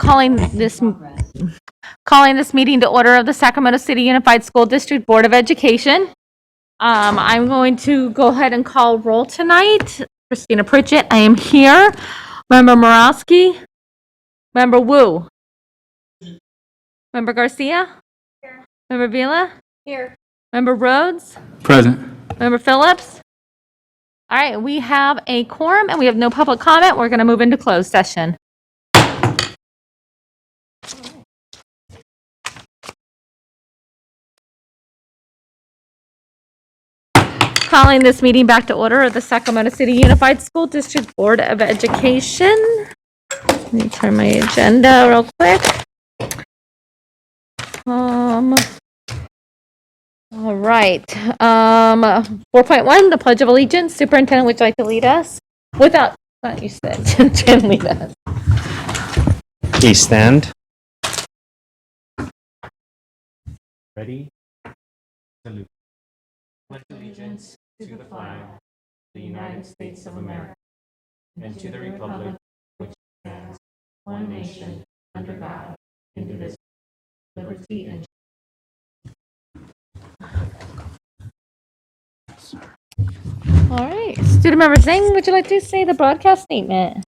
calling this meeting to order of the Sacramento City Unified School District Board of Education. I'm going to go ahead and call roll tonight. Christina Pritchett, I am here. Member Morawski. Member Wu. Member Garcia. Here. Member Vila. Here. Member Rhodes. Present. Member Phillips. All right, we have a quorum and we have no public comment. We're going to move into closed session. Calling this meeting back to order of the Sacramento City Unified School District Board of Education. Let me turn my agenda real quick. All right. 4.1, the Pledge of Allegiance. Superintendent, would you like to lead us? Not you said, to lead us. Please stand. Ready? Salute. Pledge allegiance to the flag of the United States of America and to the republic which stands one nation under God, indivisible, liberty and All right. Student member Zhang, would you like to say the broadcast statement?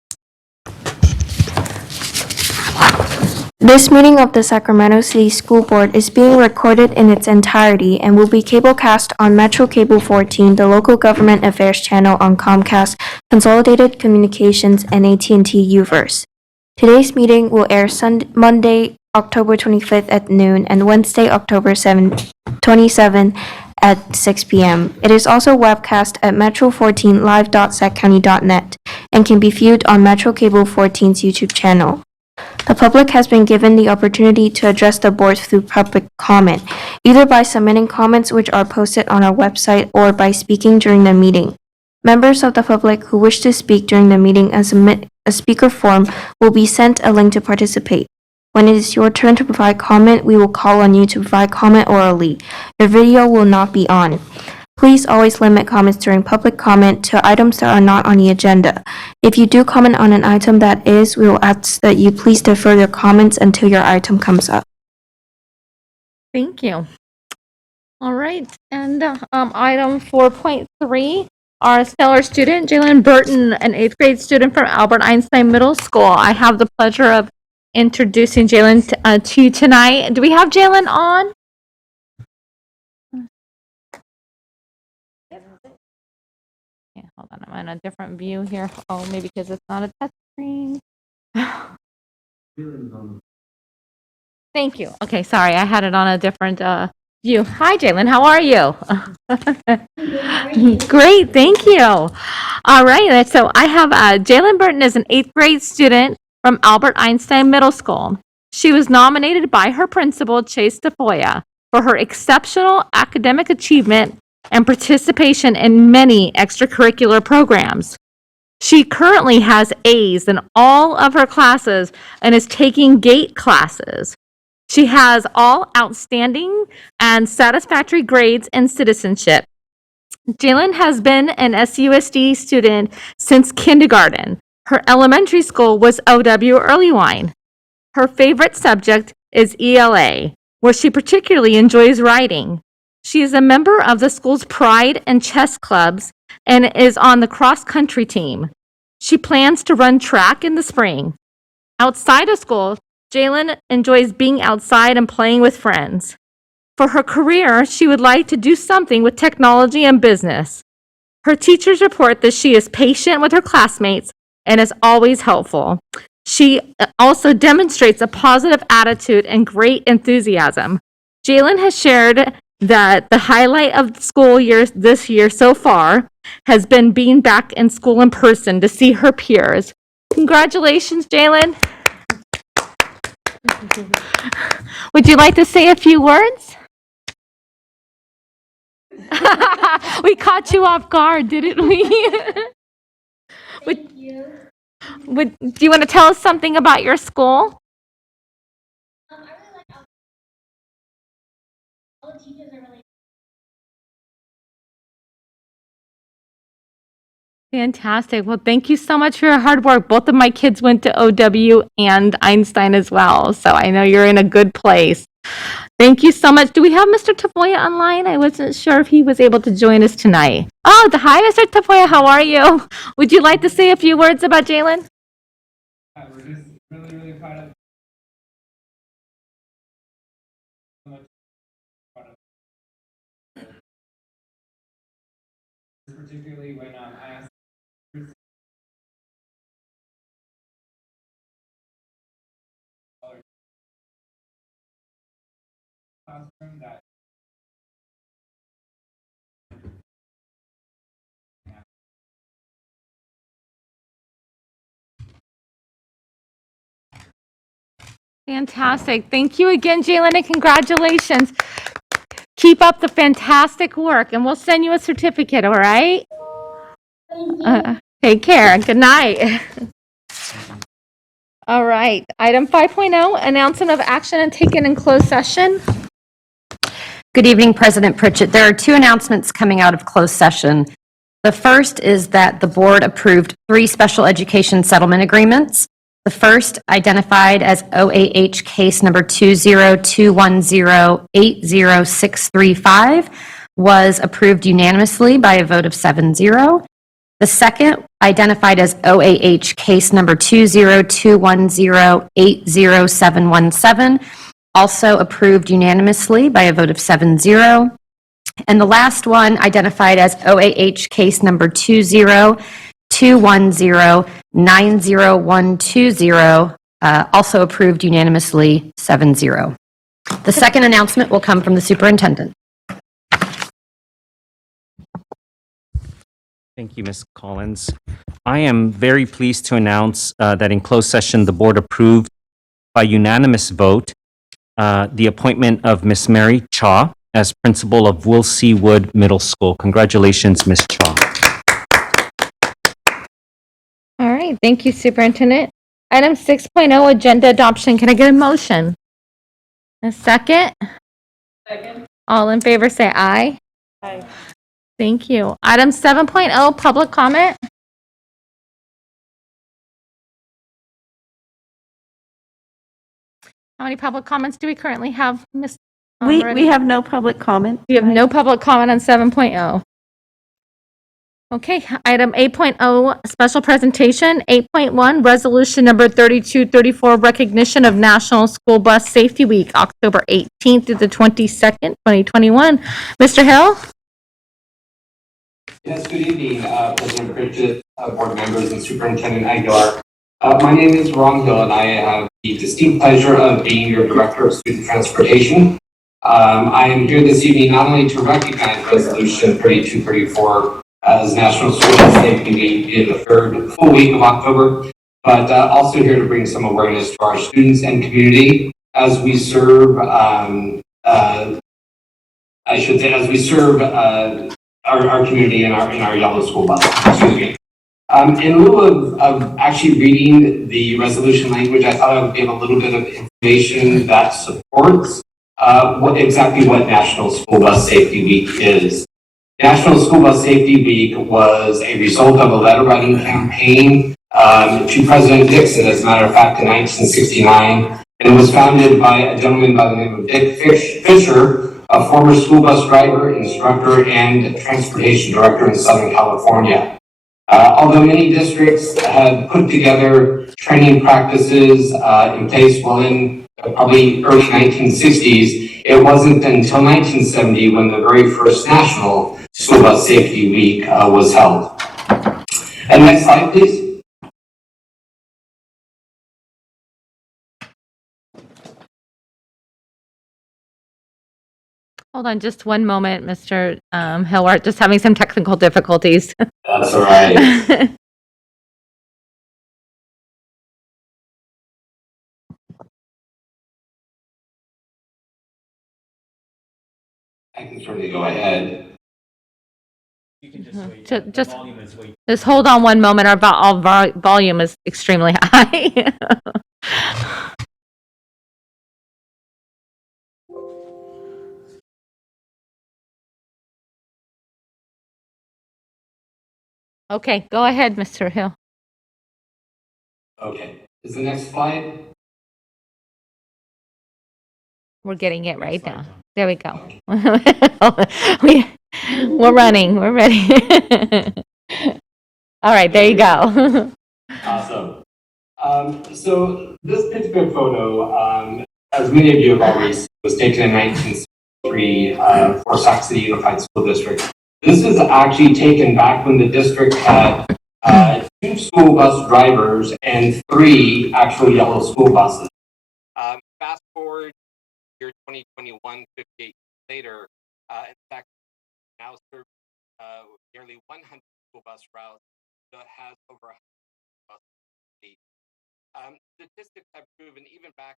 This meeting of the Sacramento City School Board is being recorded in its entirety and will be cablecast on Metro Cable 14, the local government affairs channel on Comcast, Consolidated Communications, and AT&T U-verse. Today's meeting will air Monday, October 25th at noon and Wednesday, October 27th at 6 p.m. It is also webcast at metro14live.saccounty.net and can be viewed on Metro Cable 14's YouTube channel. The public has been given the opportunity to address the board through public comment, either by submitting comments which are posted on our website or by speaking during the meeting. Members of the public who wish to speak during the meeting and submit a speaker form will be sent a link to participate. When it is your turn to provide comment, we will call on you to provide comment orally. Your video will not be on. Please always limit comments during public comment to items that are not on the agenda. If you do comment on an item that is, we will ask that you please defer your comments until your item comes up. Thank you. All right. And item 4.3, our stellar student, Jalen Burton, an 8th grade student from Albert Einstein Middle School. I have the pleasure of introducing Jalen to you tonight. Do we have Jalen on? Yeah, hold on, I'm on a different view here. Oh, maybe because it's not a touch screen. Thank you. Okay, sorry, I had it on a different view. Hi, Jalen, how are you? Great, thank you. All right, so I have Jalen Burton is an 8th grade student from Albert Einstein Middle School. She was nominated by her principal, Chase Tafoya, for her exceptional academic achievement and participation in many extracurricular programs. She currently has A's in all of her classes and is taking GATE classes. She has all outstanding and satisfactory grades in citizenship. Jalen has been an SUSD student since kindergarten. Her elementary school was OW Earlywine. Her favorite subject is ELA, where she particularly enjoys writing. She is a member of the school's Pride and Chess clubs and is on the cross-country team. She plans to run track in the spring. Outside of school, Jalen enjoys being outside and playing with friends. For her career, she would like to do something with technology and business. Her teachers report that she is patient with her classmates and is always helpful. She also demonstrates a positive attitude and great enthusiasm. Jalen has shared that the highlight of the school year this year so far has been being back in school in person to see her peers. Congratulations, Jalen. Would you like to say a few words? We caught you off guard, didn't we? Thank you. Do you want to tell us something about your school? I really like all the teachers are really Fantastic. Well, thank you so much for your hard work. Both of my kids went to OW and Einstein as well, so I know you're in a good place. Thank you so much. Do we have Mr. Tafoya online? I wasn't sure if he was able to join us tonight. Oh, hi, Mr. Tafoya. How are you? Would you like to say a few words about Jalen? We're just really, really proud of so much proud of particularly when I asked classroom that Fantastic. Thank you again, Jalen, and congratulations. Keep up the fantastic work, and we'll send you a certificate, all right? Take care. Good night. All right. Item 5.0, announcement of action taken in closed session. Good evening, President Pritchett. There are two announcements coming out of closed session. The first is that the board approved 3 special education settlement agreements. The first, identified as OAH case number 20210800635, was approved unanimously by a vote of 7-0. The second, identified as OAH case number 20210801717, also approved unanimously by a vote of 7-0. And the last one, identified as OAH case number 20210902120, also approved unanimously 7-0. The second announcement will come from the superintendent. Thank you, Ms. Collins. I am very pleased to announce that in closed session, the board approved by unanimous vote the appointment of Ms. Mary Cha as principal of Will C. Wood Middle School. Congratulations, Ms. Cha. All right. Thank you, Superintendent. Item 6.0, agenda adoption. Can I get a motion? A second? Second. All in favor say aye. Aye. Thank you. Item 7.0, public comment. How many public comments do we currently have, Ms. We have no public comment. We have no public comment on 7.0. Okay, item 8.0, special presentation. 8.1, resolution number 3234, recognition of National School Bus Safety Week, October 18th through the 22nd, 2021. Mr. Hill? Yes, good evening, President Pritchett, board members, and Superintendent Aguilar. My name is Ron Hill, and I have the distinct pleasure of being your Director of Student Transportation. I am here this evening not only to recognize Resolution 3234 as National School Bus Safety Week in the third full week of October, but also here to bring some awareness to our students and community as we serve, our community in our yellow school bus. Excuse me. In lieu of actually reading the resolution language, I thought I would give a little bit of information that supports exactly what National School Bus Safety Week is. National School Bus Safety Week was a result of a letter writing campaign to President Dixon, as a matter of fact, in 1969, and it was founded by a gentleman by the name of Dick Fisher, a former school bus driver, instructor, and transportation director in Southern California. Although many districts had put together training practices in place well in probably early 1960s, it wasn't until 1970 when the very first National School Bus Safety Week was held. And next slide, please. Hold on just one moment, Mr. Hillwart, just having some technical difficulties. That's all right. I can certainly go ahead. You can just wait. Ju- The just- volume is way Just hold on one moment. Our volume is extremely high. Okay, go ahead, Mr. Hill. Okay, is the next slide? We're getting it right slide now. down. There we go. We're running. We're ready. All right, there you go. Awesome. So this particular photo, as many of you have already seen, was taken in 1963 for Sac City Unified School District. This is actually taken back when the district had 2 school bus drivers and 3 actual yellow school buses. Fast forward year 2021, 58 years later, in fact, now serves nearly 100 school bus routes that has over 100 bus fleet. Statistics have proven even back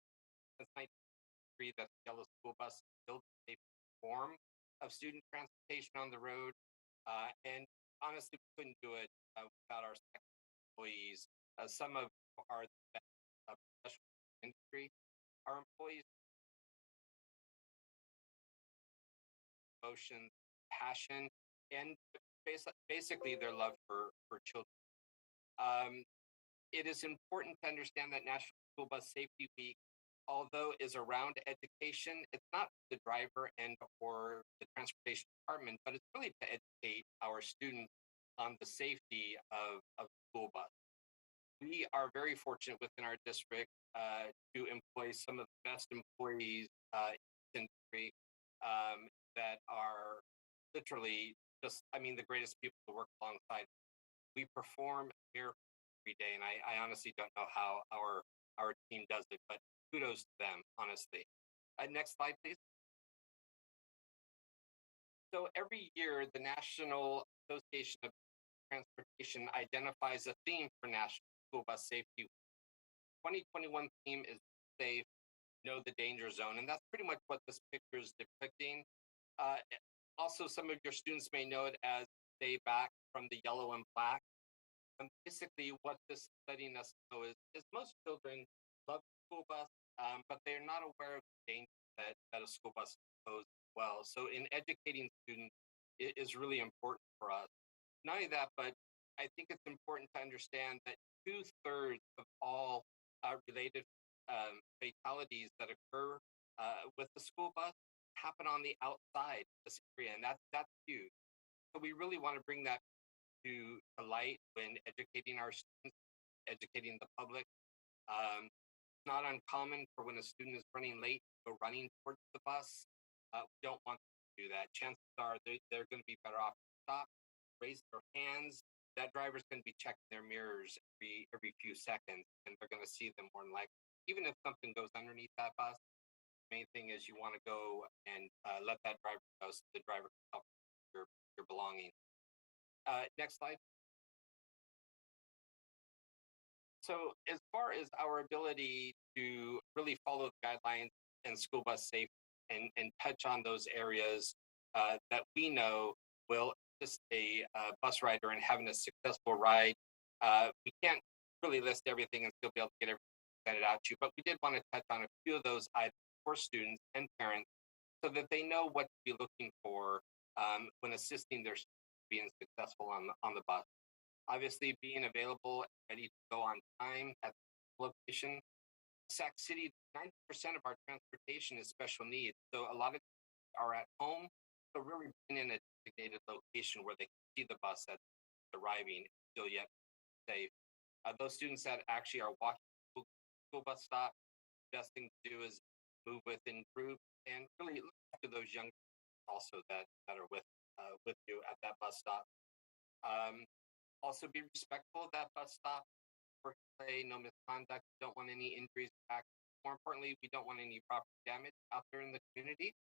since 1993 that the yellow school bus is still a form of student transportation on the road. And honestly, we couldn't do it without our employees. Some of are the best professional industry. Our employees emotion, passion, and basically their love for children. Um, it is important to understand that National School Bus Safety Week, although is around education, it's not the driver and or the transportation department, but it's really to educate our students on the safety of school bus. We are very fortunate within our district to employ some of the best employees in the industry that are literally just, I mean, the greatest people to work alongside. We perform here every day, and I honestly don't know how our team does it, but kudos to them, honestly. Next slide, please. So every year, the National Association of Transportation identifies a theme for National School Bus Safety. 2021 theme is safe, know the danger zone, and that's pretty much what this picture is depicting. Uh, Also, some of your students may know it as stay back from the yellow and black. And basically, what this is letting us know is most children love the school bus, but they're not aware of the danger that a school bus poses as well. So, in educating students, it is really important for us. Not only that, but I think it's important to understand that 2/3 of all related fatalities that occur with the school bus happen on the outside of this area, and that's huge. So we really want to bring that to light when educating our students, educating the public. It's not uncommon for when a student is running late to go running towards the bus. We don't want them to do that. Chances are they're going to be better off to stop, raise their hands. That driver's going to be checking their mirrors every few seconds, and they're going to see them more than likely. Even if something goes underneath that bus, the main thing is you want to go and let that driver know so the driver can help your belongings. Next slide. So as far as our ability to really follow the guidelines and school bus safety and touch on those areas that we know will assist a bus rider in having a successful ride, we can't really list everything and still be able to get everything presented out to you, but we did want to touch on a few of those items for students and parents so that they know what to be looking for when assisting their students being successful on the bus. Obviously, being available and ready to go on time at the location. Sac City, 90% of our transportation is special needs. So a lot of are at home. So really being in a designated location where they can see the bus that's arriving is still yet safe. Those students that actually are walking to the school bus stop, the best thing to do is move within groups and really look after those young also that are with you at that bus stop. Um, Also be respectful of that bus stop. For play, no misconduct. We don't want any injuries back. More importantly, we don't want any property damage out there in the community.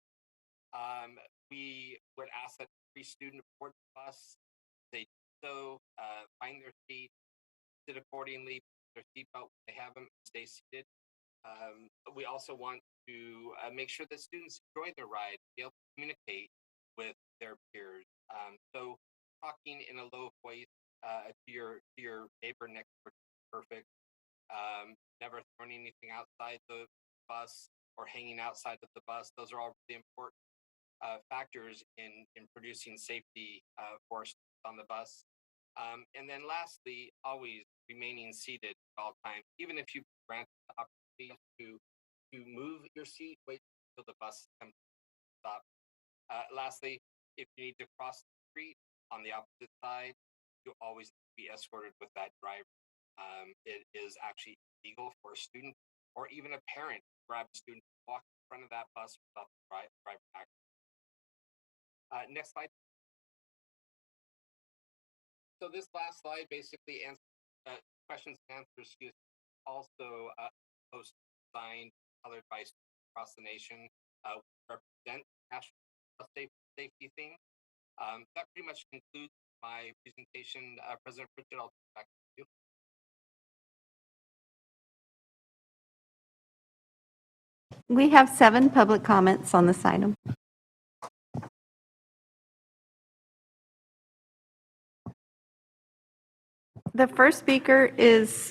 We would ask that every student board the bus, they do so, find their seat, sit accordingly, put their seatbelt when they have them, stay seated. We also want to make sure that students enjoy their ride, be able to communicate with their peers. So talking in a low voice to your neighbor next door is perfect. Never throwing anything outside the bus or hanging outside of the bus. Those are all really important factors in producing safety for students on the bus. And then lastly, always remaining seated at all times, even if you grant the opportunity to move your seat, wait until the bus comes to stop. Lastly, if you need to cross the street on the opposite side, you always be escorted with that driver. It is actually illegal for a student or even a parent to grab a student, walk in front of that bus without the driver back. Next slide. So this last slide basically answers questions and answers. Also, post signed, colored by students across the nation, represent national safety theme. That pretty much concludes my presentation. President Pritchett, I'll turn it back to you. We have 7 public comments on this item. The first speaker is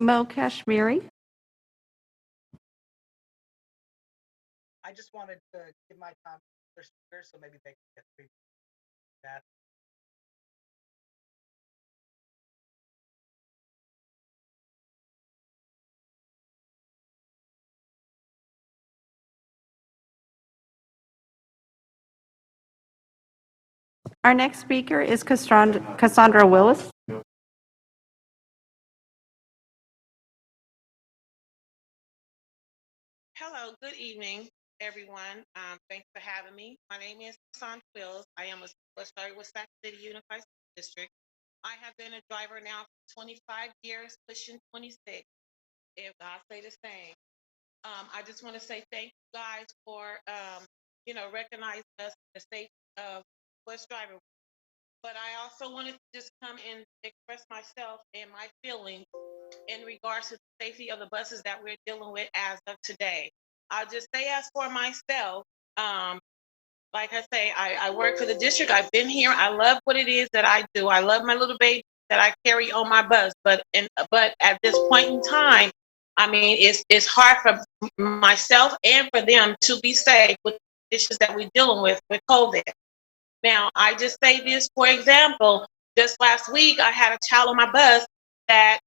Mo Kashmiri. I just wanted to give my time to other speakers, so maybe they can get through that. Our next speaker is Cassandra Willis. Hello, good evening, everyone. Thanks for having me. My name is Sandra Wills. I am a bus driver with Sacramento City Unified School District. I have been a driver now for 25 years, pushing 26, if God say the same. I just want to say thank you guys for, recognizing us the state of bus driver. But I also wanted to just come and express myself and my feelings in regards to the safety of the buses that we're dealing with as of today. I'll just say as for myself, like I say, I work for the district. I've been here. I love what it is that I do. I love my little baby that I carry on my bus. But at this point in time, I mean, it's hard for myself and for them to be safe with the issues that we're dealing with COVID. Now, I just say this, for example, just last week, I had a child on my bus that,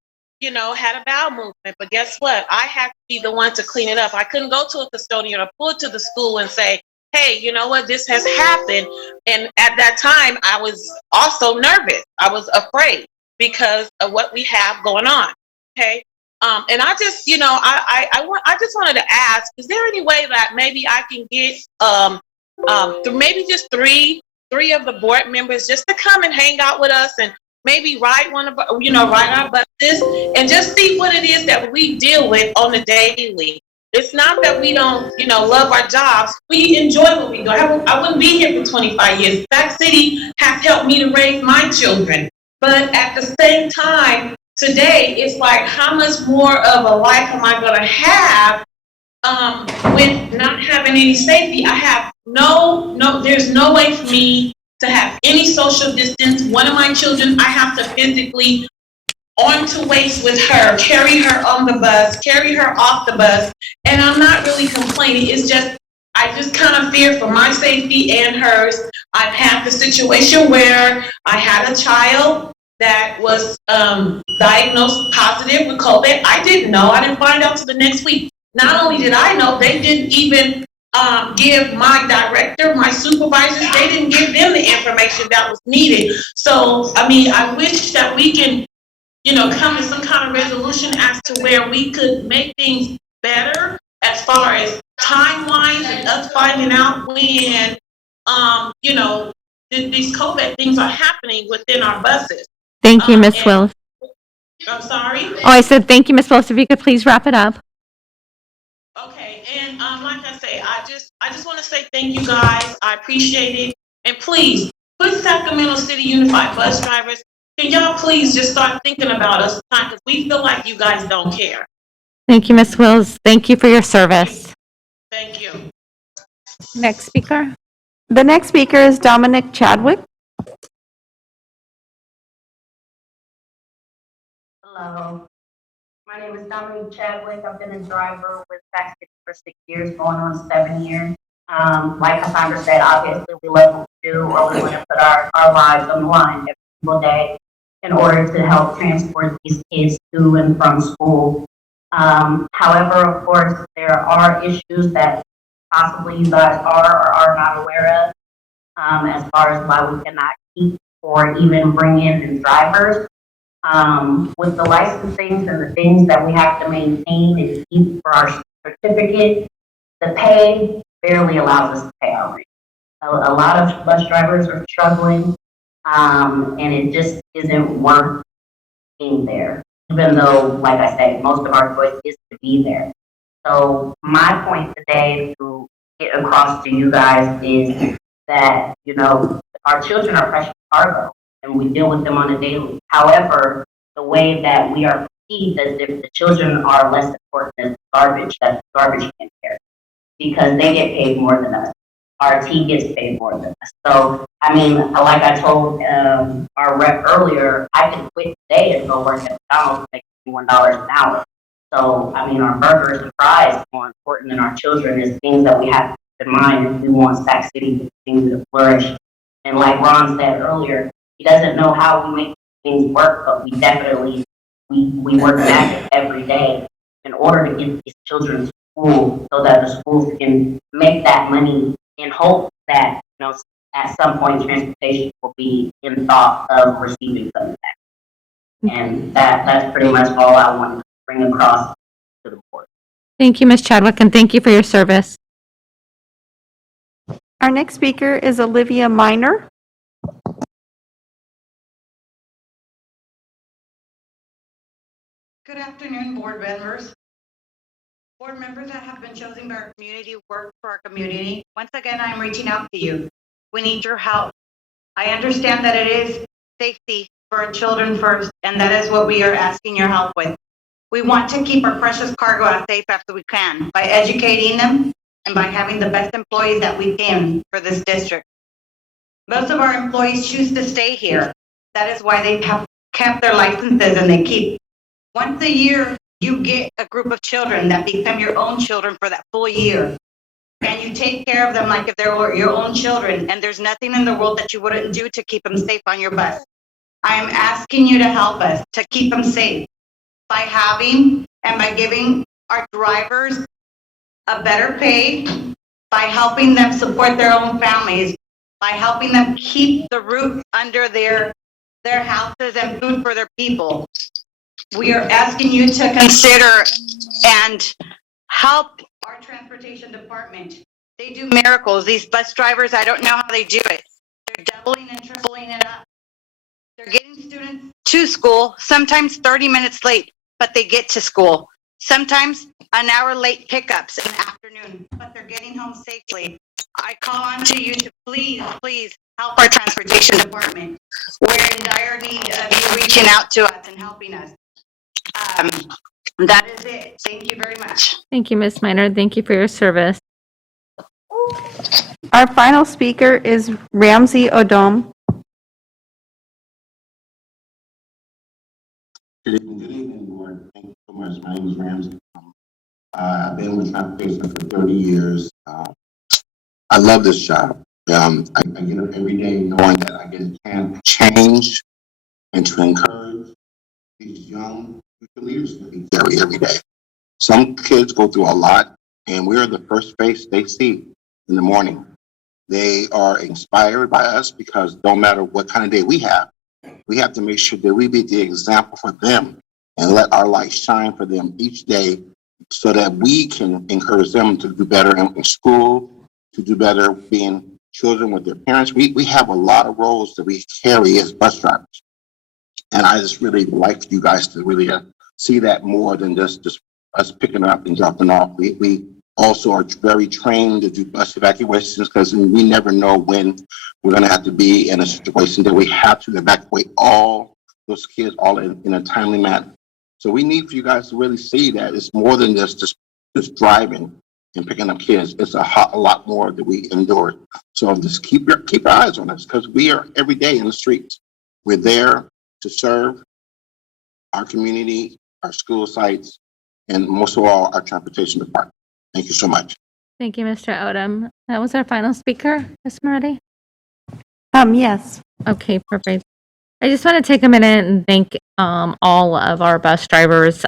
had a bowel movement. But guess what? I had to be the one to clean it up. I couldn't go to a custodian or pull it to the school and say, hey, you know what? This has happened. And at that time, I was also nervous. I was afraid because of what we have going on. Okay. And I just, I just wanted to ask, is there any way that maybe I can get maybe just three of the board members just to come and hang out with us and maybe ride ride our buses and just see what it is that we deal with on the daily. It's not that we don't, love our jobs. We enjoy what we do. I wouldn't be here for 25 years. Sac City has helped me to raise my children. But at the same time, today, it's like, how much more of a life am I going to have with not having any safety? I have there's no way for me to have any social distance. One of my children, I have to physically arm to waist with her, carry her on the bus, carry her off the bus, and I'm not really complaining. It's just, I just kind of fear for my safety and hers. I've had the situation where I had a child that was diagnosed positive with COVID. I didn't know. I didn't find out till the next week. Not only did I know, they didn't even give my director, my supervisors, they didn't give them the information that was needed. So, I mean, I wish that we can, come to some kind of resolution as to where we could make things better as far as timelines and us finding out when, these COVID things are happening within our buses. Thank you, Ms. Willis. I'm sorry? Oh, I said thank you, Ms. Willis. If you could please wrap it up. Okay, and like I say, I just want to say thank you guys. I appreciate it. And please, put Sacramento City Unified Bus Drivers, can y'all please just start thinking about us because we feel like you guys don't care. Thank you, Ms. Willis. Thank you for your service. Thank you. Next speaker. The next speaker is Dominic Chadwick. Hello, my name is Dominique Chadwick. I've been a driver with Sac City for 6 years, going on 7 years. Like Cassandra said, obviously we love what do, or we want to put our lives on the line every single day in order to help transport these kids to and from school. However, of course, there are issues that possibly you guys are or are not aware of, as far as why we cannot keep or even bring in drivers. With the licensing and the things that we have to maintain and keep for our certificate, the pay barely allows us to pay our rent. A lot of bus drivers are struggling, and it just isn't worth being there, even though, like I say, most of our choice is to be there. So my point today to get across to you guys is that, our children are precious cargo and we deal with them on a daily. However, the way that we are perceived as if the children are less important than garbage, that the garbage can carry, because they get paid more than us. RT gets paid more than us. So, I mean, like I told our rep earlier, I could quit today and go work at McDonald's and make $1 an hour. So, I mean, our burgers and fries are more important than our children is things that we have to keep in mind if we want Sac City to continue to flourish. And like Ron said earlier, he doesn't know how we make things work, but we definitely, we work magic every day in order to get these children to school so that the schools can make that money in hope that, at some point transportation will be in thought of receiving some of that. And that's pretty much all I wanted to bring across to the board. Thank you, Ms. Chadwick, and thank you for your service. Our next speaker is Olivia Minor. Good afternoon, board members. Board members that have been chosen by our community, work for our community. Once again, I'm reaching out to you. We need your help. I understand that it is safety for our children first, and that is what we are asking your help with. We want to keep our precious cargo as safe as we can by educating them and by having the best employees that we can for this district. Most of our employees choose to stay here. That is why they have kept their licenses and they keep. Once a year, you get a group of children that become your own children for that full year. And you take care of them like if they were your own children, and there's nothing in the world that you wouldn't do to keep them safe on your bus. I am asking you to help us to keep them safe by having and by giving our drivers a better pay, by helping them support their own families, by helping them keep the roof under their houses and food for their people. We are asking you to consider and help our transportation department. They do miracles. These bus drivers, I don't know how they do it. They're doubling and tripling it up. They're getting students to school, sometimes 30 minutes late, but they get to school. Sometimes an hour late pickups in the afternoon, but they're getting home safely. I call on to you to please help our transportation department. We're in dire need of you reaching out to us and helping us. That is it. Thank you very much. Thank you, Ms. Minor. Thank you for your service. Our final speaker is Ramsey Odom. Good evening, board. Thank you so much. My name is Ramsey. I've been with transportation for 30 years. I love this job. I get up every day knowing that I get a chance to change and to encourage these young future leaders that we carry every day. Some kids go through a lot, and we're the first face they see in the morning. They are inspired by us because no matter what kind of day we have to make sure that we be the example for them and let our light shine for them each day so that we can encourage them to do better in school, to do better being children with their parents. We have a lot of roles that we carry as bus drivers. And I just really like you guys to really see that more than just us picking up and dropping off. We also are very trained to do bus evacuations because we never know when we're going to have to be in a situation that we have to evacuate all those kids all in a timely manner. So we need for you guys to really see that it's more than just driving and picking up kids. It's a lot more that we endure. So just keep your eyes on us because we are every day in the streets. We're there to serve our community, our school sites, and most of all, our transportation department. Thank you so much. Thank you, Mr. Odom. That was our final speaker, Ms. Moretti. Yes. Okay, perfect. I just want to take a minute and thank all of our bus drivers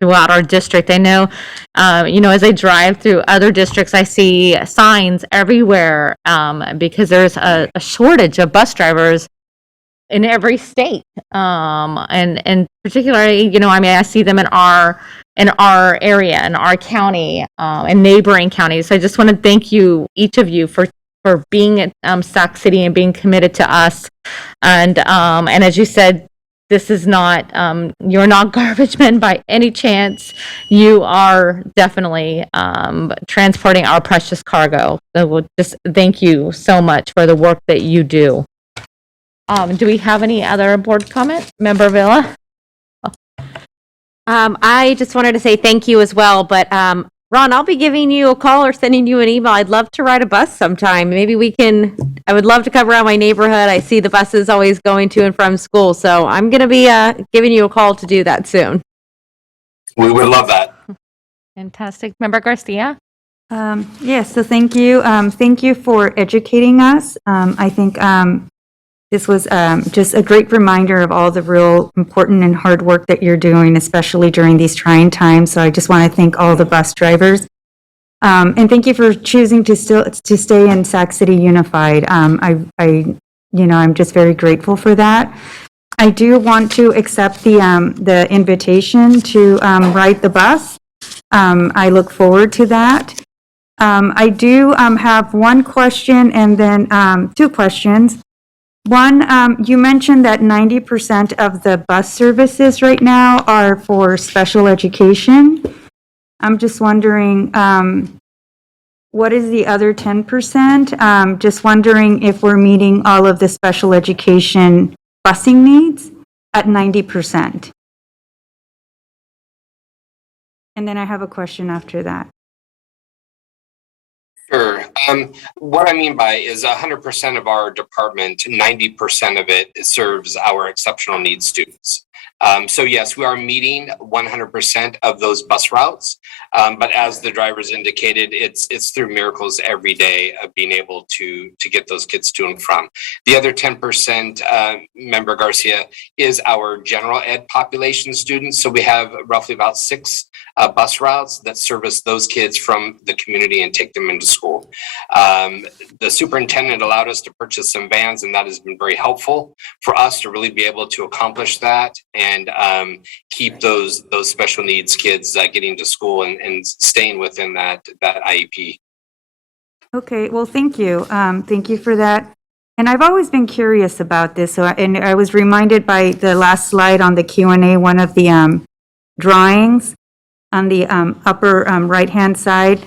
throughout our district. I know, as I drive through other districts, I see signs everywhere because there's a shortage of bus drivers in every state. And particularly, I see them in our area, in our county, and neighboring counties. So I just want to thank you, each of you, for being at Sac City and being committed to us. And as you said, this is not, you're not garbage men by any chance. You are definitely transporting our precious cargo. So we'll just thank you so much for the work that you do. Do we have any other board comment? Member Villa? I just wanted to say thank you as well, but Ron, I'll be giving you a call or sending you an email. I'd love to ride a bus sometime. Maybe I would love to come around my neighborhood. I see the buses always going to and from school, so I'm going to be giving you a call to do that soon. We would love that. Fantastic. Member Garcia? Yes, so thank you. Thank you for educating us. I think this was just a great reminder of all the real important and hard work that you're doing, especially during these trying times. So I just want to thank all the bus drivers. And thank you for choosing to stay in Sac City Unified. I'm just very grateful for that. I do want to accept the invitation to ride the bus. I look forward to that. I do have one question and then two questions. One, you mentioned that 90% of the bus services right now are for special education. I'm just wondering, what is the other 10%? Just wondering if we're meeting all of the special education busing needs at 90%. And then I have a question after that. Sure. What I mean by is 100% of our department, 90% of it serves our exceptional needs students. So yes, we are meeting 100% of those bus routes. But as the drivers indicated, it's through miracles every day of being able to get those kids to and from. The other 10%, Member Garcia, is our general ed population students. So we have roughly about 6 bus routes that service those kids from the community and take them into school. The superintendent allowed us to purchase some vans, and that has been very helpful for us to really be able to accomplish that and keep those special needs kids getting to school and staying within that IEP. Okay, well, thank you. Thank you for that. And I've always been curious about this. And I was reminded by the last slide on the Q&A, one of the drawings on the upper right-hand side,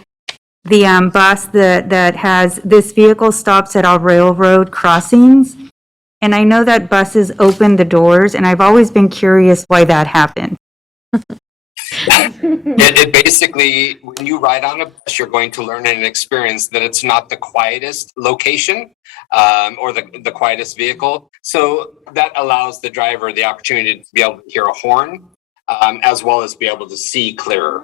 the bus that has, this vehicle stops at all railroad crossings. And I know that buses open the doors, and I've always been curious why that happened. It basically, when you ride on a bus, you're going to learn and experience that it's not the quietest location or the quietest vehicle. So that allows the driver the opportunity to be able to hear a horn as well as be able to see clearer.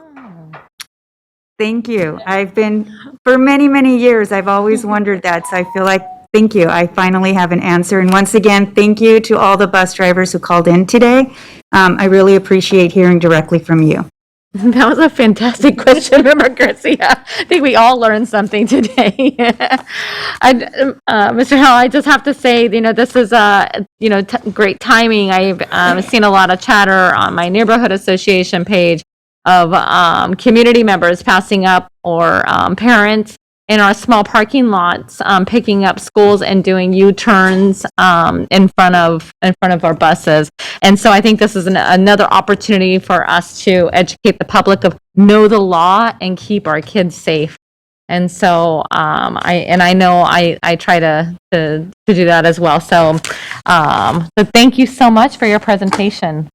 Thank you. I've been, for many, many years, I've always wondered that. So I feel like, thank you. I finally have an answer. And once again, thank you to all the bus drivers who called in today. I really appreciate hearing directly from you. That was a fantastic question, Member Garcia. I think we all learned something today. Mr. Hill, I just have to say, this is great timing. I've seen a lot of chatter on my neighborhood association page of community members passing up or parents in our small parking lots, picking up schools and doing U-turns in front of our buses. And so I think this is another opportunity for us to educate the public of know the law and keep our kids safe. And so I know I try to do that as well. So thank you so much for your presentation.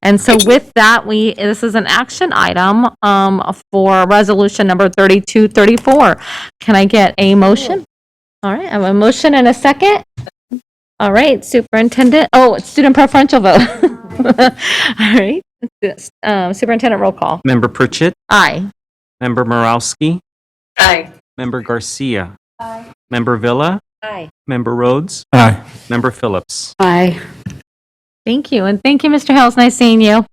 And so with that, this is an action item for resolution number 3234. Can I get a motion? All right, I have a motion and a second. All right, superintendent. Oh, it's student preferential vote. All right, superintendent roll call. Member Pritchett? Aye. Member Morowski? Aye. Member Garcia? Aye. Member Villa? Aye. Member Rhodes? Aye. Member Phillips? Aye. Thank you. And thank you, Mr. Hills. Nice seeing you.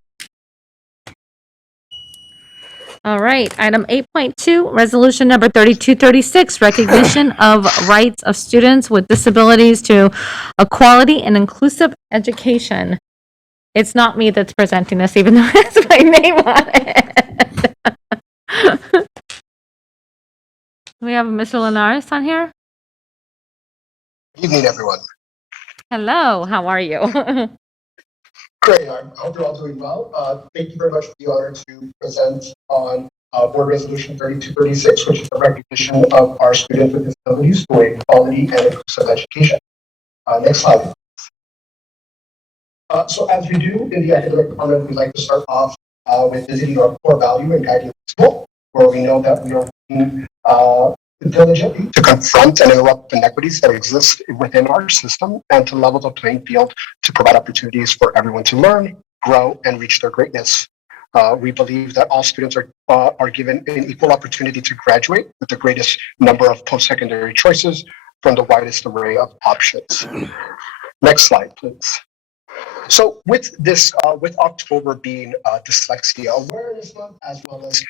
All right. Item 8.2, resolution number 3236, recognition of rights of students with disabilities to a quality and inclusive education. It's not me that's presenting this, even though it has my name on it. We have Mr. Linares on here. Good evening, everyone. Hello, how are you? Great. I hope you're all doing well. Thank you very much for the honor to present on Board Resolution 3236, which is the recognition of our students with disabilities for a quality and inclusive education. Next slide. So as we do in the academic department, we like to start off with visiting our core value and guiding principle, where we know that we are working diligently to confront and interrupt inequities that exist within our system and to level the playing field to provide opportunities for everyone to learn, grow, and reach their greatness. We believe that all students are given an equal opportunity to graduate with the greatest number of post-secondary choices from the widest array of options. Next slide, please. So with this, with October being Dyslexia Awareness Month, as well as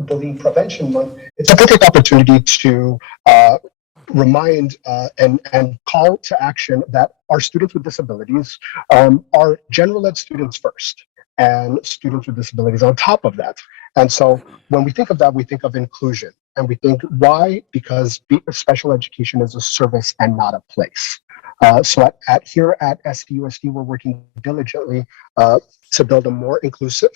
Bullying Prevention Month, it's a perfect opportunity to remind and call to action that our students with disabilities are general ed students first, and students with disabilities on top of that. And so when we think of that, we think of inclusion. And we think, why? Because special education is a service and not a place. So here at SDUSD, we're working diligently to build a more inclusive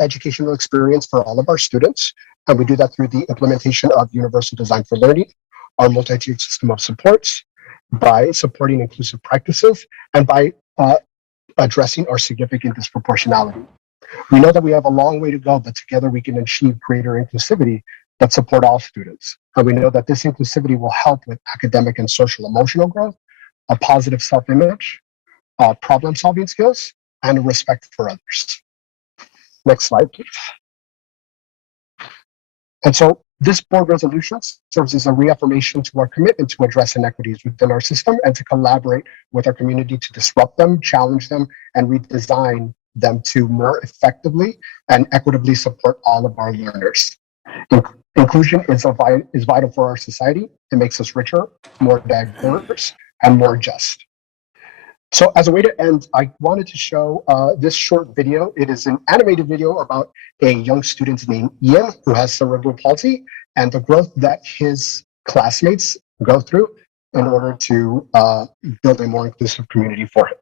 educational experience for all of our students. And we do that through the implementation of Universal Design for Learning, our multi-tiered system of supports, by supporting inclusive practices, and by addressing our significant disproportionality. We know that we have a long way to go, but together we can achieve greater inclusivity that support all students. And we know that this inclusivity will help with academic and social emotional growth, a positive self-image, problem-solving skills, and a respect for others. Next slide, please. And so this board resolution serves as a reaffirmation to our commitment to address inequities within our system and to collaborate with our community to disrupt them, challenge them, and redesign them to more effectively and equitably support all of our learners. Inclusion is vital for our society. It makes us richer, more diverse, and more just. So as a way to end, I wanted to show this short video. It is an animated video about a young student named Ian who has cerebral palsy and the growth that his classmates go through in order to build a more inclusive community for him.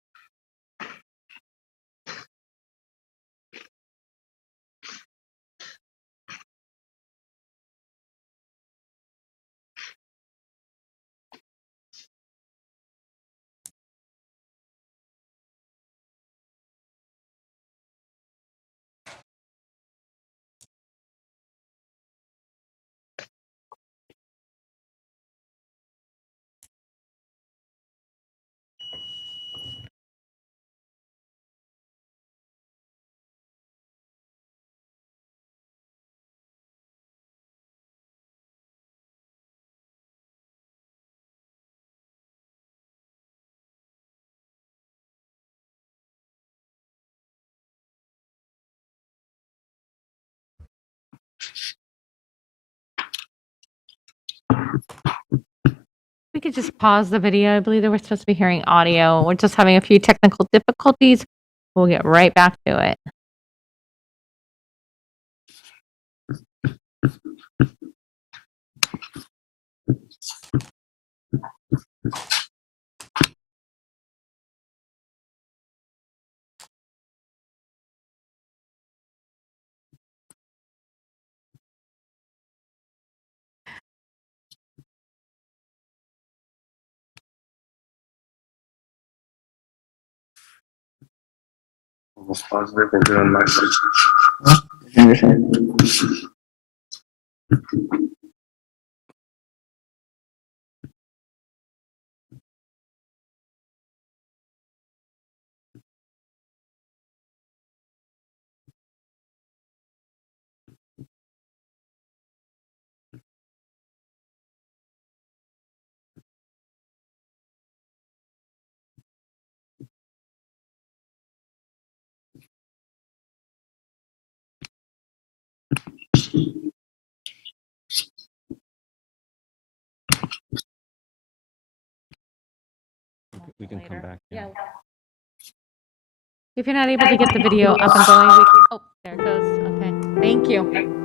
We could just pause the video. I believe that we're supposed to be hearing audio. We're just having a few technical difficulties. We'll get right back to it. Almost positive we're doing my search. We can come back. Yeah. If you're not able to get the video up and going, we can, oh, there it goes. Okay, thank you.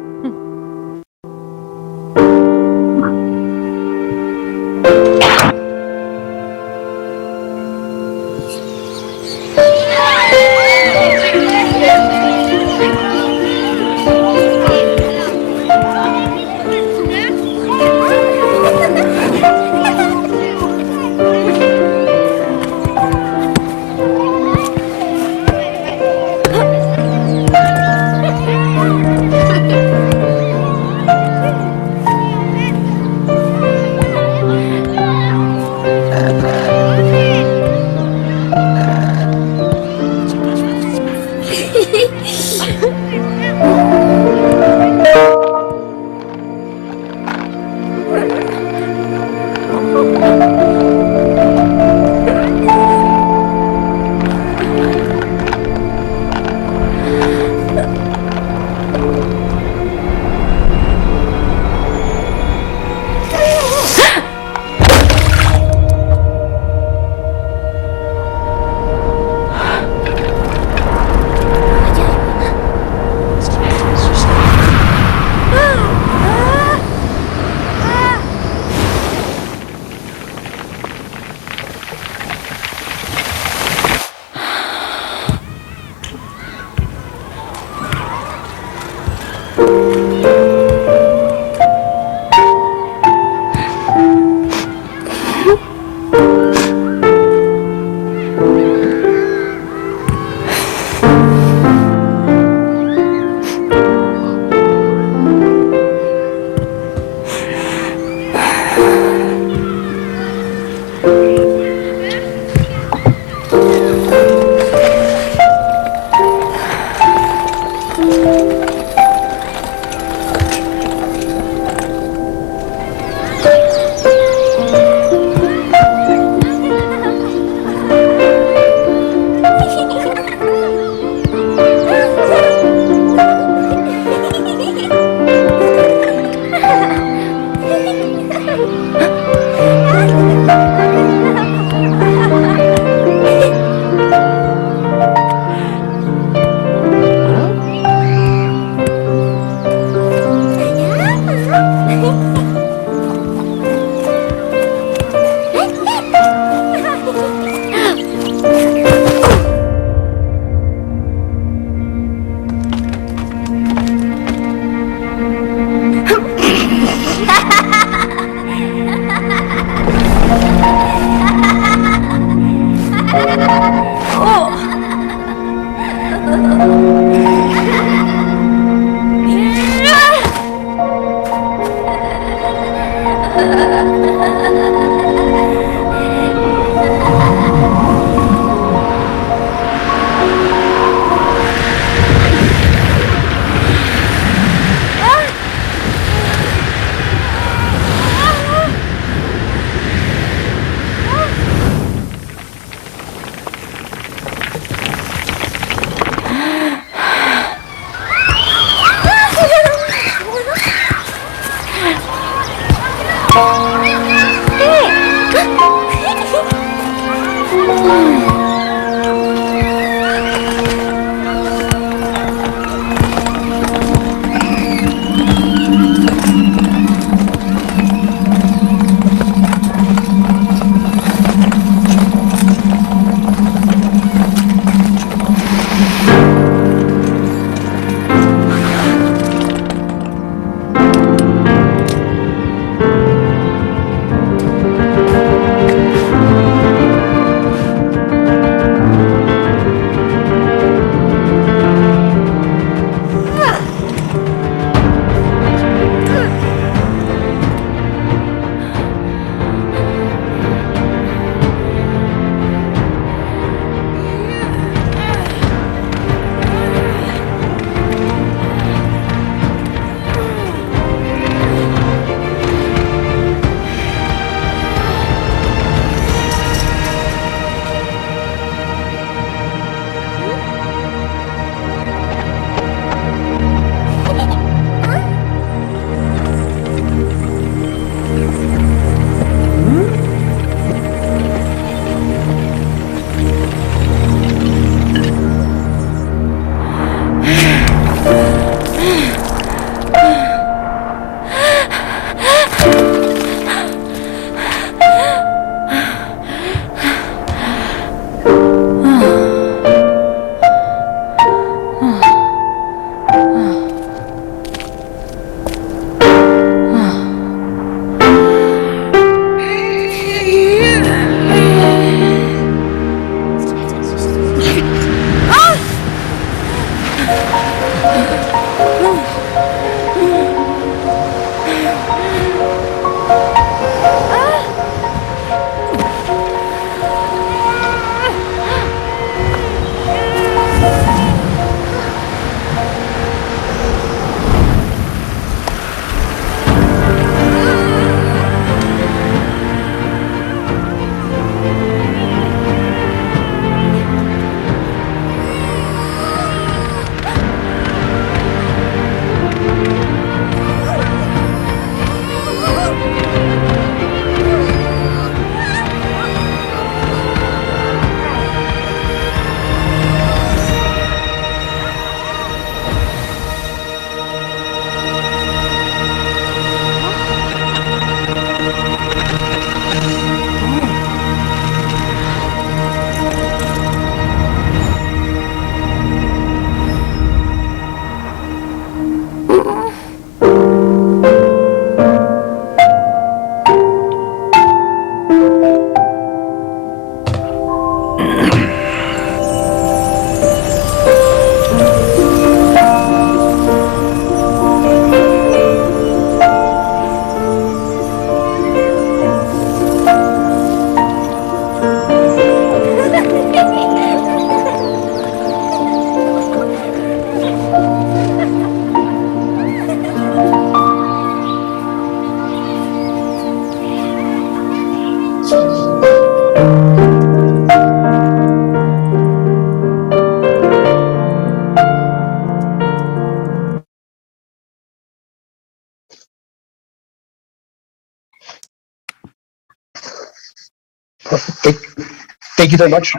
Thank you very much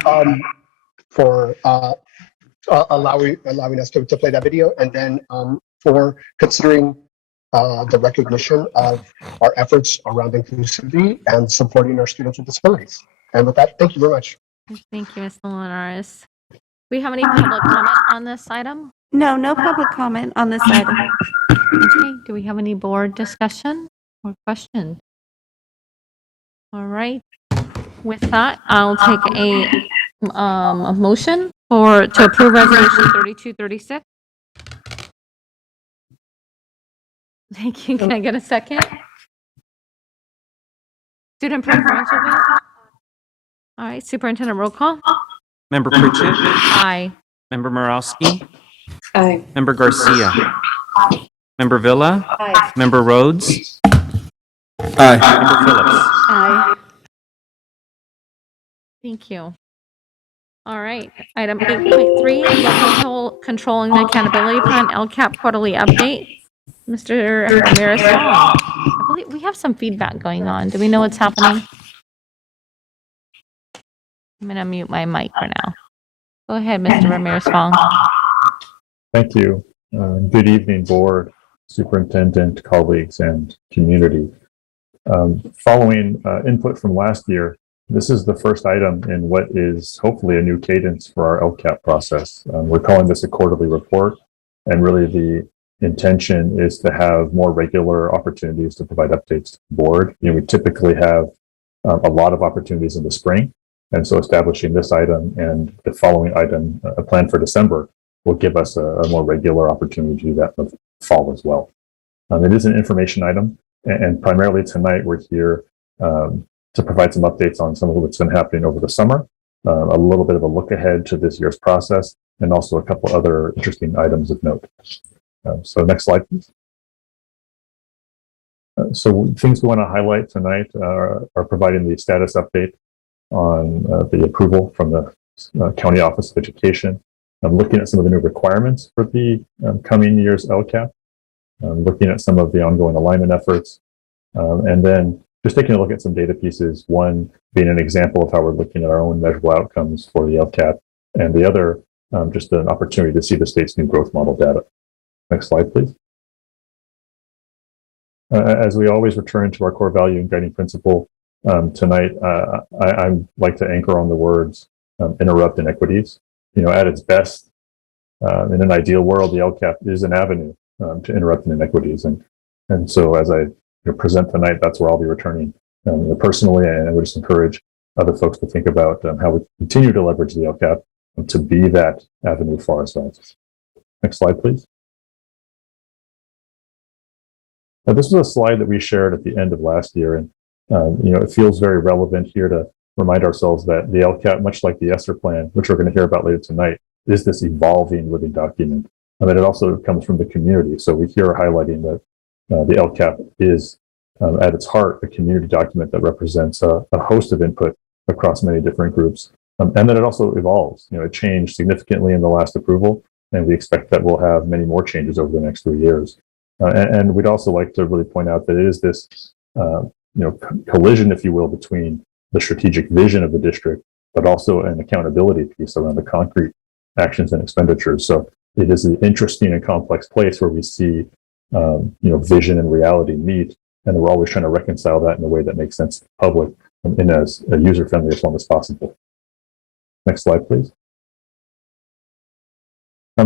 for allowing us to play that video, and then for considering the recognition of our efforts around inclusivity and supporting our students with disabilities. And with that, thank you very much. Thank you, Ms. Linares. Do we have any public comment on this item? No, no public comment on this item. Okay, do we have any board discussion or questions? All right. With that, I'll take a motion to approve resolution 3236. Thank you. Can I get a second? Student preferential vote? All right, superintendent roll call? Member Pritchett. Aye. Member Morowski. Aye. Member Garcia. Member Villa. Aye. Member Rhodes. Aye. Member Phillips. Aye. Thank you. All right, item 8.3, local controlling the accountability plan, LCAP quarterly update. Mr. Ramirez, I believe we have some feedback going on. Do we know what's happening? I'm going to mute my mic for now. Go ahead, Mr. Ramirez-Fong. Thank you. Good evening, board, superintendent, colleagues, and community. Following input from last year, this is the first item in what is hopefully a new cadence for our LCAP process. We're calling this a quarterly report, and really the intention is to have more regular opportunities to provide updates to the board. We typically have a lot of opportunities in the spring, and so establishing this item and the following item, a plan for December, will give us a more regular opportunity to do that in the fall as well. It is an information item, and primarily tonight we're here to provide some updates on some of what's been happening over the summer, a little bit of a look ahead to this year's process, and also a couple other interesting items of note. So next slide, please. So things we want to highlight tonight are providing the status update on the approval from the County Office of Education. I'm looking at some of the new requirements for the coming year's LCAP, looking at some of the ongoing alignment efforts, and then just taking a look at some data pieces, one being an example of how we're looking at our own measurable outcomes for the LCAP, and the other just an opportunity to see the state's new growth model data. Next slide, please. As we always return to our core value and guiding principle, tonight I like to anchor on the words interrupt inequities. At its best, in an ideal world, the LCAP is an avenue to interrupt inequities, and so as I present tonight, that's where I'll be returning personally, and I would just encourage other folks to think about how we continue to leverage the LCAP to be that avenue for ourselves. Next slide, please. This was a slide that we shared at the end of last year, and it feels very relevant here to remind ourselves that the LCAP, much like the ESSER plan, which we're going to hear about later tonight, is this evolving living document, and that it also comes from the community. So we here are highlighting that the LCAP is, at its heart, a community document that represents a host of input across many different groups, and that it also evolves. It changed significantly in the last approval, and we expect that we'll have many more changes over the next 3 years. And we'd also like to really point out that it is this, collision, if you will, between the strategic vision of the district, but also an accountability piece around the concrete actions and expenditures. So it is an interesting and complex place where we see, vision and reality meet, and we're always trying to reconcile that in a way that makes sense to the public and in as user-friendly a form as possible. Next slide, please.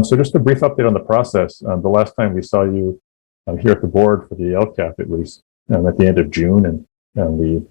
So just a brief update on the process. The last time we saw you here at the board for the LCAP, it was at the end of June, and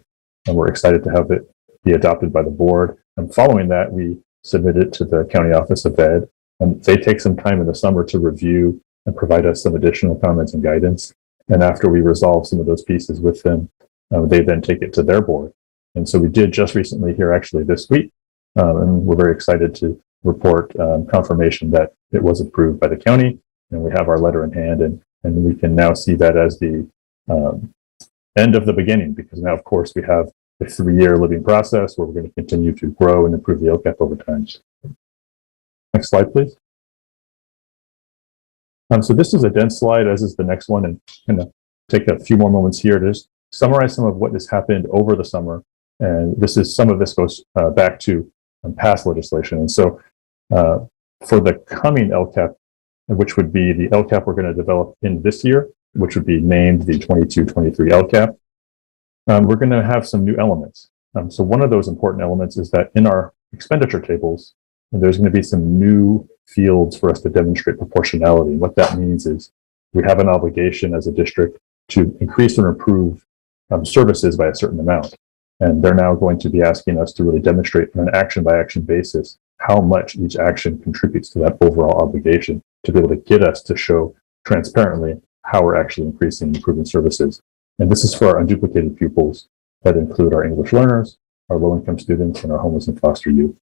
we're excited to have it be adopted by the board. And following that, we submit it to the County Office of Ed, and they take some time in the summer to review and provide us some additional comments and guidance. And after we resolve some of those pieces with them, they then take it to their board. And so we did just recently here, actually this week, and we're very excited to report confirmation that it was approved by the county, and we have our letter in hand, and we can now see that as the end of the beginning, because now, of course, we have a 3-year living process where we're going to continue to grow and improve the LCAP over time. Next slide, please. So this is a dense slide, as is the next one, and I'm going to take a few more moments here to just summarize some of what has happened over the summer And some of this goes back to past legislation. And so for the coming LCAP, which would be the LCAP we're going to develop in this year, which would be named the 22-23 LCAP, we're going to have some new elements. So one of those important elements is that in our expenditure tables, there's going to be some new fields for us to demonstrate proportionality. What that means is we have an obligation as a district to increase or improve services by a certain amount. And they're now going to be asking us to really demonstrate on an action-by-action basis how much each action contributes to that overall obligation to be able to get us to show transparently how we're actually increasing and improving services. And this is for our unduplicated pupils that include our English learners, our low-income students, and our homeless and foster youth.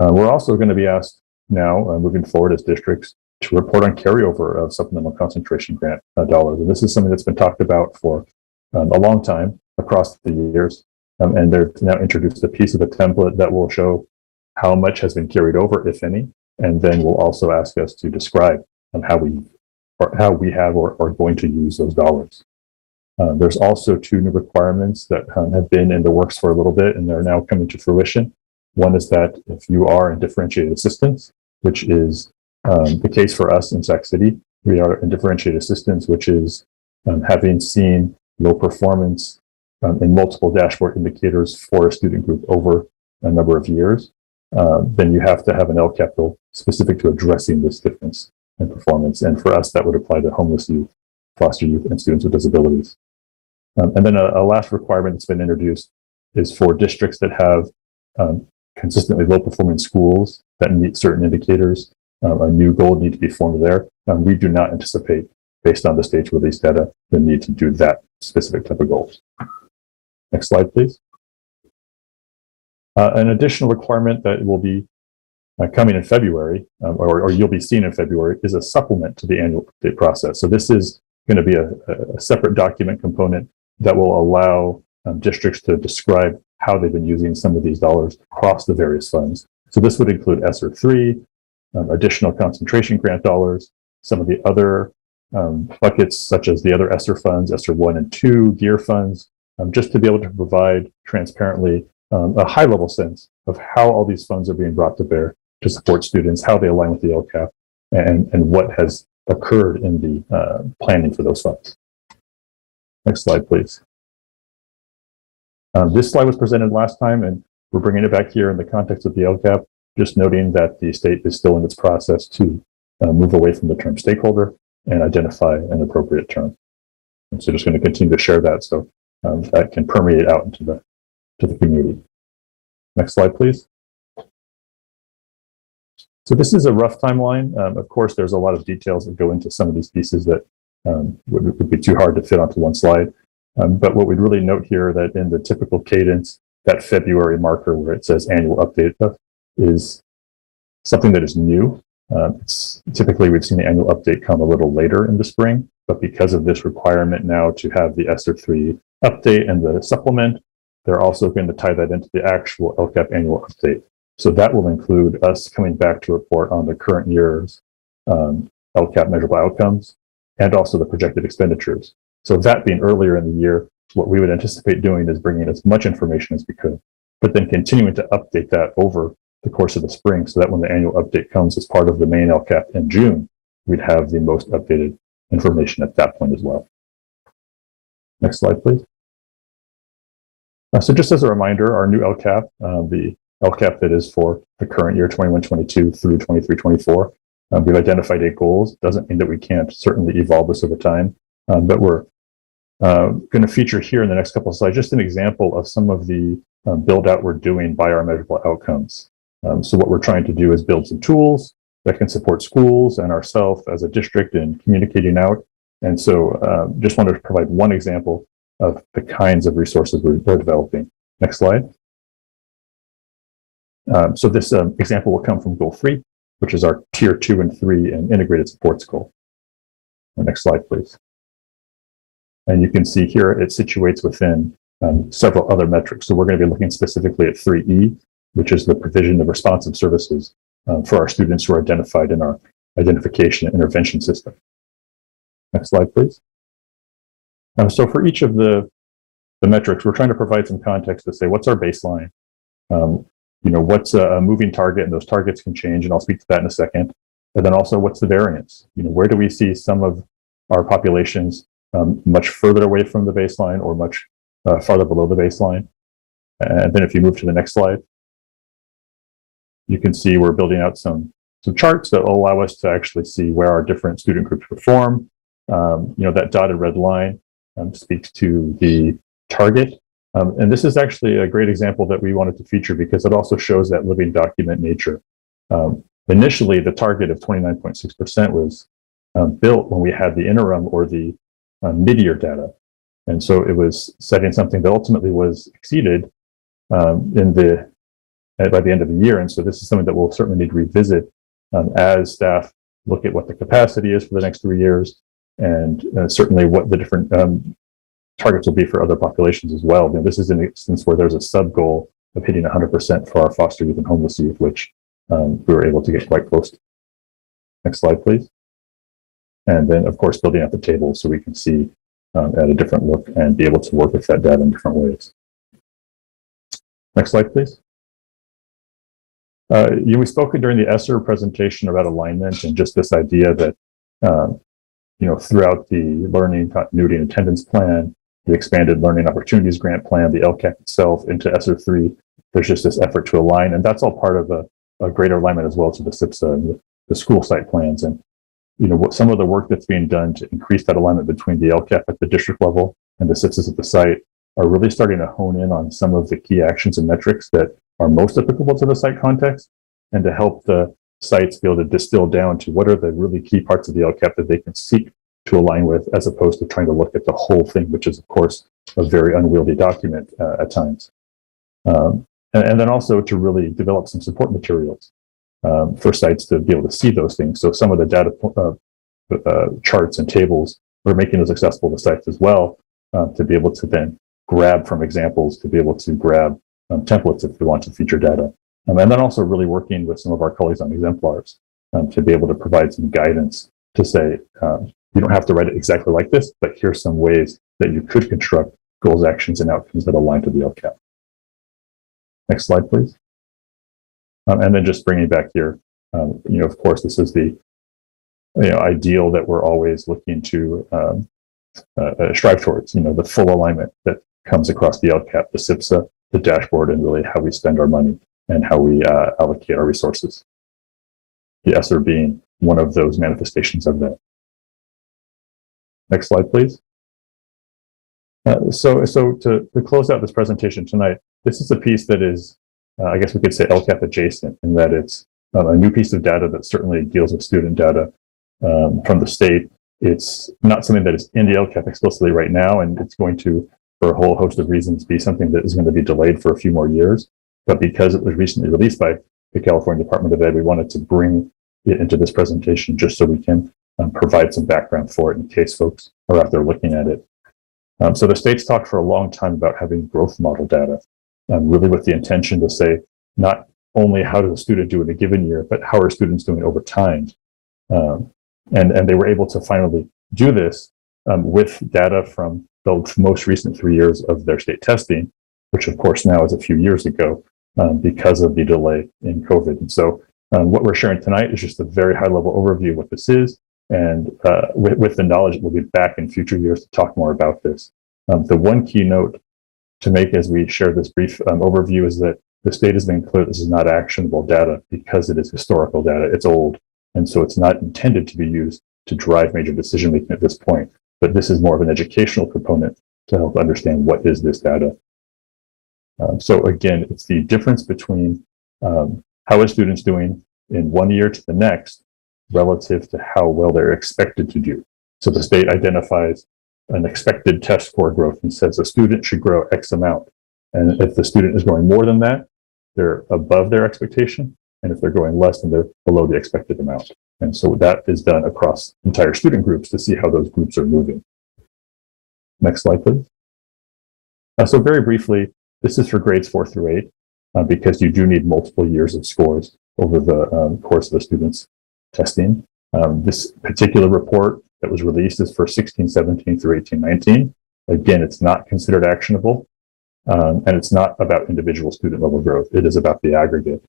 We're also going to be asked now, moving forward as districts, to report on carryover of supplemental concentration grant dollars. And this is something that's been talked about for a long time across the years. And they've now introduced a piece of the template that will show how much has been carried over, if any. And then will also ask us to describe how we have or are going to use those dollars. There's also two new requirements that have been in the works for a little bit, and they're now coming to fruition. One is that if you are in differentiated assistance, which is the case for us in Sac City, we are in differentiated assistance, which is having seen low performance in multiple dashboard indicators for a student group over a number of years, then you have to have an LCAP goal specific to addressing this difference in performance. And for us, that would apply to homeless youth, foster youth, and students with disabilities. And then a last requirement that's been introduced is for districts that have consistently low performing schools that meet certain indicators, a new goal would need to be formed there. We do not anticipate, based on the state's release data, the need to do that specific type of goals. Next slide, please. An additional requirement that will be coming in February, or you'll be seeing in February, is a supplement to the annual update process. So this is going to be a separate document component that will allow districts to describe how they've been using some of these dollars across the various funds. So this would include ESSER 3, additional concentration grant dollars, some of the other buckets, such as the other ESSER funds, ESSER 1 and 2, GEAR funds, just to be able to provide transparently a high-level sense of how all these funds are being brought to bear to support students, how they align with the LCAP, and what has occurred in the planning for those funds. Next slide, please. This slide was presented last time, and we're bringing it back here in the context of the LCAP, just noting that the state is still in its process to move away from the term stakeholder and identify an appropriate term. And so just going to continue to share that so that can permeate out into the community. Next slide, please. So this is a rough timeline. Of course, there's a lot of details that go into some of these pieces that would be too hard to fit onto one slide. But what we'd really note here that in the typical cadence, that February marker where it says annual update is something that is new. Typically, we've seen the annual update come a little later in the spring, but because of this requirement now to have the ESSER 3 update and the supplement, they're also going to tie that into the actual LCAP annual update. So that will include us coming back to report on the current year's LCAP measurable outcomes and also the projected expenditures. So that being earlier in the year, what we would anticipate doing is bringing as much information as we could, but then continuing to update that over the course of the spring so that when the annual update comes as part of the main LCAP in June, we'd have the most updated information at that point as well. Next slide, please. So just as a reminder, our new LCAP, the LCAP that is for the current year 21-22 through 23-24, we've identified 8 goals. Doesn't mean that we can't certainly evolve this over time, but we're going to feature here in the next couple of slides just an example of some of the build out we're doing by our measurable outcomes. So what we're trying to do is build some tools that can support schools and ourselves as a district in communicating out. And so just wanted to provide one example of the kinds of resources we're developing. Next slide. So this example will come from goal 3, which is our tier 2 and 3 and integrated supports goal. Next slide, please. And you can see here it situates within several other metrics. So we're going to be looking specifically at 3E, which is the provision of responsive services for our students who are identified in our identification and intervention system. Next slide, please. So for each of the the metrics, we're trying to provide some context to say, what's our baseline? What's a moving target, and those targets can change, and I'll speak to that in a second. And then also, what's the variance? Where do we see some of our populations much further away from the baseline or much farther below the baseline? And then if you move to the next slide, you can see we're building out some charts that will allow us to actually see where our different student groups perform. That dotted red line speaks to the target. And this is actually a great example that we wanted to feature because it also shows that living document nature. Initially, the target of 29.6% was built when we had the interim or the mid-year data. And so it was setting something that ultimately was exceeded by the end of the year. And so this is something that we'll certainly need to revisit as staff look at what the capacity is for the next 3 years, and certainly what the different targets will be for other populations as well. This is an instance where there's a sub-goal of hitting 100% for our foster youth and homeless youth, which we were able to get quite close to. Next slide, please. And then, of course, building out the table so we can see at a different look and be able to work with that data in different ways. Next slide, please. We spoke during the ESSER presentation about alignment and just this idea that, throughout the learning continuity and attendance plan, the expanded learning opportunities grant plan, the LCAP itself into ESSER 3, there's just this effort to align. And that's all part of a greater alignment as well to the SIPSA and the school site plans. And, some of the work that's being done to increase that alignment between the LCAP at the district level and the SIPSAs at the site are really starting to hone in on some of the key actions and metrics that are most applicable to the site context, and to help the sites be able to distill down to what are the really key parts of the LCAP that they can seek to align with, as opposed to trying to look at the whole thing, which is, of course, a very unwieldy document at times. And then also to really develop some support materials for sites to be able to see those things. So some of the data charts and tables, we're making those accessible to sites as well, to be able to then grab from examples, to be able to grab templates if we want to feature data. And then also really working with some of our colleagues on exemplars to be able to provide some guidance to say, you don't have to write it exactly like this, but here's some ways that you could construct goals, actions, and outcomes that align to the LCAP. Next slide, please. And then just bringing back here, of course, this is the ideal that we're always looking to strive towards, the full alignment that comes across the LCAP, the SIPSA, the dashboard, and really how we spend our money and how we allocate our resources. The ESSER being one of those manifestations of that. Next slide, please. So to close out this presentation tonight, this is a piece that is, I guess we could say LCAP adjacent, in that it's a new piece of data that certainly deals with student data from the state. It's not something that is in the LCAP explicitly right now, and it's going to, for a whole host of reasons, be something that is going to be delayed for a few more years. But because it was recently released by the California Department of Ed, we wanted to bring it into this presentation just so we can provide some background for it in case folks are out there looking at it. So the state's talked for a long time about having growth model data, really with the intention to say not only how does a student do in a given year, but how are students doing over time. And they were able to finally do this with data from the most recent 3 years of their state testing, which of course now is a few years ago because of the delay in COVID. And so what we're sharing tonight is just a very high level overview of what this is. And with the knowledge that we'll be back in future years to talk more about this. The one key note to make as we share this brief overview is that the state has been clear this is not actionable data because it is historical data. It's old. And so it's not intended to be used to drive major decision making at this point. But this is more of an educational component to help understand what is this data. So again, it's the difference between how are students doing in 1 year to the next relative to how well they're expected to do. So the state identifies an expected test score growth and says a student should grow X amount. And if the student is growing more than that, they're above their expectation. And if they're growing less, then they're below the expected amount. And so that is done across entire student groups to see how those groups are moving. Next slide, please. So very briefly, this is for grades 4 through 8, because you do need multiple years of scores over the course of the student's testing. This particular report that was released is for 16, 17 through 18, 19. Again, it's not considered actionable, and it's not about individual student level growth. It is about the aggregate.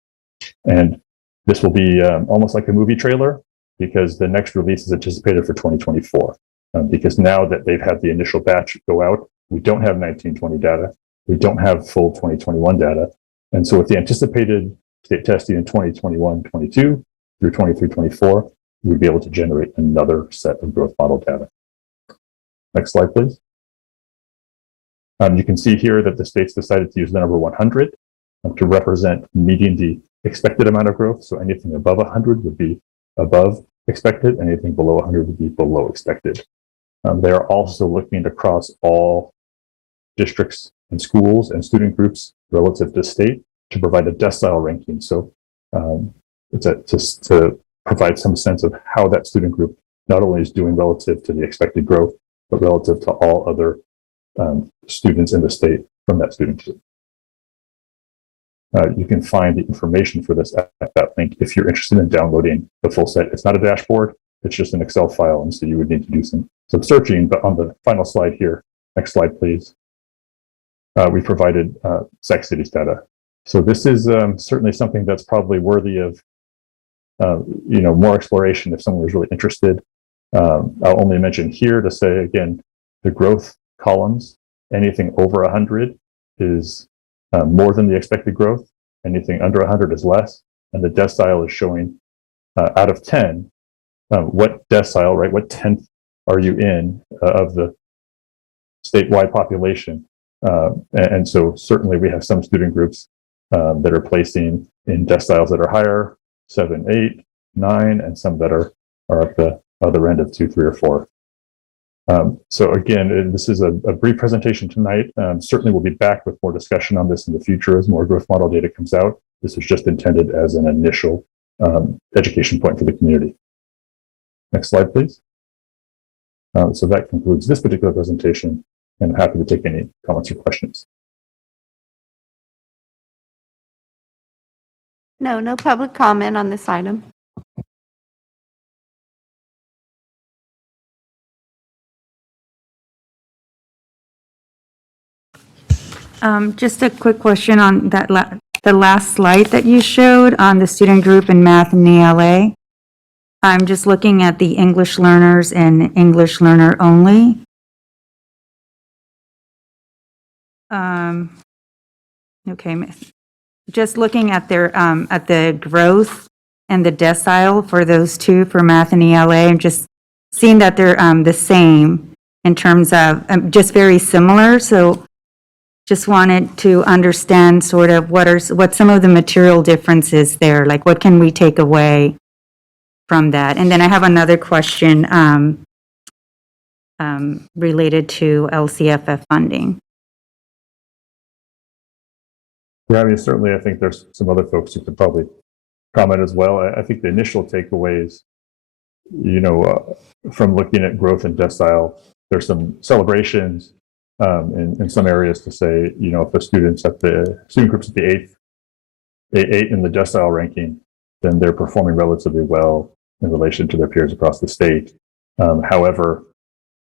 And this will be almost like a movie trailer, because the next release is anticipated for 2024. Because now that they've had the initial batch go out, we don't have 1920 data. We don't have full 2021 data. And so with the anticipated state testing in 2021-22 through 23-24, we'd be able to generate another set of growth model data. Next slide, please. You can see here that the states decided to use the number 100 to represent meeting the expected amount of growth. So anything above 100 would be above expected, anything below 100 would be below expected. They are also looking across all districts and schools and student groups relative to state to provide a decile ranking. So it's to provide some sense of how that student group not only is doing relative to the expected growth, but relative to all other students in the state from that student group. You can find the information for this at that link if you're interested in downloading the full set. It's not a dashboard, it's just an Excel file, and so you would need to do some searching. But on the final slide here, next slide, please, we provided Sac City's data. So this is certainly something that's probably worthy of more exploration if someone was really interested. I'll only mention here to say, again, the growth columns, anything over 100 is more than the expected growth. Anything under 100 is less. And the decile is showing out of 10, what decile, right? What 10th are you in of the statewide population? And so certainly we have some student groups that are placing in deciles that are higher, 7, 8, 9, and some that are at the other end of 2, 3, or 4. So again, this is a brief presentation tonight. Certainly we'll be back with more discussion on this in the future as more growth model data comes out. This was just intended as an initial education point for the community. Next slide, please. So that concludes this particular presentation, and I'm happy to take any comments or questions. No public comment on this item. Just a quick question on that the last slide that you showed on the student group in math and ELA. I'm just looking at the English learners and English learner only. Okay, just looking at their at the growth and the decile for those two for math and ELA, I'm just seeing that they're the same in terms of just very similar. So just wanted to understand sort of what some of the material differences there, like what can we take away from that? And then I have another question related to LCFF funding. Yeah, I mean, certainly I think there's some other folks who could probably comment as well. I think the initial takeaways, from looking at growth and decile, there's some celebrations in some areas to say, if the student groups at the eight in the decile ranking, then they're performing relatively well in relation to their peers across the state. However,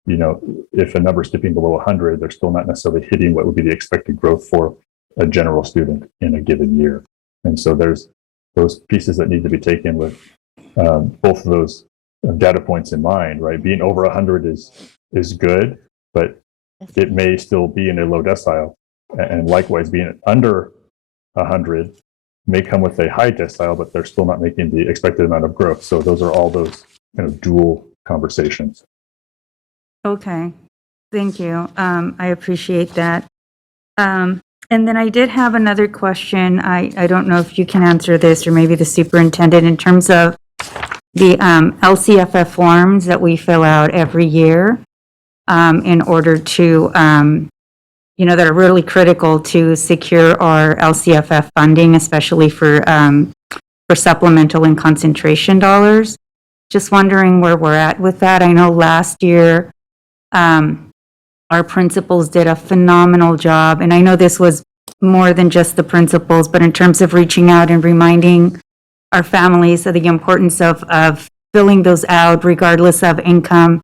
if a number is dipping below 100, they're still not necessarily hitting what would be the expected growth for a general student in a given year. And so there's those pieces that need to be taken with both of those data points in mind, right? Being over 100 is good, but it may still be in a low decile. And likewise, being under 100 may come with a high decile, but they're still not making the expected amount of growth. So those are all those kind of dual conversations. Okay, thank you. I appreciate that. And then I did have another question. I don't know if you can answer this, or maybe the superintendent, in terms of the LCFF forms that we fill out every year in order to, that are really critical to secure our LCFF funding, especially for supplemental and concentration dollars. Just wondering where we're at with that. I know last year our principals did a phenomenal job, and I know this was more than just the principals, but in terms of reaching out and reminding our families of the importance of filling those out regardless of income.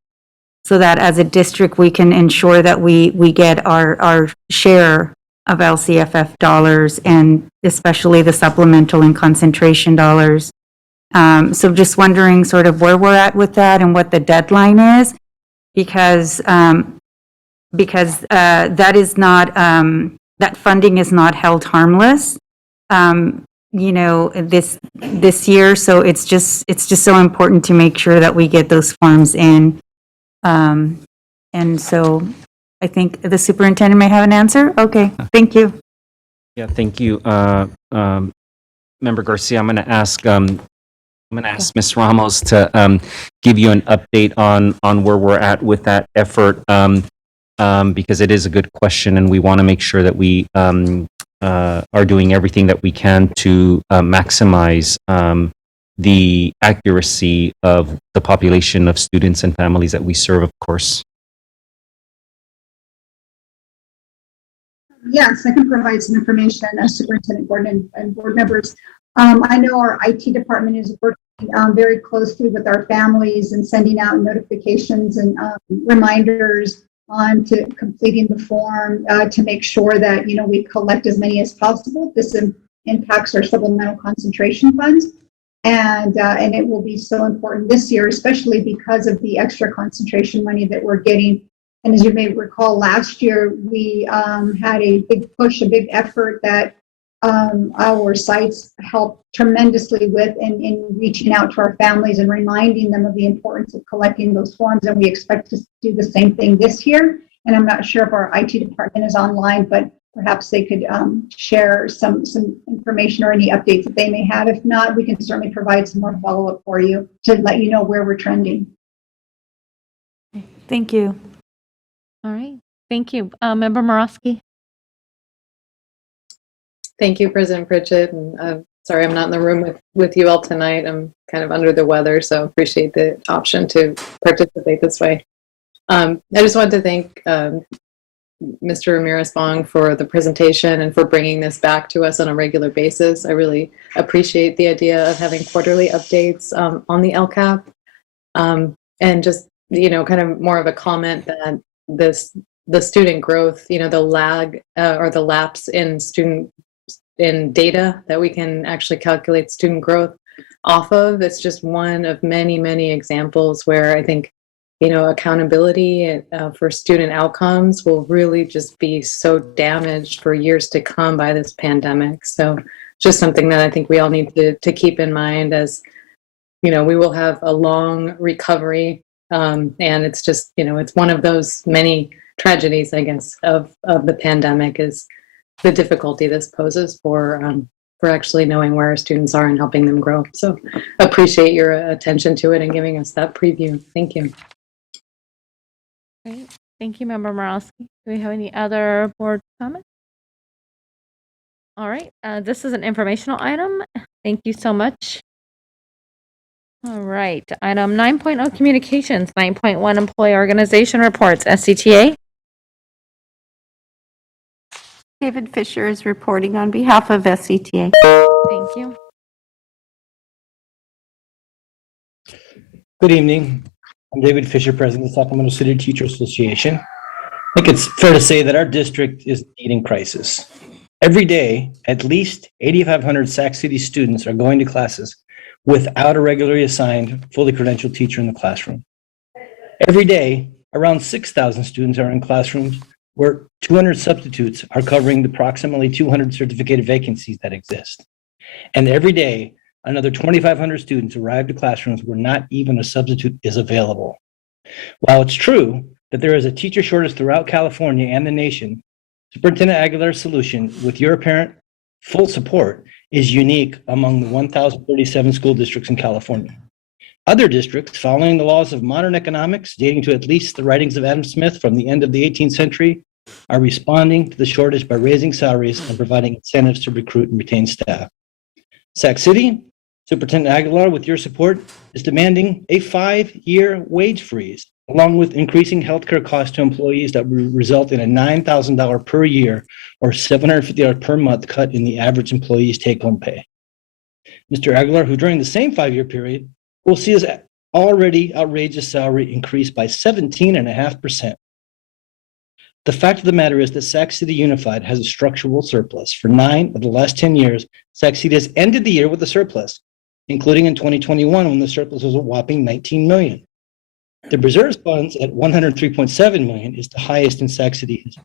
so that as a district, we can ensure that we get our share of LCFF dollars, and especially the supplemental and concentration dollars. So just wondering sort of where we're at with that and what the deadline is, because that is not, that funding is not held harmless, this year. So it's just so important to make sure that we get those forms in. And so I think the superintendent may have an answer. Okay, thank you. Yeah, thank you, Member Garcia. I'm going to ask Ms. Ramos to give you an update on where we're at with that effort, because it is a good question, and we want to make sure that we are doing everything that we can to maximize the accuracy of the population of students and families that we serve, of course. Yes, I can provide some information as Superintendent Gordon and board members. I know our IT department is working very closely with our families and sending out notifications and reminders on to completing the form to make sure that, we collect as many as possible. This impacts our supplemental concentration funds. And it will be so important this year, especially because of the extra concentration money that we're getting. And as you may recall, last year we had a big push, a big effort that our sites helped tremendously with in reaching out to our families and reminding them of the importance of collecting those forms. And we expect to do the same thing this year. And I'm not sure if our IT department is online, but perhaps they could share some information or any updates that they may have. If not, we can certainly provide some more follow-up for you to let you know where we're trending. Thank you. All right. Thank you. Member Morosky? Thank you, President Pritchett. And sorry, I'm not in the room with you all tonight. I'm kind of under the weather, so appreciate the option to participate this way. I just wanted to thank Mr. Ramirez-Bong for the presentation and for bringing this back to us on a regular basis. I really appreciate the idea of having quarterly updates on the LCAP. And just, kind of more of a comment that the student growth, the lag or the lapse in data that we can actually calculate student growth off of. It's just one of many, many examples where I think, accountability for student outcomes will really just be so damaged for years to come by this pandemic. So just something that I think we all need to keep in mind as, we will have a long recovery. And it's just, it's one of those many tragedies, I guess, of the pandemic is the difficulty this poses for actually knowing where our students are and helping them grow. So appreciate your attention to it and giving us that preview. Thank you. Great. Thank you, Member Morosky. Do we have any other board comments? All right. This is an informational item. Thank you so much. All right. Item 9.0 communications, 9.1 employee organization reports, SCTA. David Fisher is reporting on behalf of SCTA. Thank you. Good evening. I'm David Fisher, President of the Sacramento City Teacher Association. I think it's fair to say that our district is in crisis. Every day, at least 8,500 Sac City students are going to classes without a regularly assigned, fully credentialed teacher in the classroom. Every day, around 6,000 students are in classrooms where 200 substitutes are covering the approximately 200 certificated vacancies that exist. And every day, another 2,500 students arrive to classrooms where not even a substitute is available. While it's true that there is a teacher shortage throughout California and the nation, Superintendent Aguilar's solution, with your apparent full support, is unique among the 1,037 school districts in California. Other districts, following the laws of modern economics, dating to at least the writings of Adam Smith from the end of the 18th century, are responding to the shortage by raising salaries and providing incentives to recruit and retain staff. Sac City, Superintendent Aguilar, with your support, is demanding a 5-year wage freeze, along with increasing healthcare costs to employees that will result in a $9,000 per year or $750 per month cut in the average employee's take-home pay. Mr. Aguilar, who during the same 5-year period will see his already outrageous salary increase by 17.5%. The fact of the matter is that Sac City Unified has a structural surplus. For 9 of the last 10 years, Sac City has ended the year with a surplus, including in 2021 when the surplus was a whopping 19 million. The reserves funds at 103.7 million is the highest in Sac City history.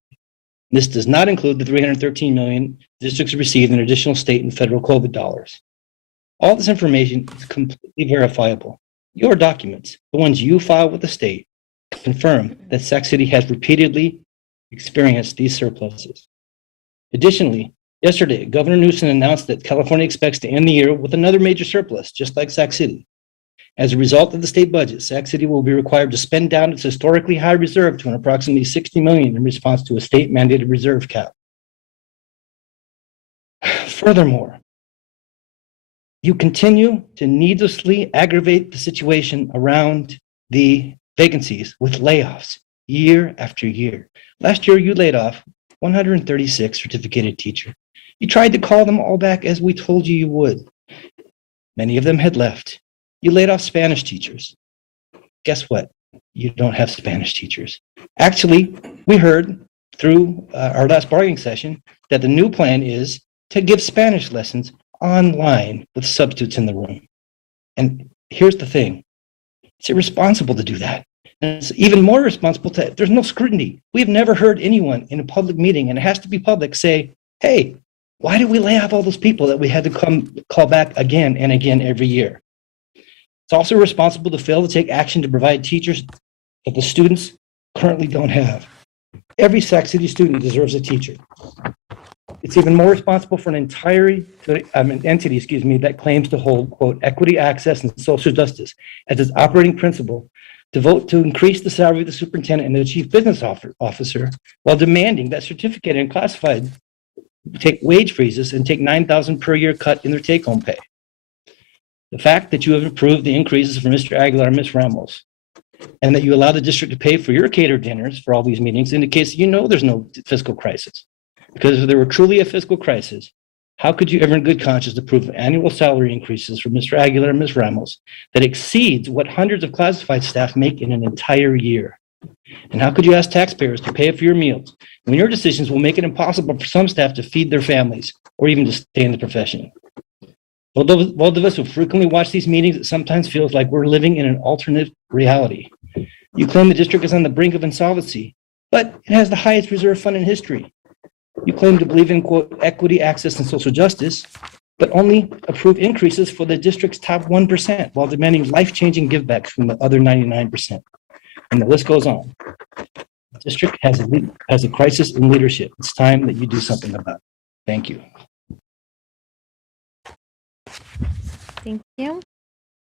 This does not include the 313 million districts received in additional state and federal COVID dollars. All this information is completely verifiable. Your documents, the ones you file with the state, confirm that Sac City has repeatedly experienced these surpluses. Additionally, yesterday, Governor Newsom announced that California expects to end the year with another major surplus, just like Sac City. As a result of the state budget, Sac City will be required to spend down its historically high reserve to an approximately 60 million in response to a state mandated reserve cap. Furthermore, you continue to needlessly aggravate the situation around the vacancies with layoffs year after year. Last year, you laid off 136 certificated teachers. You tried to call them all back as we told you you would. Many of them had left. You laid off Spanish teachers. Guess what? You don't have Spanish teachers. Actually, we heard through our last bargaining session that the new plan is to give Spanish lessons online with substitutes in the room. And here's the thing. It's irresponsible to do that. And it's even more responsible to, there's no scrutiny. We've never heard anyone in a public meeting, and it has to be public, say, hey, why did we lay off all those people that we had to call back again and again every year? It's also responsible to fail to take action to provide teachers that the students currently don't have. Every Sac City student deserves a teacher. It's even more responsible for an entity that claims to hold, quote, equity, access, and social justice as its operating principle to vote to increase the salary of the superintendent and the chief business officer while demanding that certificated and classified take wage freezes and take $9,000 per year cut in their take-home pay. The fact that you have approved the increases for Mr. Aguilar and Ms. Ramos, and that you allow the district to pay for your catered dinners for all these meetings indicates that you know there's no fiscal crisis. Because if there were truly a fiscal crisis, how could you ever in good conscience approve annual salary increases for Mr. Aguilar and Ms. Ramos that exceeds what hundreds of classified staff make in an entire year? And how could you ask taxpayers to pay for your meals when your decisions will make it impossible for some staff to feed their families or even to stay in the profession? For those of us who frequently watch these meetings, it sometimes feels like we're living in an alternate reality. You claim the district is on the brink of insolvency, but it has the highest reserve fund in history. You claim to believe in, quote, equity, access, and social justice, but only approve increases for the district's top 1% while demanding life-changing givebacks from the other 99%. And the list goes on. The district has a crisis in leadership. It's time that you do something about it. Thank you. Thank you.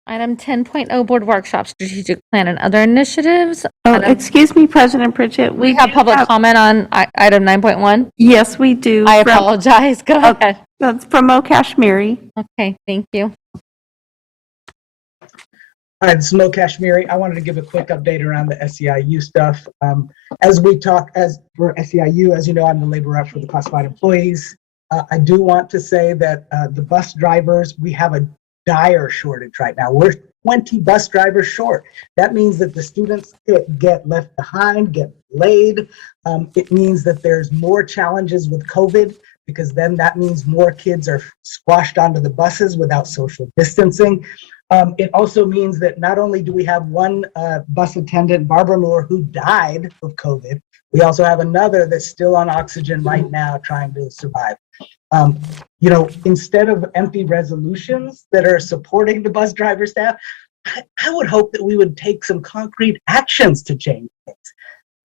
Item 10.0, board workshop, strategic plan and other initiatives. Oh, excuse me, President Pritchett. We have public comment on item 9.1. Yes, we do. I apologize. Go ahead. That's from Mo Kashmiri. Okay, thank you. Hi, this is Mo Kashmiri. I wanted to give a quick update around the SEIU stuff. As for SEIU, as you know, I'm the labor rep for the classified employees. I do want to say that the bus drivers, we have a dire shortage right now. We're 20 bus drivers short. That means that the students get left behind, get delayed. It means that there's more challenges with COVID, because then that means more kids are squashed onto the buses without social distancing. It also means that not only do we have one bus attendant, Barbara Moore, who died of COVID, we also have another that's still on oxygen right now trying to survive. Instead of empty resolutions that are supporting the bus driver staff, I would hope that we would take some concrete actions to change things.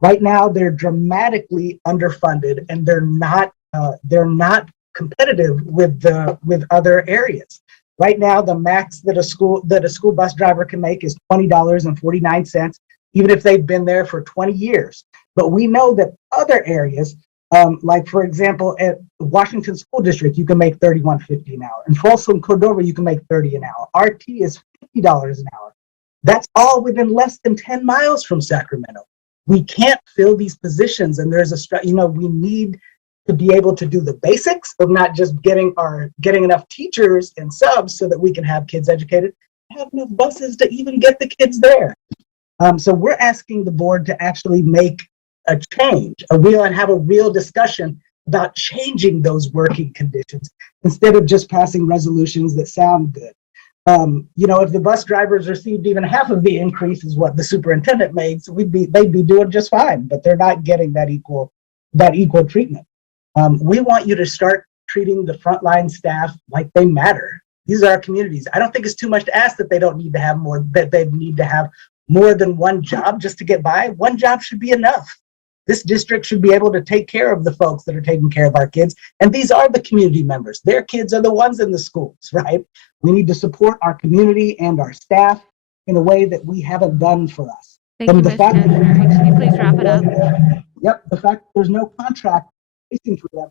Right now, they're dramatically underfunded, and they're not competitive with other areas. Right now, the max that a school bus driver can make is $20.49, even if they've been there for 20 years. But we know that other areas, like for example, at Washington School District, you can make $31.50 an hour. In Folsom Cordova, you can make $30 an hour. RT is $50 an hour. That's all within less than 10 miles from Sacramento. We can't fill these positions, and we need to be able to do the basics of not just getting enough teachers and subs so that we can have kids educated, have enough buses to even get the kids there. So we're asking the board to actually make a change, and have a real discussion about changing those working conditions instead of just passing resolutions that sound good. If the bus drivers received even half of the increase is what the superintendent makes, they'd be doing just fine, but they're not getting that equal treatment. We want you to start treating the frontline staff like they matter. These are our communities. I don't think it's too much to ask that they need to have more than one job just to get by. One job should be enough. This district should be able to take care of the folks that are taking care of our kids. And these are the community members. Their kids are the ones in the schools, right? We need to support our community and our staff in a way that we haven't done for us. Thank you, the Ms. fact that- Cashmere. Can you please wrap it up? Yep, the fact that there's no contract facing for them.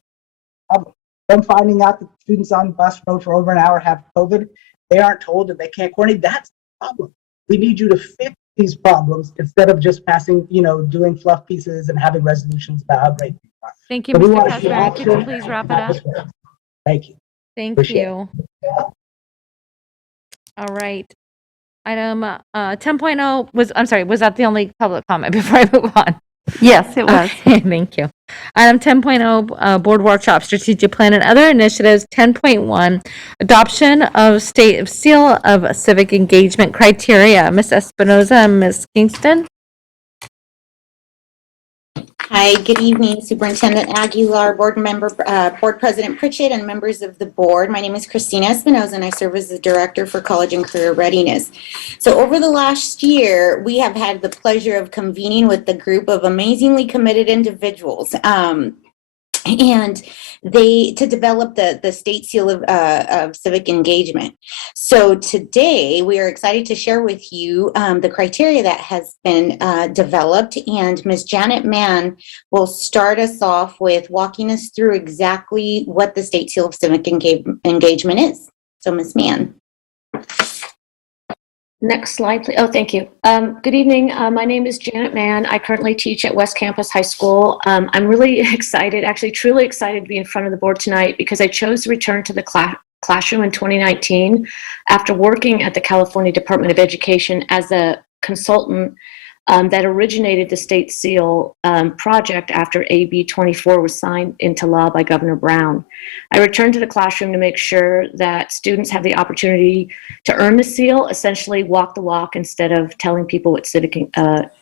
Them finding out that students on bus road for over an hour have COVID, they aren't told that they can't coordinate. That's the problem. We need you to fix these problems instead of just passing, doing fluff pieces and having resolutions about how great they are. Thank you, So we Mr. want to see Cashmere. Could you action, please wrap it not up? just words. Thank you. Thank Appreciate you. All right. Item 10.0 was that the only public comment before I move on? Yes, it was. Okay, thank you. Item 10.0, board workshop, strategic plan and other initiatives. 10.1, adoption of state seal of civic engagement criteria. Ms. Espinoza and Ms. Kingston. Hi, good evening, Superintendent Aguilar, Board President Pritchett, and members of the board. My name is Christina Espinoza, and I serve as the Director for College and Career Readiness. So over the last year, we have had the pleasure of convening with a group of amazingly committed individuals. And to develop the state seal of civic engagement. So today we are excited to share with you the criteria that has been developed, and Ms. Janet Mann will start us off with walking us through exactly what the state seal of civic engagement is. So Ms. Mann. Next slide, please. Oh, thank you. Good evening. My name is Janet Mann. I currently teach at West Campus High School. I'm really excited, actually truly excited to be in front of the board tonight because I chose to return to the classroom in 2019 after working at the California Department of Education as a consultant that originated the state seal project after AB 24 was signed into law by Governor Brown. I returned to the classroom to make sure that students have the opportunity to earn the seal, essentially walk the walk instead of telling people what civic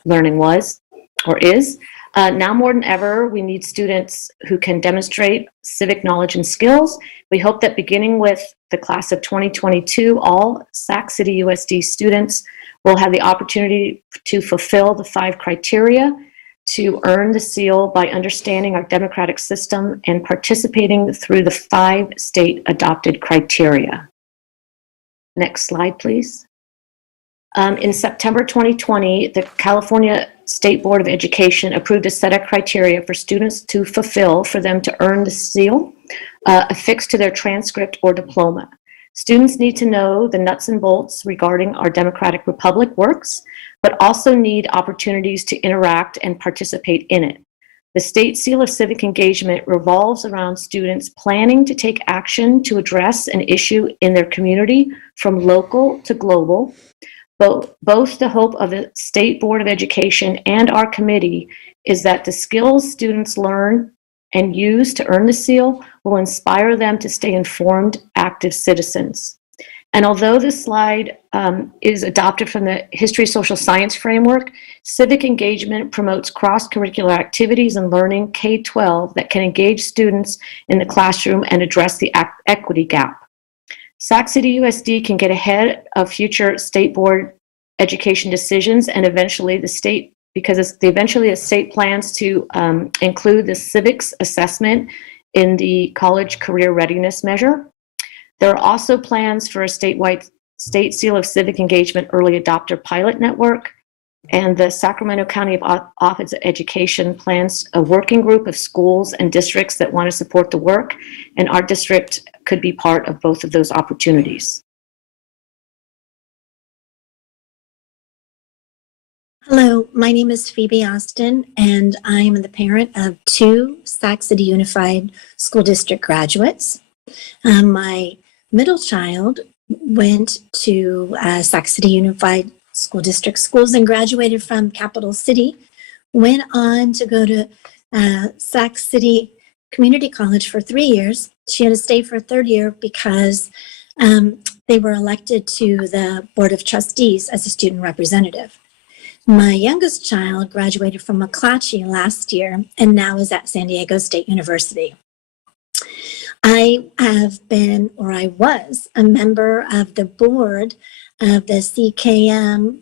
learning was or is. Now more than ever, we need students who can demonstrate civic knowledge and skills. We hope that beginning with the class of 2022, all Sac City USD students will have the opportunity to fulfill the 5 criteria to earn the seal by understanding our democratic system and participating through the 5 state adopted criteria. Next slide, please. In September 2020, the California State Board of Education approved a set of criteria for students to fulfill for them to earn the seal affixed to their transcript or diploma. Students need to know the nuts and bolts regarding our democratic republic works, but also need opportunities to interact and participate in it. The state seal of civic engagement revolves around students planning to take action to address an issue in their community from local to global. Both the hope of the State Board of Education and our committee is that the skills students learn and use to earn the seal will inspire them to stay informed, active citizens. And although this slide is adopted from the History Social Science framework, civic engagement promotes cross-curricular activities and learning K-12 that can engage students in the classroom and address the equity gap. Sac City USD can get ahead of future state board education decisions and eventually the state, because eventually the state plans to include the civics assessment in the college career readiness measure. There are also plans for a statewide state seal of civic engagement early adopter pilot network, and the Sacramento County Office of Education plans a working group of schools and districts that want to support the work, and our district could be part of both of those opportunities. Hello, my name is Phoebe Austin, and I am the parent of 2 Sac City Unified School District graduates. My middle child went to Sac City Unified School District schools and graduated from Capital City. Went on to go to Sac City Community College for 3 years. She had to stay for a third year because they were elected to the Board of Trustees as a student representative. My youngest child graduated from McClatchy last year and now is at San Diego State University. I have been, or I was, a member of the board of the CKM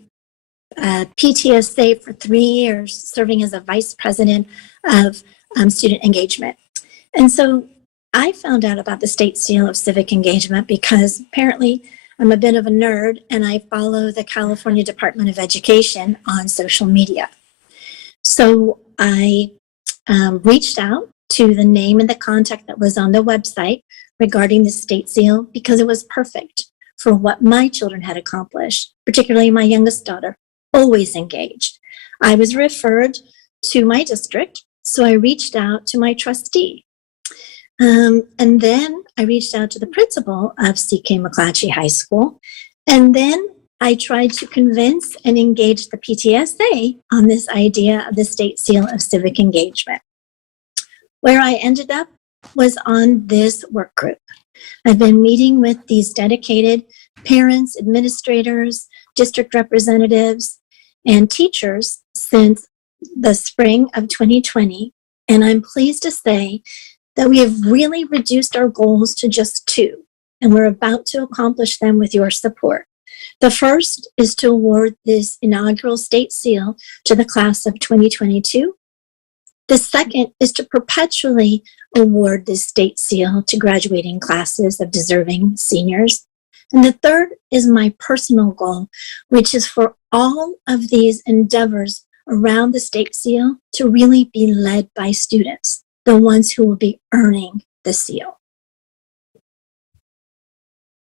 PTSA for 3 years, serving as a vice president of student engagement. And so I found out about the State Seal of Civic Engagement because apparently I'm a bit of a nerd and I follow the California Department of Education on social media. So I reached out to the name and the contact that was on the website regarding the State Seal because it was perfect for what my children had accomplished, particularly my youngest daughter, always engaged. I was referred to my district, so I reached out to my trustee. And then I reached out to the principal of CK McClatchy High School. And then I tried to convince and engage the PTSA on this idea of the State Seal of Civic Engagement. Where I ended up was on this work group. I've been meeting with these dedicated parents, administrators, district representatives, and teachers since the spring of 2020. And I'm pleased to say that we have really reduced our goals to just 2, and we're about to accomplish them with your support. The first is to award this inaugural State Seal to the class of 2022. The second is to perpetually award this State Seal to graduating classes of deserving seniors. And the third is my personal goal, which is for all of these endeavors around the State Seal to really be led by students, the ones who will be earning the seal.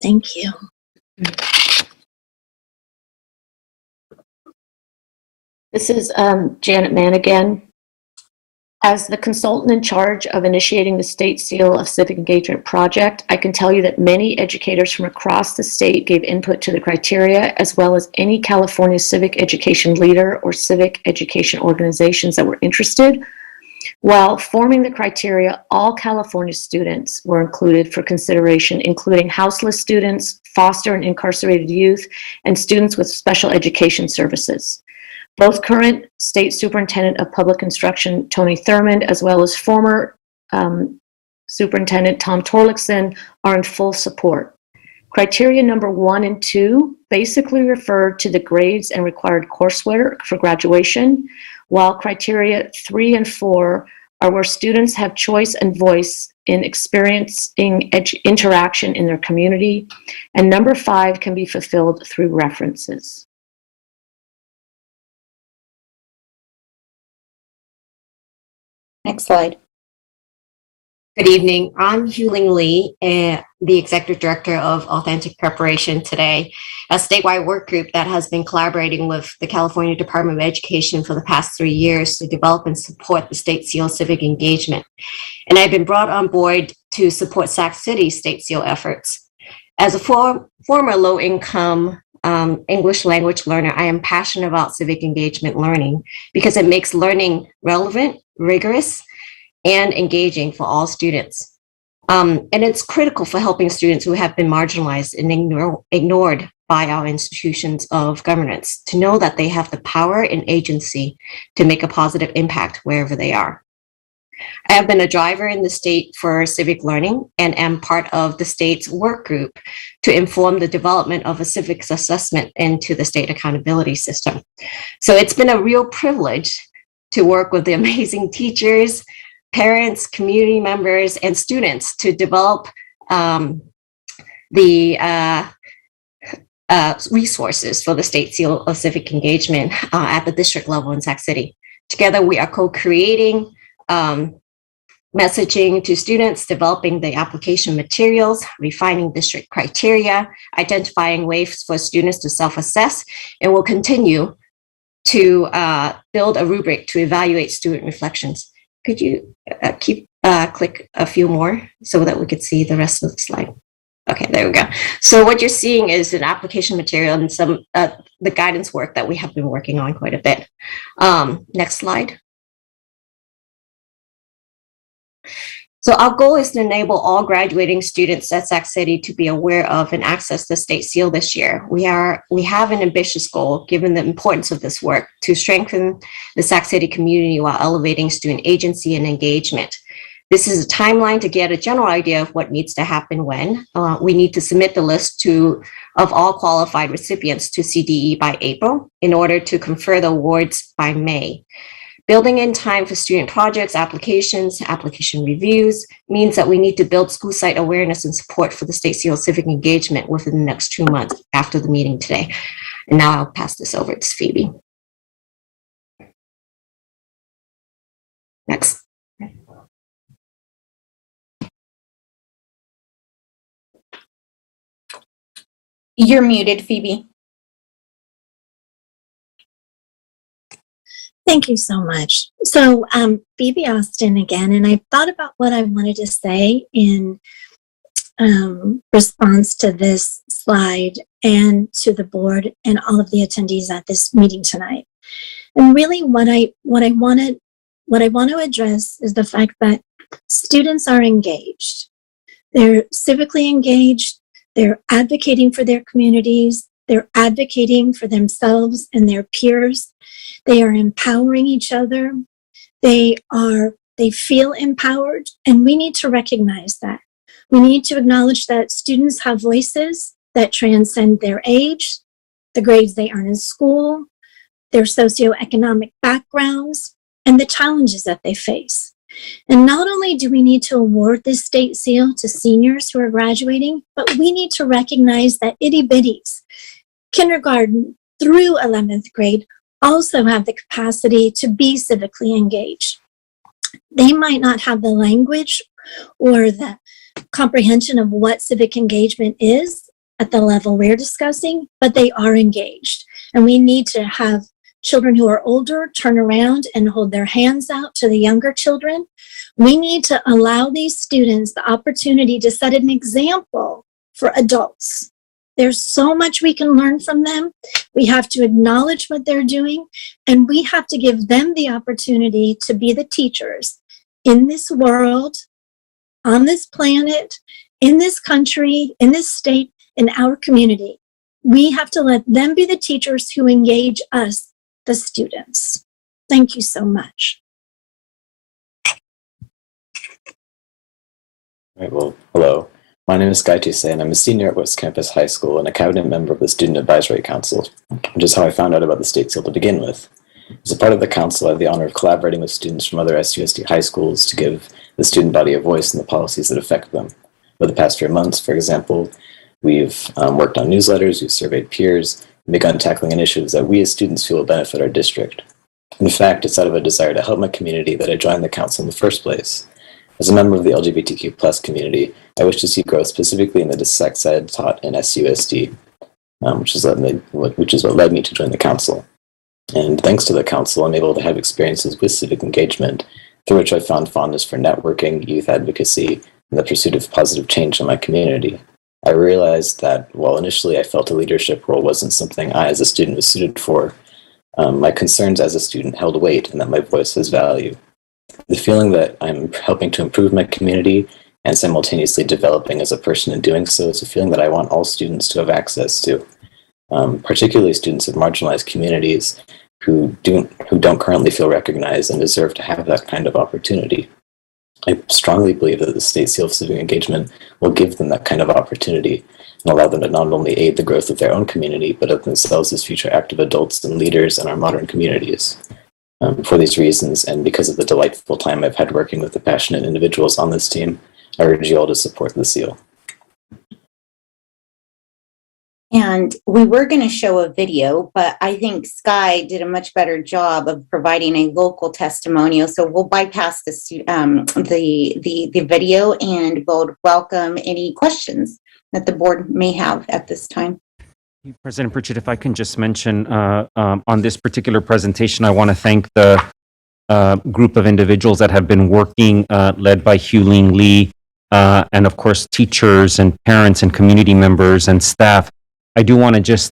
Thank you. This is Janet Mann again. As the consultant in charge of initiating the State Seal of Civic Engagement project, I can tell you that many educators from across the state gave input to the criteria, as well as any California civic education leader or civic education organizations that were interested. While forming the criteria, all California students were included for consideration, including houseless students, foster and incarcerated youth, and students with special education services. Both current State Superintendent of Public Instruction, Tony Thurmond, as well as former Superintendent Tom Torlakson are in full support. Criteria number 1 and 2 basically refer to the grades and required coursework for graduation, while criteria 3 and 4 are where students have choice and voice in experiencing interaction in their community, and number 5 can be fulfilled through references. Next slide. Good evening. I'm Huling Lee, the Executive Director of Authentic Preparation today, a statewide work group that has been collaborating with the California Department of Education for the past 3 years to develop and support the State Seal Civic Engagement. And I've been brought on board to support Sac City's State Seal efforts. As a former low-income English language learner, I am passionate about civic engagement learning because it makes learning relevant, rigorous, and engaging for all students. And it's critical for helping students who have been marginalized and ignored by our institutions of governance to know that they have the power and agency to make a positive impact wherever they are. I have been a driver in the state for civic learning and am part of the state's work group to inform the development of a civics assessment into the state accountability system. So it's been a real privilege to work with the amazing teachers, parents, community members, and students to develop the resources for the State Seal of Civic Engagement at the district level in Sac City. Together, we are co-creating messaging to students, developing the application materials, refining district criteria, identifying ways for students to self-assess, and will continue to build a rubric to evaluate student reflections. Could you click a few more so that we could see the rest of the slide? Okay, there we go. So what you're seeing is an application material and some the guidance work that we have been working on quite a bit. Next slide. So our goal is to enable all graduating students at Sac City to be aware of and access the state seal this year. We have an ambitious goal, given the importance of this work, to strengthen the Sac City community while elevating student agency and engagement. This is a timeline to get a general idea of what needs to happen when. We need to submit the list of all qualified recipients to CDE by April in order to confer the awards by May. Building in time for student projects, applications, application reviews means that we need to build school site awareness and support for the State Seal civic engagement within the next 2 months after the meeting today. And now I'll pass this over to Phoebe. Next. You're muted, Phoebe. Thank you so much. So, Phoebe Austin again, and I thought about what I wanted to say in response to this slide and to the board and all of the attendees at this meeting tonight. And really, what I want to address is the fact that students are engaged. They're civically engaged. They're advocating for their communities. They're advocating for themselves and their peers. They are empowering each other. They feel empowered, and we need to recognize that. We need to acknowledge that students have voices that transcend their age, the grades they earn in school, their socioeconomic backgrounds, and the challenges that they face. And not only do we need to award this state seal to seniors who are graduating, but we need to recognize that itty bitties, kindergarten through 11th grade, also have the capacity to be civically engaged. They might not have the language or the comprehension of what civic engagement is at the level we're discussing, but they are engaged. And we need to have children who are older turn around and hold their hands out to the younger children. We need to allow these students the opportunity to set an example for adults. There's so much we can learn from them. We have to acknowledge what they're doing, and we have to give them the opportunity to be the teachers in this world, on this planet, in this country, in this state, in our community. We have to let them be the teachers who engage us, the students. Thank you so much. All right, well, hello. My name is Guy Toussaint, and I'm a senior at West Campus High School and a cabinet member of the Student Advisory Council, which is how I found out about the state seal to begin with. As a part of the council, I have the honor of collaborating with students from other SUSD high schools to give the student body a voice in the policies that affect them. Over the past few months, for example, we've worked on newsletters, we've surveyed peers, and begun tackling initiatives that we as students feel will benefit our district. In fact, it's out of a desire to help my community that I joined the council in the first place. As a member of the LGBTQ+ community, I wish to see growth specifically in the sex ed taught in SUSD, which is what led me to join the council. And thanks to the council, I'm able to have experiences with civic engagement, through which I found fondness for networking, youth advocacy, and the pursuit of positive change in my community. I realized that while initially I felt a leadership role wasn't something I as a student was suited for, my concerns as a student held weight and that my voice has value. The feeling that I'm helping to improve my community and simultaneously developing as a person in doing so is a feeling that I want all students to have access to, particularly students of marginalized communities who don't currently feel recognized and deserve to have that kind of opportunity. I strongly believe that the state seal of civic engagement will give them that kind of opportunity and allow them to not only aid the growth of their own community, but of themselves as future active adults and leaders in our modern communities. For these reasons, and because of the delightful time I've had working with the passionate individuals on this team, I urge you all to support the seal. And we were going to show a video, but I think Sky did a much better job of providing a local testimonial. So we'll bypass the video and we'll welcome any questions that the board may have at this time. President Pritchett, if I can just mention on this particular presentation, I want to thank the group of individuals that have been working, led by Hugh Ling Lee, and of course, teachers and parents and community members and staff, I do want to just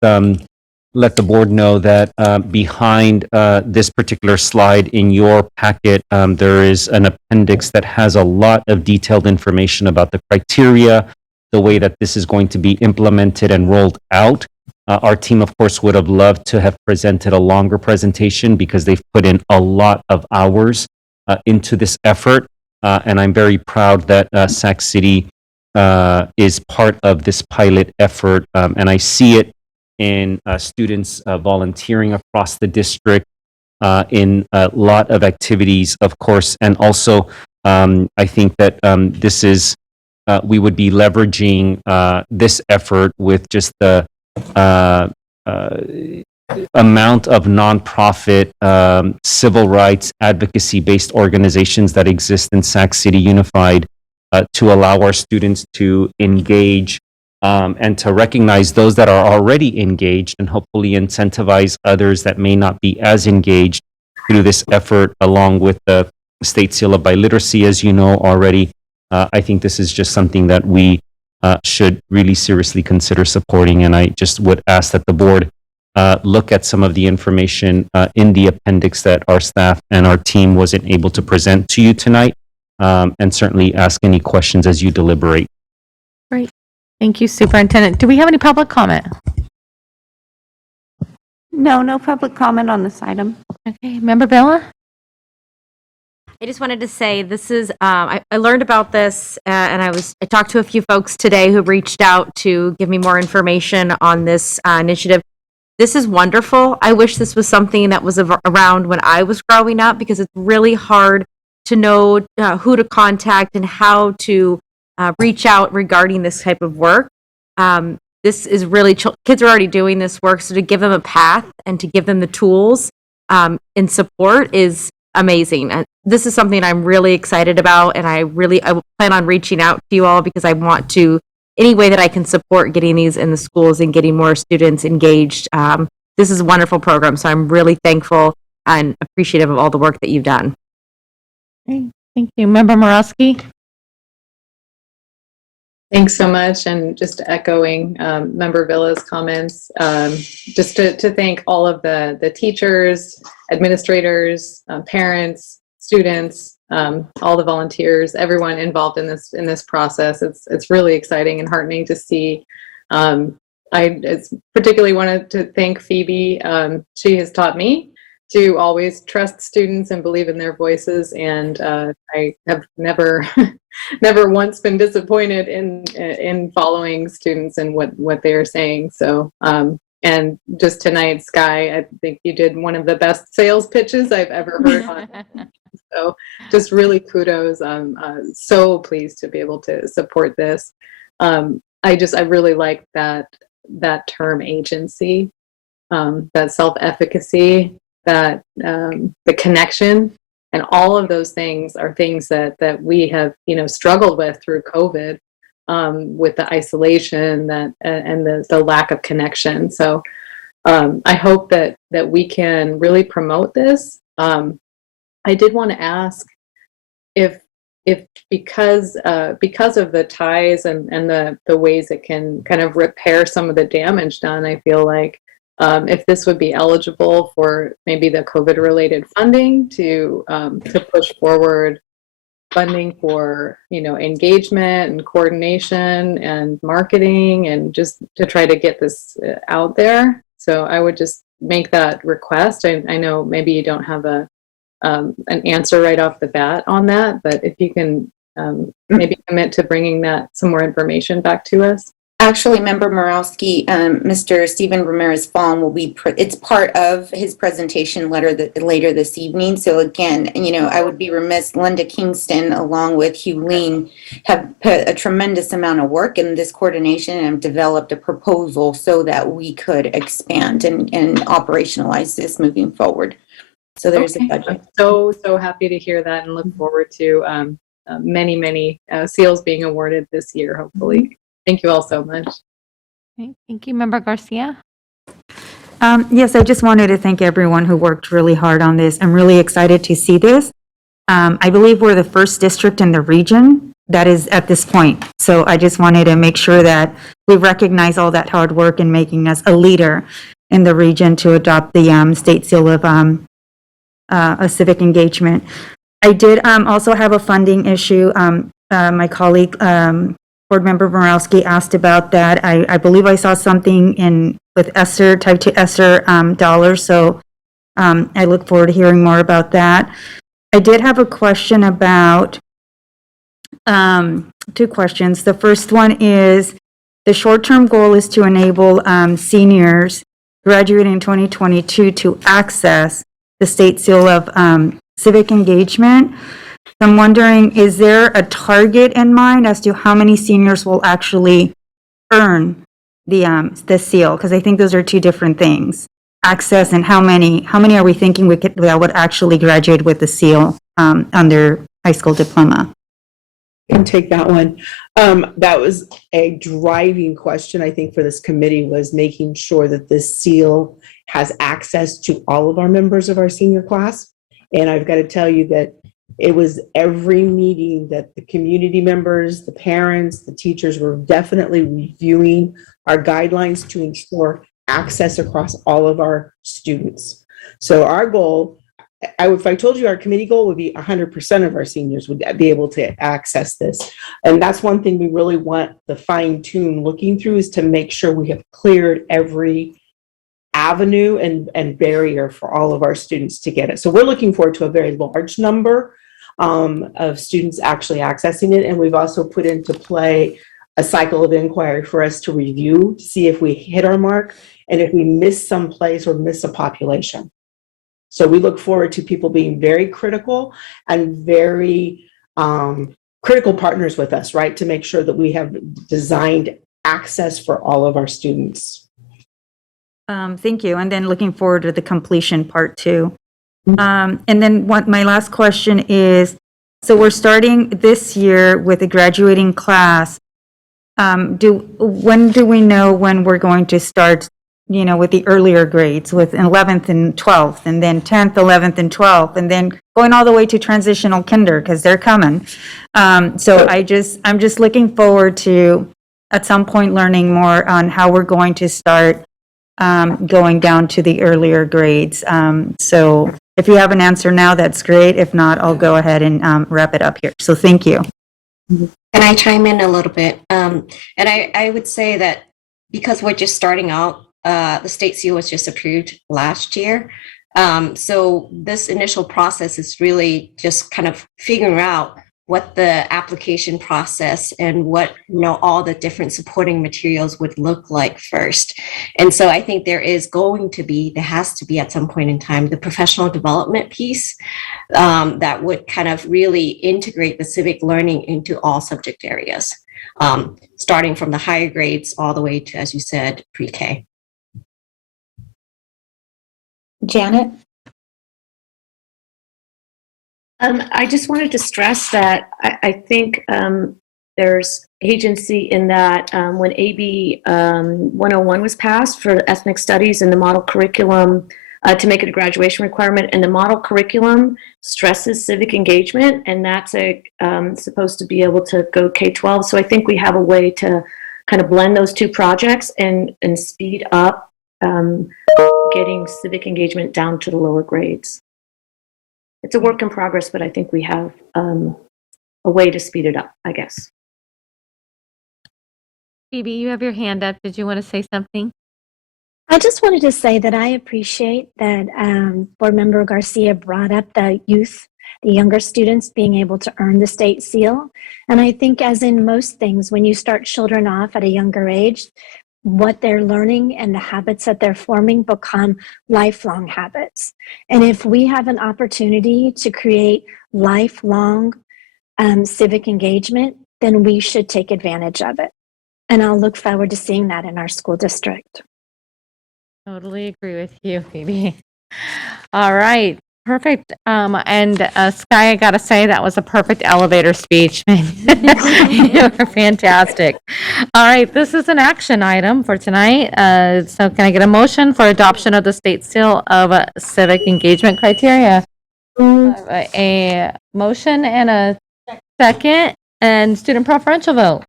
let the board know that behind this particular slide in your packet, there is an appendix that has a lot of detailed information about the criteria, the way that this is going to be implemented and rolled out. Our team, of course, would have loved to have presented a longer presentation because they've put in a lot of hours into this effort. And I'm very proud that Sac City is part of this pilot effort. And I see it in students volunteering across the district, in a lot of activities, of course. And also, I think that this is, we would be leveraging this effort with just the amount of nonprofit civil rights advocacy-based organizations that exist in Sac City Unified to allow our students to engage and to recognize those that are already engaged and hopefully incentivize others that may not be as engaged through this effort, along with the State Seal of Biliteracy, as you know already. I think this is just something that we should really seriously consider supporting, and I just would ask that the board look at some of the information in the appendix that our staff and our team wasn't able to present to you tonight, and certainly ask any questions as you deliberate. Great. Thank you, Superintendent. Do we have any public comment? No public comment on this item. Okay, Member Bella? I just wanted to say this is, I learned about this and I talked to a few folks today who reached out to give me more information on this initiative. This is wonderful. I wish this was something that was around when I was growing up, because it's really hard to know who to contact and how to reach out regarding this type of work. This is really, kids are already doing this work, so to give them a path and to give them the tools and support is amazing. This is something I'm really excited about, and I plan on reaching out to you all because I want to, any way that I can support getting these in the schools and getting more students engaged. This is a wonderful program, so I'm really thankful and appreciative of all the work that you've done. Okay, thank you. Member Morosky? Thanks so much. And just echoing Member Villa's comments, just to thank all of the teachers, administrators, parents, students, all the volunteers, everyone involved in this process. It's really exciting and heartening to see. I particularly wanted to thank Phoebe. She has taught me to always trust students and believe in their voices, and I have never once been disappointed in following students and what they are saying. So and just tonight, Sky, I think you did one of the best sales pitches I've ever heard on. So just really kudos. I'm so pleased to be able to support this. I really like that term agency, that self-efficacy, that the connection, and all of those things are things that we have struggled with through COVID, with the isolation and the lack of connection. So I hope that we can really promote this. I did want to ask if because of the ties and the ways it can kind of repair some of the damage done, I feel like if this would be eligible for maybe the COVID-related funding to push forward funding for engagement and coordination and marketing, and just to try to get this out there. So I would just make that request. I know maybe you don't have an answer right off the bat on that, but if you can maybe commit to bringing some more information back to us. Actually, Member Morowski, Mr. Stephen Ramirez Fong will be, it's part of his presentation later this evening. So again, I would be remiss, Linda Kingston, along with Hugh Lean, have put a tremendous amount of work in this coordination and have developed a proposal so that we could expand and operationalize this moving forward. So there's a budget. I'm so happy to hear that, and look forward to many seals being awarded this year, hopefully. Thank you all so much. Okay, thank you, Member Garcia. Yes, I just wanted to thank everyone who worked really hard on this. I'm really excited to see this. I believe we're the first district in the region that is at this point. So I just wanted to make sure that we recognize all that hard work in making us a leader in the region to adopt the state seal of a civic engagement. I did also have a funding issue. My colleague, Board Member Borowski, asked about that. I believe I saw something with ESSER, type 2 ESSER dollars, so I look forward to hearing more about that. I did have a question about, two questions. The first one is, the short-term goal is to enable seniors graduating in 2022 to access the state seal of civic engagement. I'm wondering, is there a target in mind as to how many seniors will actually earn the seal? Because I think those are two different things. Access and how many are we thinking that would actually graduate with the seal on their high school diploma? Can take that one. That was a driving question, I think, for this committee, was making sure that this seal has access to all of our members of our senior class. And I've got to tell you that it was every meeting that the community members, the parents, the teachers were definitely reviewing our guidelines to ensure access across all of our students. So our goal, if I told you our committee goal would be 100% of our seniors would be able to access this. And that's one thing we really want the fine tune looking through, is to make sure we have cleared every avenue and barrier for all of our students to get it. So we're looking forward to a very large number of students actually accessing it. And we've also put into play a cycle of inquiry for us to review, see if we hit our mark and if we miss some place or miss a population. So we look forward to people being very critical and very critical partners with us, right? To make sure that we have designed access for all of our students. Thank you. And then looking forward to the completion part too. And then my last question is, so we're starting this year with a graduating class. When do we know when we're going to start, with the earlier grades, with 11th and 12th, and then 10th, 11th, and 12th, and then going all the way to transitional kinder, because they're coming. So I'm just looking forward to, at some point, learning more on how we're going to start going down to the earlier grades. So if you have an answer now, that's great. If not, I'll go ahead and wrap it up here. So thank you. Can I chime in a little bit? And I would say that because we're just starting out, the state seal was just approved last year. So this initial process is really just kind of figuring out what the application process and what, all the different supporting materials would look like first. And so I think there has to be at some point in time, the professional development piece that would kind of really integrate the civic learning into all subject areas, starting from the higher grades all the way to, as you said, pre-K. Janet? I just wanted to stress that I think there's agency in that when AB 101 was passed for ethnic studies and the model curriculum to make it a graduation requirement, and the model curriculum stresses civic engagement, and that's supposed to be able to go K-12. So I think we have a way to kind of blend those two projects and speed up getting civic engagement down to the lower grades. It's a work in progress, but I think we have a way to speed it up, I guess. Phoebe, you have your hand up. Did you want to say something? I just wanted to say that I appreciate that Board Member Garcia brought up the younger students being able to earn the state seal. And I think, as in most things, when you start children off at a younger age, what they're learning and the habits that they're forming become lifelong habits. And if we have an opportunity to create lifelong civic engagement, then we should take advantage of it. And I'll look forward to seeing that in our school district. Totally agree with you, Phoebe. All right. Perfect. And Sky, I gotta say, that was a perfect elevator speech. You were fantastic. All right, this is an action item for tonight. So can I get a motion for adoption of the state seal of civic engagement criteria? A motion and a second. And student preferential vote.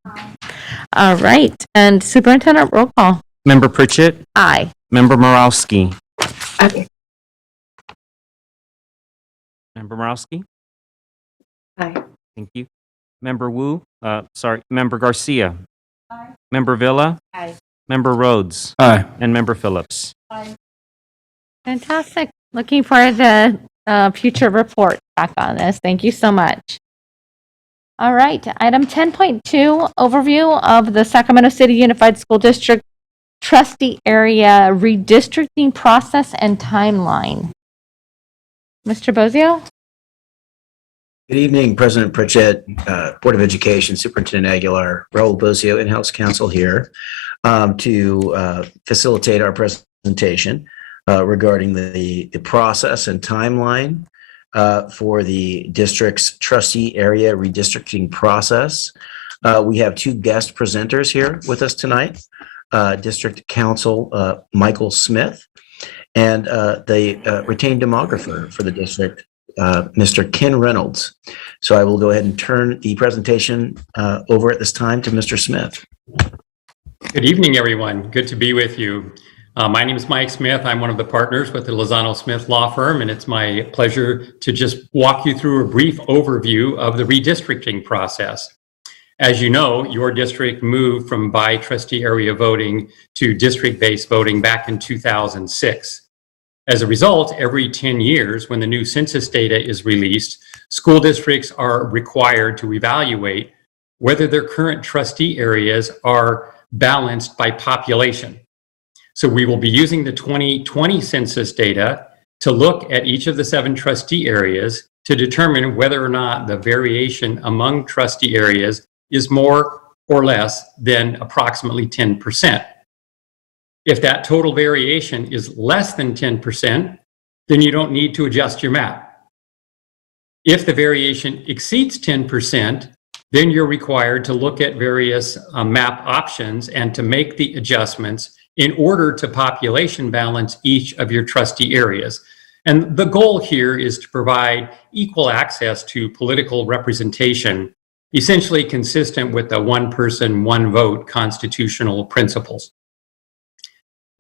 All right. And superintendent, roll call. Member Pritchett. Aye. Member Morowski. Member Morowski. Aye. Thank you. Member Wu. Member Garcia. Aye. Member Villa. Aye. Member Rhodes. Aye. And Member Phillips. Fantastic. Looking forward to future report back on this. Thank you so much. All right. Item 10.2, overview of the Sacramento City Unified School District trustee area redistricting process and timeline. Mr. Bozio? Good evening, President Pritchett, Board of Education, Superintendent Aguilar, Raul Bozio, in-house counsel here to facilitate our presentation regarding the process and timeline for the district's trustee area redistricting process. We have two guest presenters here with us tonight, District Counsel Michael Smith and the retained demographer for the district, Mr. Ken Reynolds. So I will go ahead and turn the presentation over at this time to Mr. Smith. Good evening, everyone. Good to be with you. My name is Mike Smith. I'm one of the partners with the Lozano Smith Law Firm, and it's my pleasure to just walk you through a brief overview of the redistricting process. As you know, your district moved from by trustee area voting to district-based voting back in 2006. As a result, every 10 years, when the new census data is released, school districts are required to evaluate whether their current trustee areas are balanced by population. So we will be using the 2020 census data to look at each of the 7 trustee areas to determine whether or not the variation among trustee areas is more or less than approximately 10%. If that total variation is less than 10%, then you don't need to adjust your map. If the variation exceeds 10%, then you're required to look at various map options and to make the adjustments in order to population balance each of your trustee areas. And the goal here is to provide equal access to political representation, essentially consistent with the one person, one vote constitutional principles.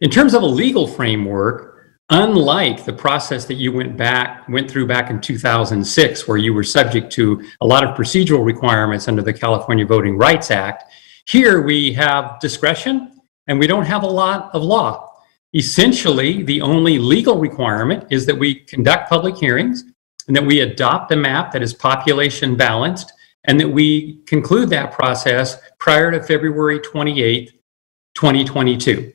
In terms of a legal framework, unlike the process that you went through back in 2006, where you were subject to a lot of procedural requirements under the California Voting Rights Act, here we have discretion and we don't have a lot of law. Essentially, the only legal requirement is that we conduct public hearings and that we adopt a map that is population balanced and that we conclude that process prior to February 28th, 2022.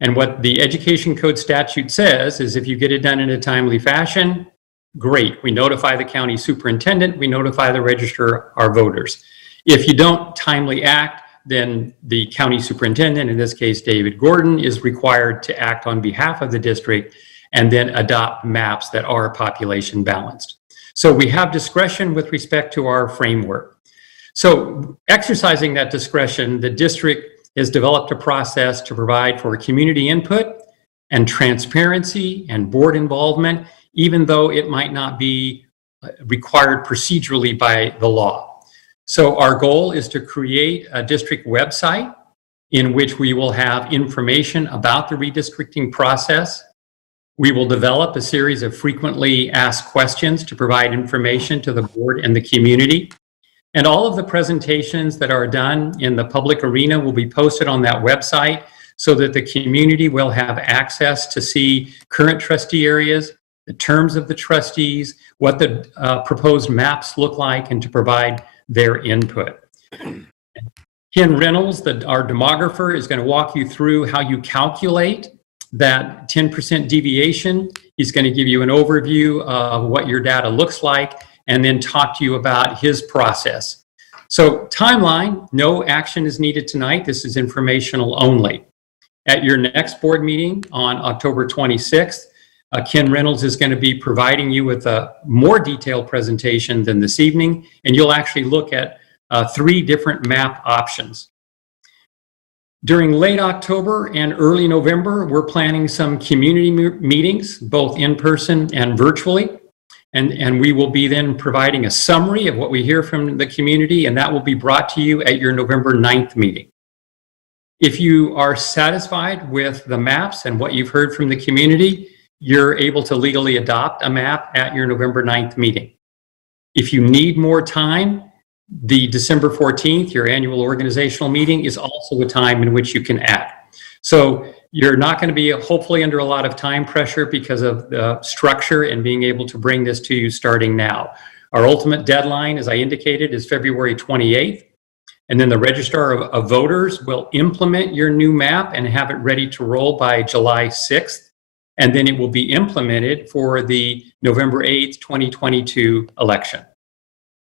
And what the Education Code statute says is if you get it done in a timely fashion, great. We notify the county superintendent, we notify the register our voters. If you don't timely act, then the county superintendent, in this case David Gordon, is required to act on behalf of the district and then adopt maps that are population balanced. So we have discretion with respect to our framework. So exercising that discretion, the district has developed a process to provide for community input and transparency and board involvement, even though it might not be required procedurally by the law. So our goal is to create a district website in which we will have information about the redistricting process. We will develop a series of frequently asked questions to provide information to the board and the community. And all of the presentations that are done in the public arena will be posted on that website so that the community will have access to see current trustee areas, the terms of the trustees, what the proposed maps look like, and to provide their input. Ken Reynolds, our demographer, is going to walk you through how you calculate that 10% deviation. He's going to give you an overview of what your data looks like and then talk to you about his process. So timeline, no action is needed tonight. This is informational only. At your next board meeting on October 26th, Ken Reynolds is going to be providing you with a more detailed presentation than this evening, and you'll actually look at 3 different map options. During late October and early November, we're planning some community meetings, both in person and virtually. And we will be then providing a summary of what we hear from the community, and that will be brought to you at your November 9th meeting. If you are satisfied with the maps and what you've heard from the community, you're able to legally adopt a map at your November 9th meeting. If you need more time, the December 14th, your annual organizational meeting, is also a time in which you can add. So you're not going to be hopefully under a lot of time pressure because of the structure and being able to bring this to you starting now. Our ultimate deadline, as I indicated, is February 28th. And then the Registrar of Voters will implement your new map and have it ready to roll by July 6th. And then it will be implemented for the November 8th, 2022 election.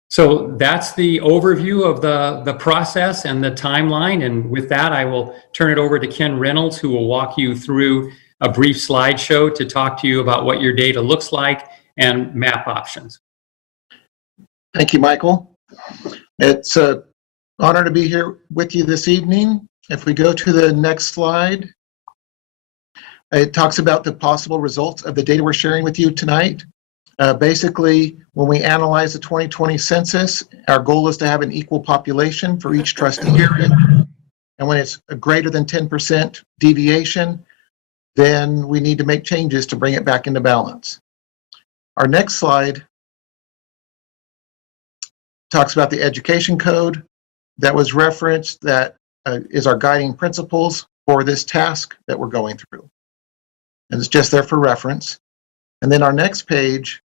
So that's the overview of the process and the timeline. And with that, I will turn it over to Ken Reynolds, who will walk you through a brief slideshow to talk to you about what your data looks like and map options. Thank you, Michael. It's an honor to be here with you this evening. If we go to the next slide, it talks about the possible results of the data we're sharing with you tonight. Basically, when we analyze the 2020 census, our goal is to have an equal population for each trustee area. And when it's a greater than 10% deviation, then we need to make changes to bring it back into balance. Our next slide talks about the education code that was referenced, that is our guiding principles for this task that we're going through. And it's just there for reference. And then our next page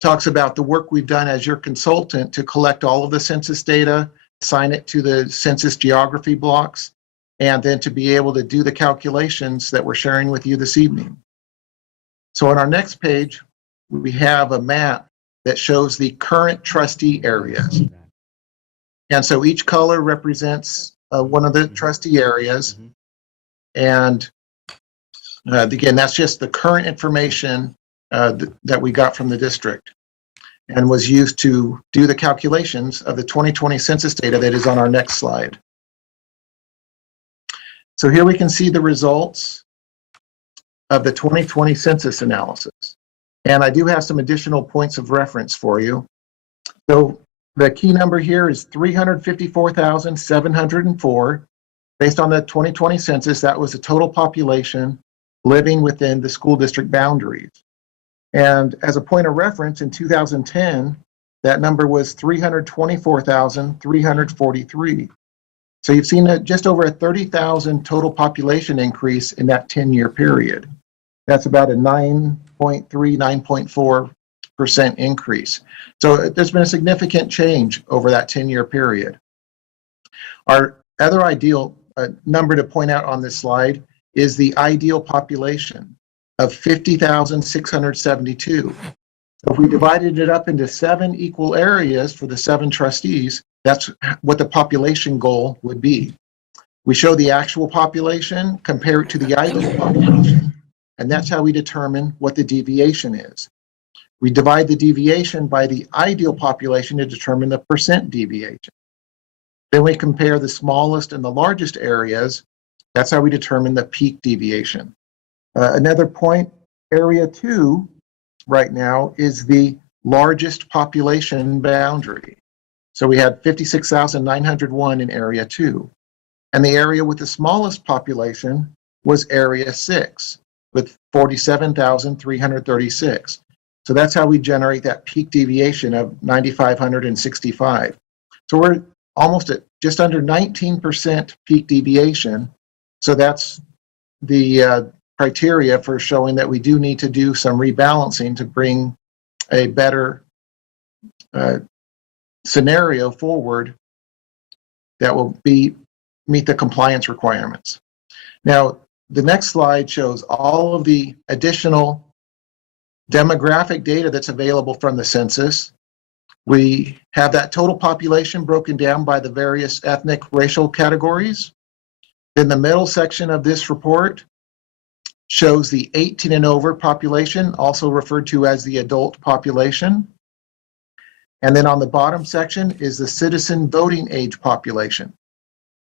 talks about the work we've done as your consultant to collect all of the census data, assign it to the census geography blocks, and then to be able to do the calculations that we're sharing with you this evening. So on our next page, we have a map that shows the current trustee areas. And so each color represents one of the trustee areas. And again, that's just the current information that we got from the district and was used to do the calculations of the 2020 census data that is on our next slide. So here we can see the results of the 2020 census analysis. And I do have some additional points of reference for you. So the key number here is 354,704. Based on the 2020 census, that was the total population living within the school district boundaries. And as a point of reference, in 2010, that number was 324,343. So you've seen just over a 30,000 total population increase in that 10-year period. That's about a 9.4% increase. So there's been a significant change over that 10-year period. Our other ideal number to point out on this slide is the ideal population of 50,672. So if we divided it up into 7 equal areas for the 7 trustees, that's what the population goal would be. We show the actual population, compare it to the ideal population, and that's how we determine what the deviation is. We divide the deviation by the ideal population to determine the percent deviation. Then we compare the smallest and the largest areas. That's how we determine the peak deviation. Another point, area 2 right now is the largest population boundary. So we had 56,901 in area 2. And the area with the smallest population was area 6 with 47,336. So that's how we generate that peak deviation of 9,565. So we're almost at just under 19% peak deviation. So that's the criteria for showing that we do need to do some rebalancing to bring a better scenario forward that will meet the compliance requirements. Now, the next slide shows all of the additional demographic data that's available from the census. We have that total population broken down by the various ethnic, racial categories. Then the middle section of this report shows the 18 and over population, also referred to as the adult population. And then on the bottom section is the citizen voting age population.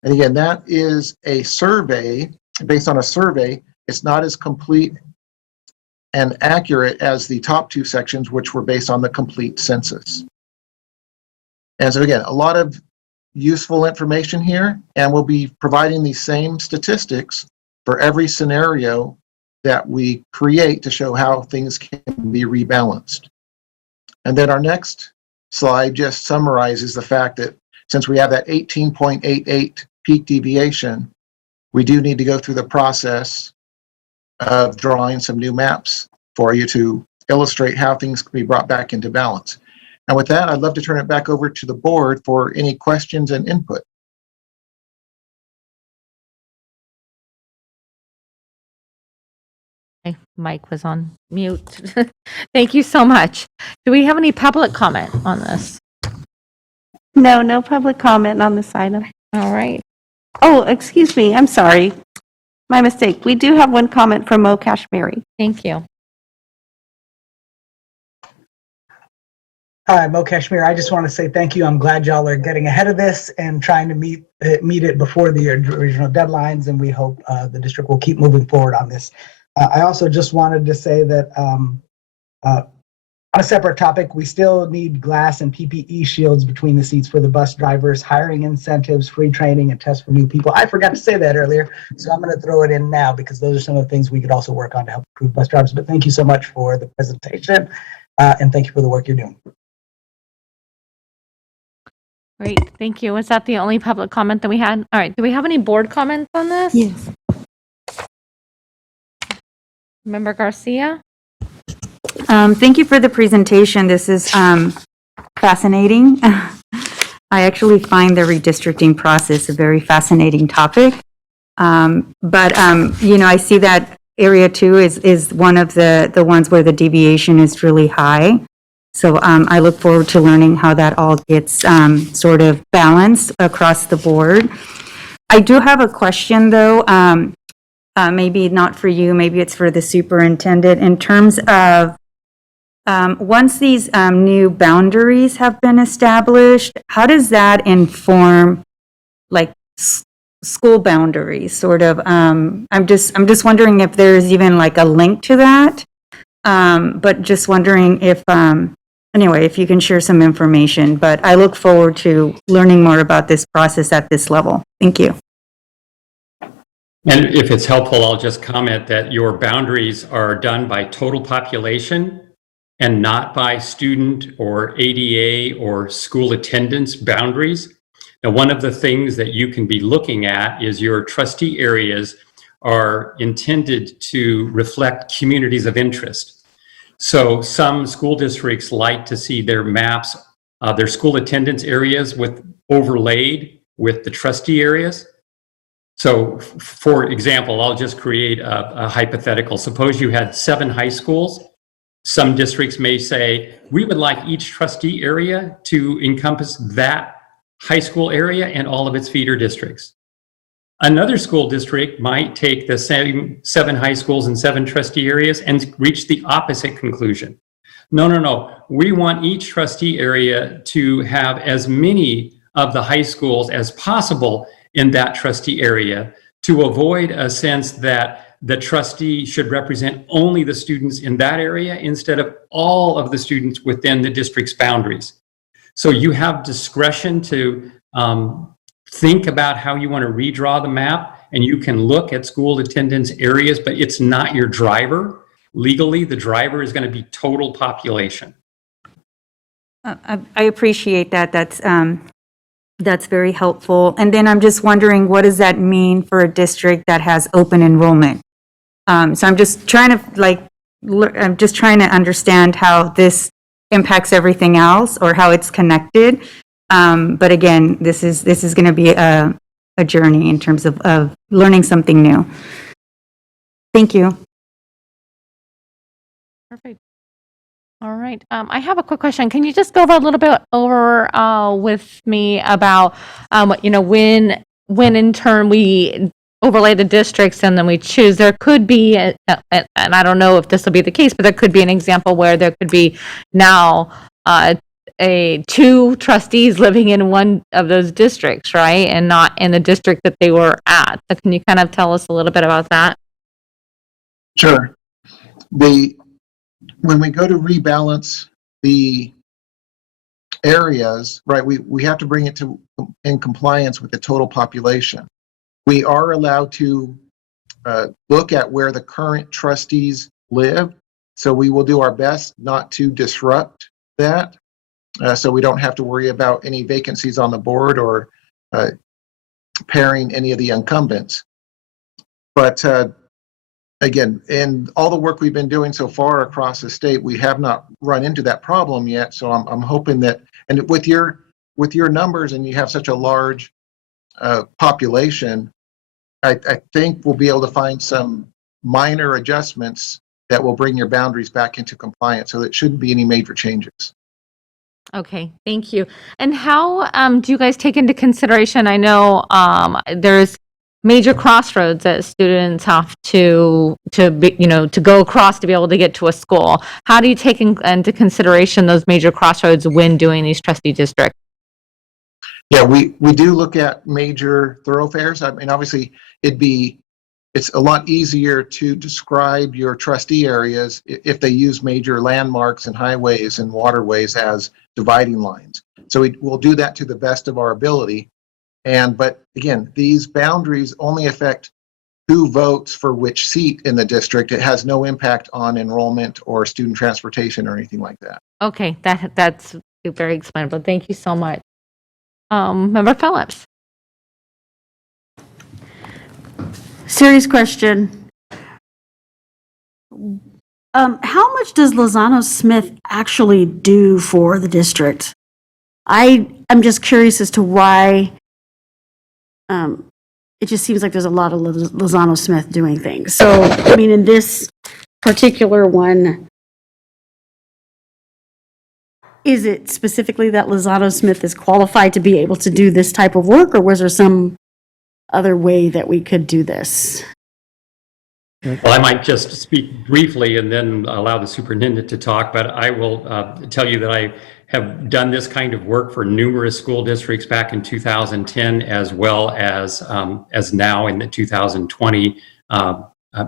And again, that is a survey, based on a survey. It's not as complete and accurate as the top two sections, which were based on the complete census. And so again, a lot of useful information here, and we'll be providing these same statistics for every scenario that we create to show how things can be rebalanced. And then our next slide just summarizes the fact that since we have that 18.88 peak deviation, we do need to go through the process of drawing some new maps for you to illustrate how things can be brought back into balance. And with that, I'd love to turn it back over to the board for any questions and input. Mike was on mute. Thank you so much. Do we have any public comment on this? No, no public comment on this item. All right. Oh, excuse me, I'm sorry. My mistake. We do have one comment from Mo Kashmiri. Thank you. Hi, Mo Kashmir. I just want to say thank you. I'm glad y'all are getting ahead of this and trying to meet it before the original deadlines, and we hope the district will keep moving forward on this. I also just wanted to say that on a separate topic, we still need glass and PPE shields between the seats for the bus drivers, hiring incentives, free training, and tests for new people. I forgot to say that earlier, so I'm going to throw it in now because those are some of the things we could also work on to help improve bus drivers. But thank you so much for the presentation, and thank you for the work you're doing. Great, thank you. Was that the only public comment that we had? All right, do we have any board comments on this? Yes. Member Garcia? Thank you for the presentation. This is fascinating. I actually find the redistricting process a very fascinating topic. I see that area 2 is one of the ones where the deviation is really high. So I look forward to learning how that all gets sort of balanced across the board. I do have a question, though, maybe not for you, maybe it's for the superintendent, in terms of once these new boundaries have been established, how does that inform like school boundaries, sort of? I'm just wondering if there's even like a link to that, but just wondering if anyway, if you can share some information, but I look forward to learning more about this process at this level. Thank you. And if it's helpful, I'll just comment that your boundaries are done by total population and not by student or ADA or school attendance boundaries. Now, one of the things that you can be looking at is your trustee areas are intended to reflect communities of interest. So some school districts like to see their maps, their school attendance areas overlaid with the trustee areas. So for example, I'll just create a hypothetical. Suppose you had 7 high schools. Some districts may say, we would like each trustee area to encompass that high school area and all of its feeder districts. Another school district might take the same 7 high schools and 7 trustee areas and reach the opposite conclusion. No. We want each trustee area to have as many of the high schools as possible in that trustee area to avoid a sense that the trustee should represent only the students in that area instead of all of the students within the district's boundaries. So you have discretion to think about how you want to redraw the map, and you can look at school attendance areas, but it's not your driver. Legally, the driver is going to be total population. I appreciate that. That's very helpful. And then I'm just wondering, what does that mean for a district that has open enrollment? So I'm just trying to understand how this impacts everything else or how it's connected. But again, this is going to be a journey in terms of learning something new. Thank you. Perfect. All right. I have a quick question. Can you just go over a little bit with me about, when in turn we overlay the districts and then we choose, there could be, and I don't know if this will be the case, but there could be an example where there could be now 2 trustees living in one of those districts, right? And not in the district that they were at. So can you kind of tell us a little bit about that? Sure. when we go to rebalance the areas, right, we have to bring it to in compliance with the total population. We are allowed to look at where the current trustees live, so we will do our best not to disrupt that, so we don't have to worry about any vacancies on the board or pairing any of the incumbents. But again, in all the work we've been doing so far across the state, we have not run into that problem yet. So I'm hoping that, and with your numbers, and you have such a large population, I think we'll be able to find some minor adjustments that will bring your boundaries back into compliance. So it shouldn't be any major changes. Okay, thank you. And how do you guys take into consideration? I know there's major crossroads that students have to be, to go across to be able to get to a school. How do you take into consideration those major crossroads when doing these trustee districts? Yeah, we do look at major thoroughfares. I mean, obviously, it's a lot easier to describe your trustee areas if they use major landmarks and highways and waterways as dividing lines. So we'll do that to the best of our ability. But again, these boundaries only affect who votes for which seat in the district. It has no impact on enrollment or student transportation or anything like that. Okay, that's very explainable. Thank you so much. Member Phillips. Serious question. How much does Lozano Smith actually do for the district? I'm just curious as to why it just seems like there's a lot of Lozano Smith doing things. So, I mean, in this particular one, is it specifically that Lozano Smith is qualified to be able to do this type of work, or was there some other way that we could do this? Well, I might just speak briefly and then allow the superintendent to talk, but I will tell you that I have done this kind of work for numerous school districts back in 2010, as well as now in the 2020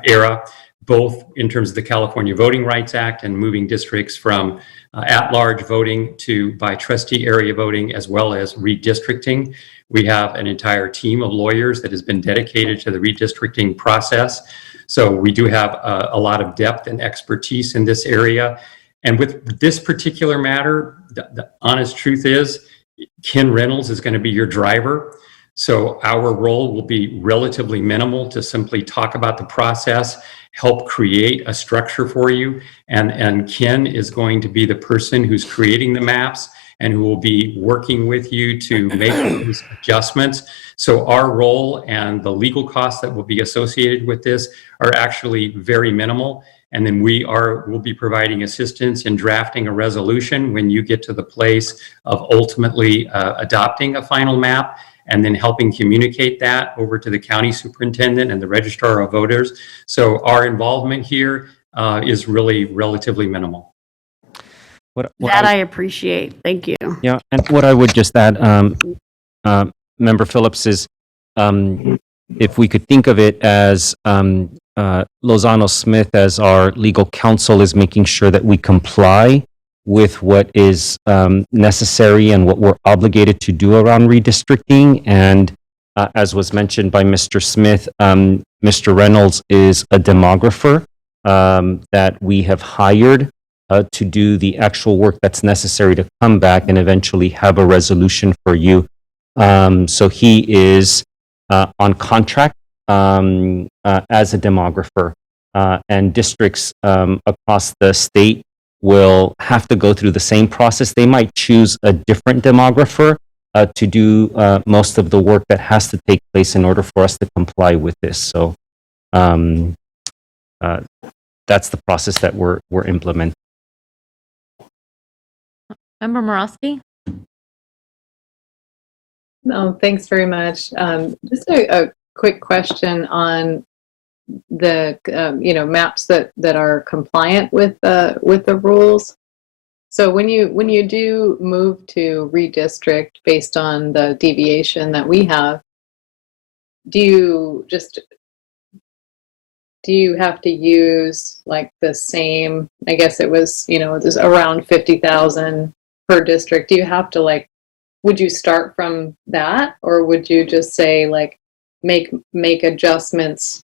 era, both in terms of the California Voting Rights Act and moving districts from at-large voting to by trustee area voting, as well as redistricting. We have an entire team of lawyers that has been dedicated to the redistricting process. So we do have a lot of depth and expertise in this area. And with this particular matter, the honest truth is, Ken Reynolds is going to be your driver. So our role will be relatively minimal to simply talk about the process, help create a structure for you. And Ken is going to be the person who's creating the maps and who will be working with you to make these adjustments. So our role and the legal costs that will be associated with this are actually very minimal. And then we'll be providing assistance in drafting a resolution when you get to the place of ultimately adopting a final map, and then helping communicate that over to the county superintendent and the registrar of voters. So our involvement here is really relatively minimal. That I appreciate. Thank you. Yeah, and what I would just add, Member Phillips, is if we could think of it as Lozano Smith as our legal counsel is making sure that we comply with what is necessary and what we're obligated to do around redistricting. And as was mentioned by Mr. Smith, Mr. Reynolds is a demographer that we have hired to do the actual work that's necessary to come back and eventually have a resolution for you. So he is on contract as a demographer, and districts across the state will have to go through the same process. They might choose a different demographer to do most of the work that has to take place in order for us to comply with this. So that's the process that we're implementing. Member Morosky? No, thanks very much. Just a quick question on the maps that are compliant with the rules. So when you do move to redistrict based on the deviation that we have, do do you have to use like the same, I guess it was, there's around 50,000 per district. Do you have to like, would you start from that, or would you just say like make adjustments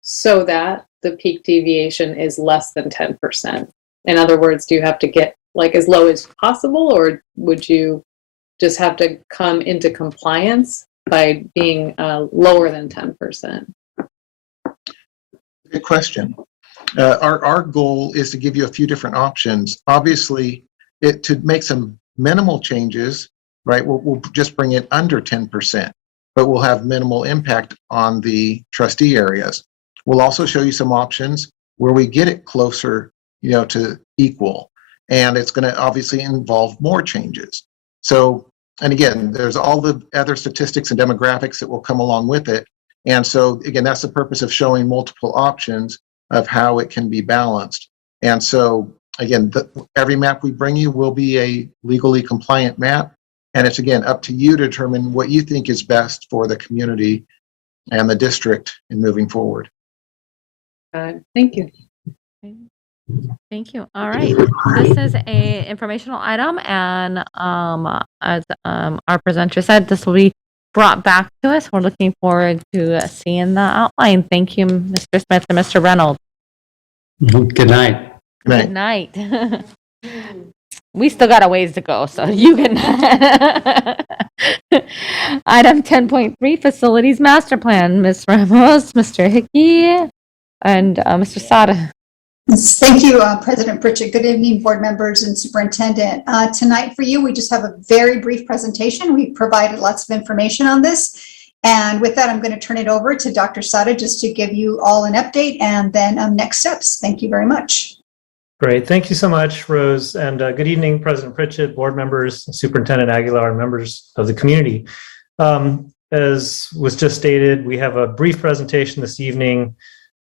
so that the peak deviation is less than 10%? In other words, do you have to get like as low as possible, or would you just have to come into compliance by being lower than 10%? Good question. Our goal is to give you a few different options. Obviously, to make some minimal changes, right, we'll just bring it under 10%, but we'll have minimal impact on the trustee areas. We'll also show you some options where we get it closer, to equal, and it's going to obviously involve more changes. So, and again, there's all the other statistics and demographics that will come along with it. And so, again, that's the purpose of showing multiple options of how it can be balanced. And so, again, every map we bring you will be a legally compliant map. And it's, again, up to you to determine what you think is best for the community and the district in moving forward. Thank you. Thank you. All right. This is a informational item, and as our presenter said, this will be brought back to us. We're looking forward to seeing the outline. Thank you, Mr. Smith and Mr. Reynolds. Good night. Good night. We still got a ways to go, so you can. Item 10.3, Facilities Master Plan. Ms. Ramos, Mr. Hickey, and Mr. Sada. Thank you, President Pritchett. Good evening, board members and superintendent. Tonight for you, we just have a very brief presentation. We provided lots of information on this. And with that, I'm going to turn it over to Dr. Sada just to give you all an update and then next steps. Thank you very much. Great. Thank you so much, Rose. And good evening, President Pritchett, board members, Superintendent Aguilar, and members of the community. As was just stated, we have a brief presentation this evening.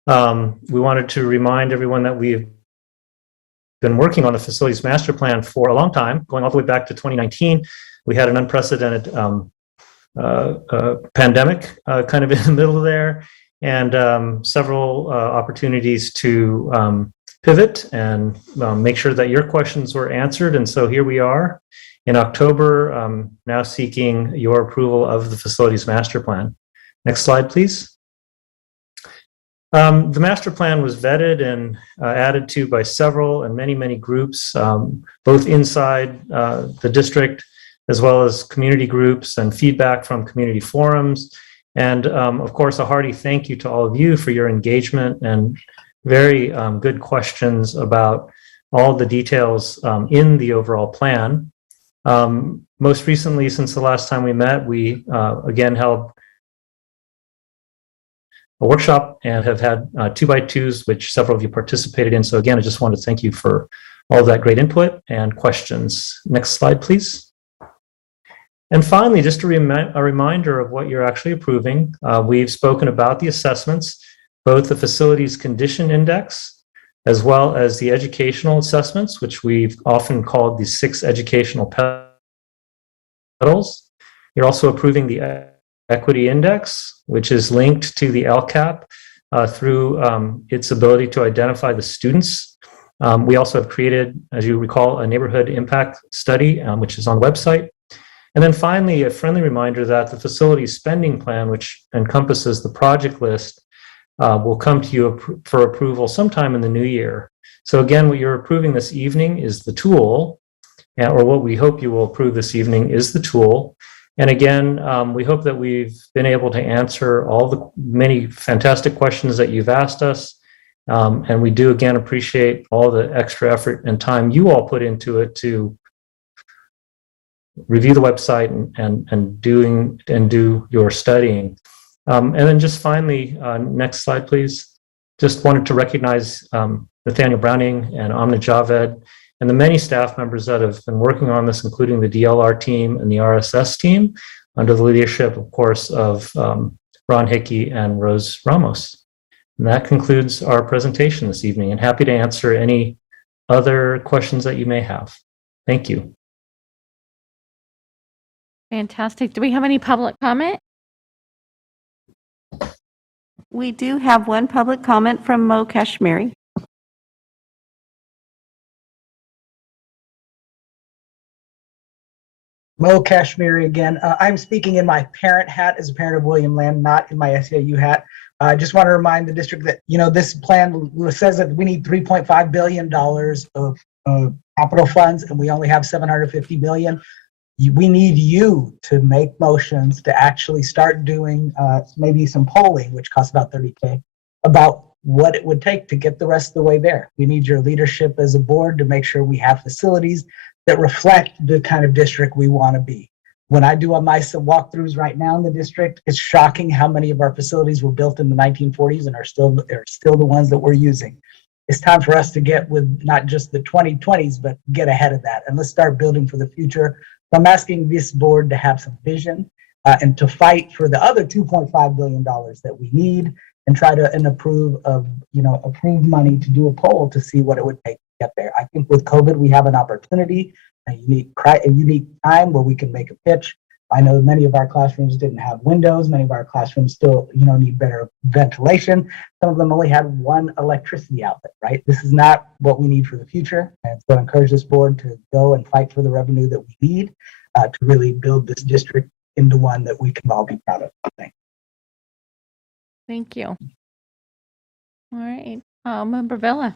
We wanted to remind everyone that we've been working on the Facilities Master Plan for a long time, going all the way back to 2019. We had an unprecedented pandemic kind of in the middle there, and several opportunities to pivot and make sure that your questions were answered. And so here we are in October, now seeking your approval of the Facilities Master Plan. Next slide, please. The master plan was vetted and added to by several and many groups, both inside the district as well as community groups and feedback from community forums. And of course, a hearty thank you to all of you for your engagement and very good questions about all the details in the overall plan. Most recently, since the last time we met, we again held a workshop and have had 2x2s, which several of you participated in. So again, I just want to thank you for all that great input and questions. Next slide, please. And finally, just a reminder of what you're actually approving. We've spoken about the assessments, both the Facilities Condition Index, as well as the educational assessments, which we've often called the 6 educational petals. You're also approving the Equity Index, which is linked to the LCAP through its ability to identify the students. We also have created, as you recall, a neighborhood impact study, which is on the website. And then finally, a friendly reminder that the facility spending plan, which encompasses the project list, will come to you for approval sometime in the new year. So again, what you're approving this evening is the tool, or what we hope you will approve this evening is the tool. And again, we hope that we've been able to answer all the many fantastic questions that you've asked us. And we do again appreciate all the extra effort and time you all put into it to review the website and do your studying. And then just finally, next slide, please. Just wanted to recognize Nathaniel Browning and Amna Javed and the many staff members that have been working on this, including the DLR team and the RSS team, under the leadership, of course, of Ron Hickey and Rose Ramos. And that concludes our presentation this evening, and happy to answer any other questions that you may have. Thank you. Fantastic. Do we have any public comment? We do have one public comment from Mo Kashmiri. Mo Kashmiri again. I'm speaking in my parent hat as a parent of William Land, not in my SEIU hat. I just want to remind the district that, this plan says that we need $3.5 billion of capital funds, and we only have $750 million. We need you to make motions to actually start doing maybe some polling, which costs about $30K, about what it would take to get the rest of the way there. We need your leadership as a board to make sure we have facilities that reflect the kind of district we want to be. When I do my walkthroughs right now in the district, it's shocking how many of our facilities were built in the 1940s and are still the ones that we're using. It's time for us to get with not just the 2020s, but get ahead of that. And let's start building for the future. So I'm asking this board to have some vision and to fight for the other $2.5 billion that we need, and try to approve money to do a poll to see what it would take to get there. I think with COVID, we have an opportunity, a unique time where we can make a pitch. I know many of our classrooms didn't have windows. Many of our classrooms still, need better ventilation. Some of them only had one electricity outlet, right? This is not what we need for the future. And so I encourage this board to go and fight for the revenue that we need to really build this district into one that we can all be proud of. Thanks. Thank you. All right. Member Villa.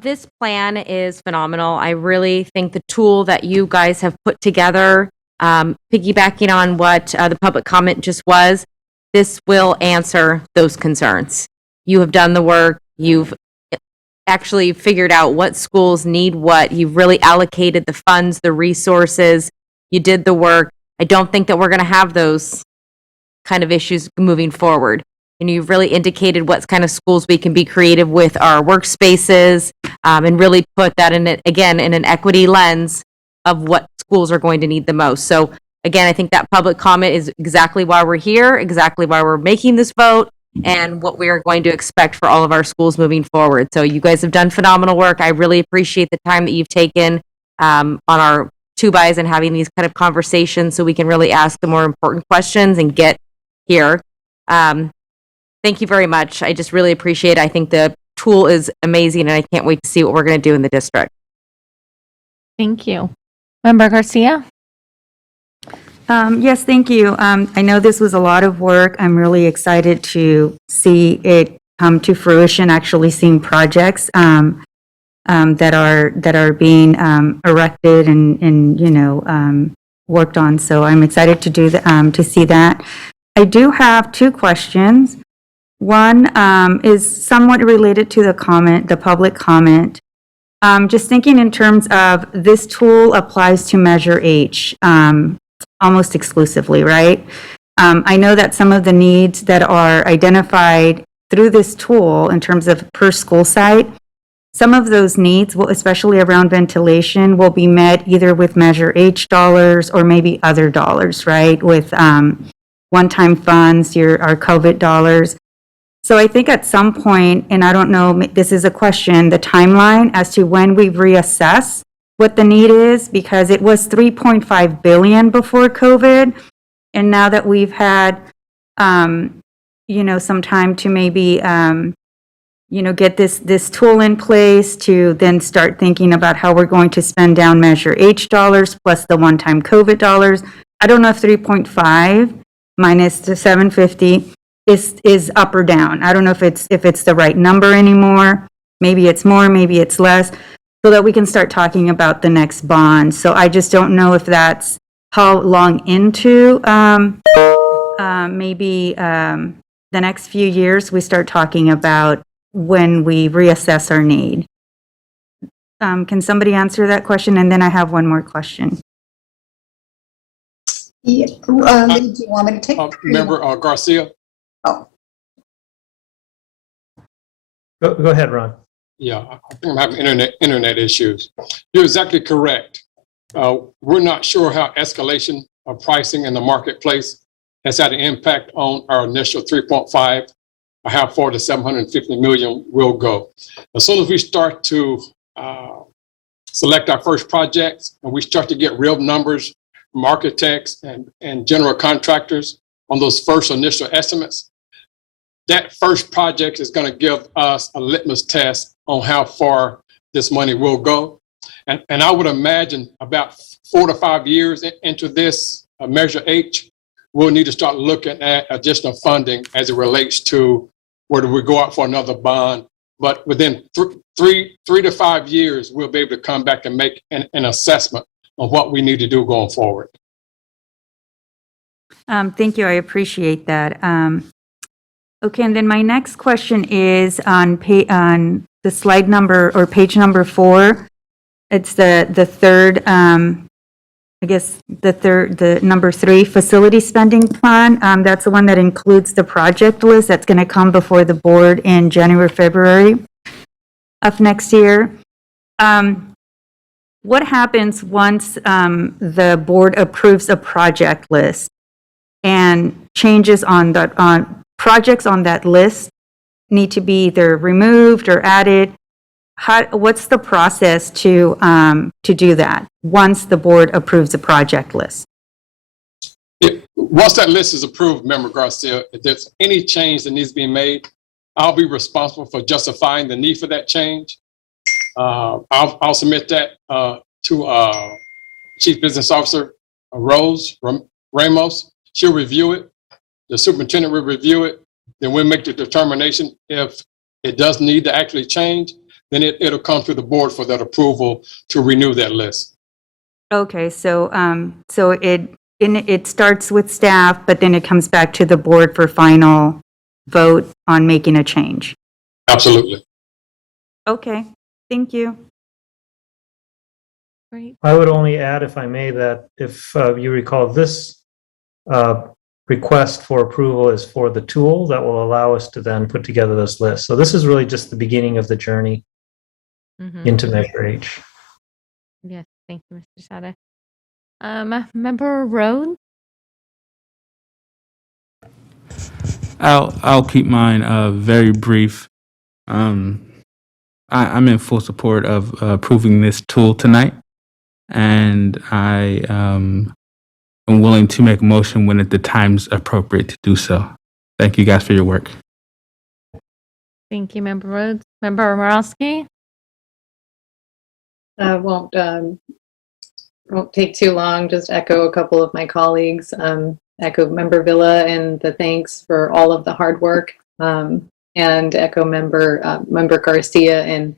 This plan is phenomenal. I really think the tool that you guys have put together, piggybacking on what the public comment just was, this will answer those concerns. You have done the work. You've actually figured out what schools need what. You've really allocated the funds, the resources. You did the work. I don't think that we're going to have those kind of issues moving forward. And you've really indicated what kind of schools we can be creative with our workspaces, and really put that in an equity lens of what schools are going to need the most. So again, I think that public comment is exactly why we're here, exactly why we're making this vote, and what we are going to expect for all of our schools moving forward. So you guys have done phenomenal work. I really appreciate the time that you've taken on our 2-bys and having these kind of conversations so we can really ask the more important questions and get here. Thank you very much. I just really appreciate it. I think the tool is amazing, and I can't wait to see what we're going to do in the district. Thank you. Member Garcia? Yes, thank you. I know this was a lot of work. I'm really excited to see it come to fruition, actually seeing projects that are being erected and worked on. So I'm excited to do to see that. I do have 2 questions. One is somewhat related to the public comment. Just thinking in terms of this tool applies to Measure H almost exclusively, right? I know that some of the needs that are identified through this tool in terms of per school site, some of those needs, especially around ventilation, will be met either with Measure H dollars or maybe other dollars, right? With one-time funds, our COVID dollars. So I think at some point, and I don't know, this is a question, the timeline as to when we reassess what the need is, because it was $3.5 billion before COVID. And now that we've had, some time to maybe, get this tool in place to then start thinking about how we're going to spend down Measure H dollars plus the one-time COVID dollars. I don't know if 3.5 minus the 750 is up or down. I don't know if it's the right number anymore. Maybe it's more, maybe it's less, so that we can start talking about the next bond. So I just don't know if that's how long into maybe the next few years we start talking about when we reassess our need. Can somebody answer that question? And then I have one more question. Yeah, do you want me to take? Member Garcia? Oh. Go ahead, Ron. Yeah, I think I'm having internet issues. You're exactly correct. We're not sure how escalation of pricing in the marketplace has had an impact on our initial 3.5, or how far the 750 million will go. As soon as we start to select our first projects and we start to get real numbers from architects and general contractors on those first initial estimates, that first project is going to give us a litmus test on how far this money will go. And I would imagine about 4 to 5 years into this Measure H, we'll need to start looking at additional funding as it relates to whether we go out for another bond. But within 3 to 5 years, we'll be able to come back and make an assessment of what we need to do going forward. Thank you. I appreciate that. Okay, and then my next question is on the slide number or page number 4. It's the third, I guess the number 3 facility spending plan. That's the one that includes the project list that's going to come before the board in January, February of next year. What happens once the board approves a project list and changes on projects on that list need to be either removed or added? What's the process to do that once the board approves a project list? Once that list is approved, Member Garcia, if there's any change that needs to be made, I'll be responsible for justifying the need for that change. I'll submit that to Chief Business Officer Rose Ramos. She'll review it. The superintendent will review it. Then we'll make the determination if it does need to actually change. Then it'll come to the board for that approval to renew that list. Okay, so it starts with staff, but then it comes back to the board for final vote on making a change. Absolutely. Okay, thank you. Great. I would only add, if I may, that if you recall, this request for approval is for the tool that will allow us to then put together this list. So this is really just the beginning of the journey into Measure H. Yes, thank you, Mr. Sada. Member Roan? I'll keep mine very brief. I'm in full support of approving this tool tonight, and I am willing to make a motion when the time's appropriate to do so. Thank you guys for your work. Thank you, Member Rhodes. Member Morosky? Won't take too long. Just echo a couple of my colleagues. Echo Member Villa and the thanks for all of the hard work, and echo Member Garcia and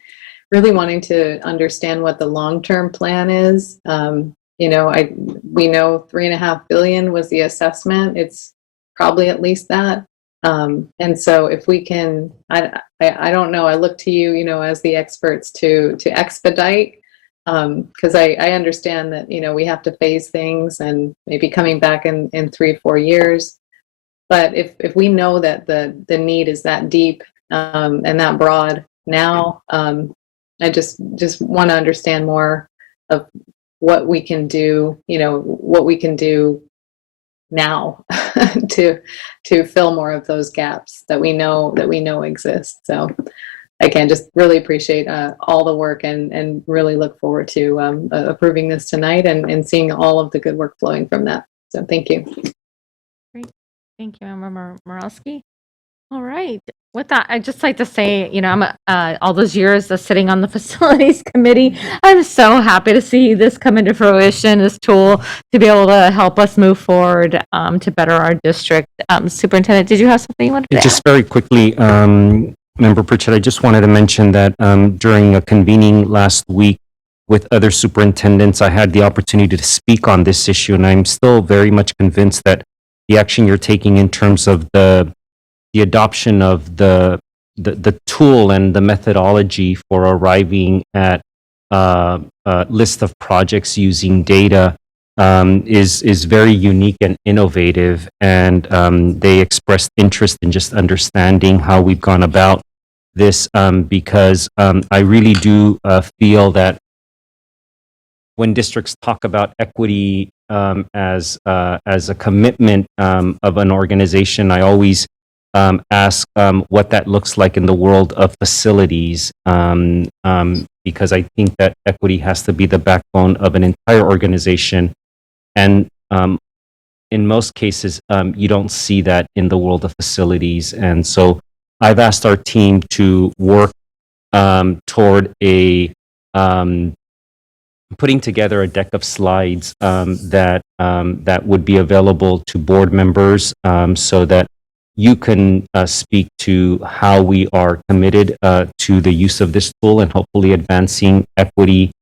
really wanting to understand what the long-term plan is. We know $3.5 billion was the assessment. It's probably at least that. And so if we can, I don't know, I look to you, as the experts to expedite, because I understand that, we have to phase things and maybe coming back in 3-4 years. But if we know that the need is that deep and that broad now, I just want to understand more of what we can do, what we can do now to fill more of those gaps that we know exist. So again, just really appreciate all the work and really look forward to approving this tonight and seeing all of the good work flowing from that. So thank you. Great. Thank you, Member Morosky. All right. With that, I'd just like to say, I'm all those years of sitting on the facilities committee, I'm so happy to see this come into fruition, this tool to be able to help us move forward to better our district. Superintendent, did you have something you wanted to add? Just very quickly, Member Pritchett, I just wanted to mention that during a convening last week with other superintendents, I had the opportunity to speak on this issue, and I'm still very much convinced that the action you're taking in terms of the adoption of the tool and the methodology for arriving at a list of projects using data is very unique and innovative, and they expressed interest in just understanding how we've gone about this, because I really do feel that when districts talk about equity as a commitment of an organization, I always ask what that looks like in the world of facilities, because I think that equity has to be the backbone of an entire organization. And in most cases, you don't see that in the world of facilities. And so I've asked our team to work toward putting together a deck of slides that would be available to board members so that you can speak to how we are committed to the use of this tool and hopefully advancing equity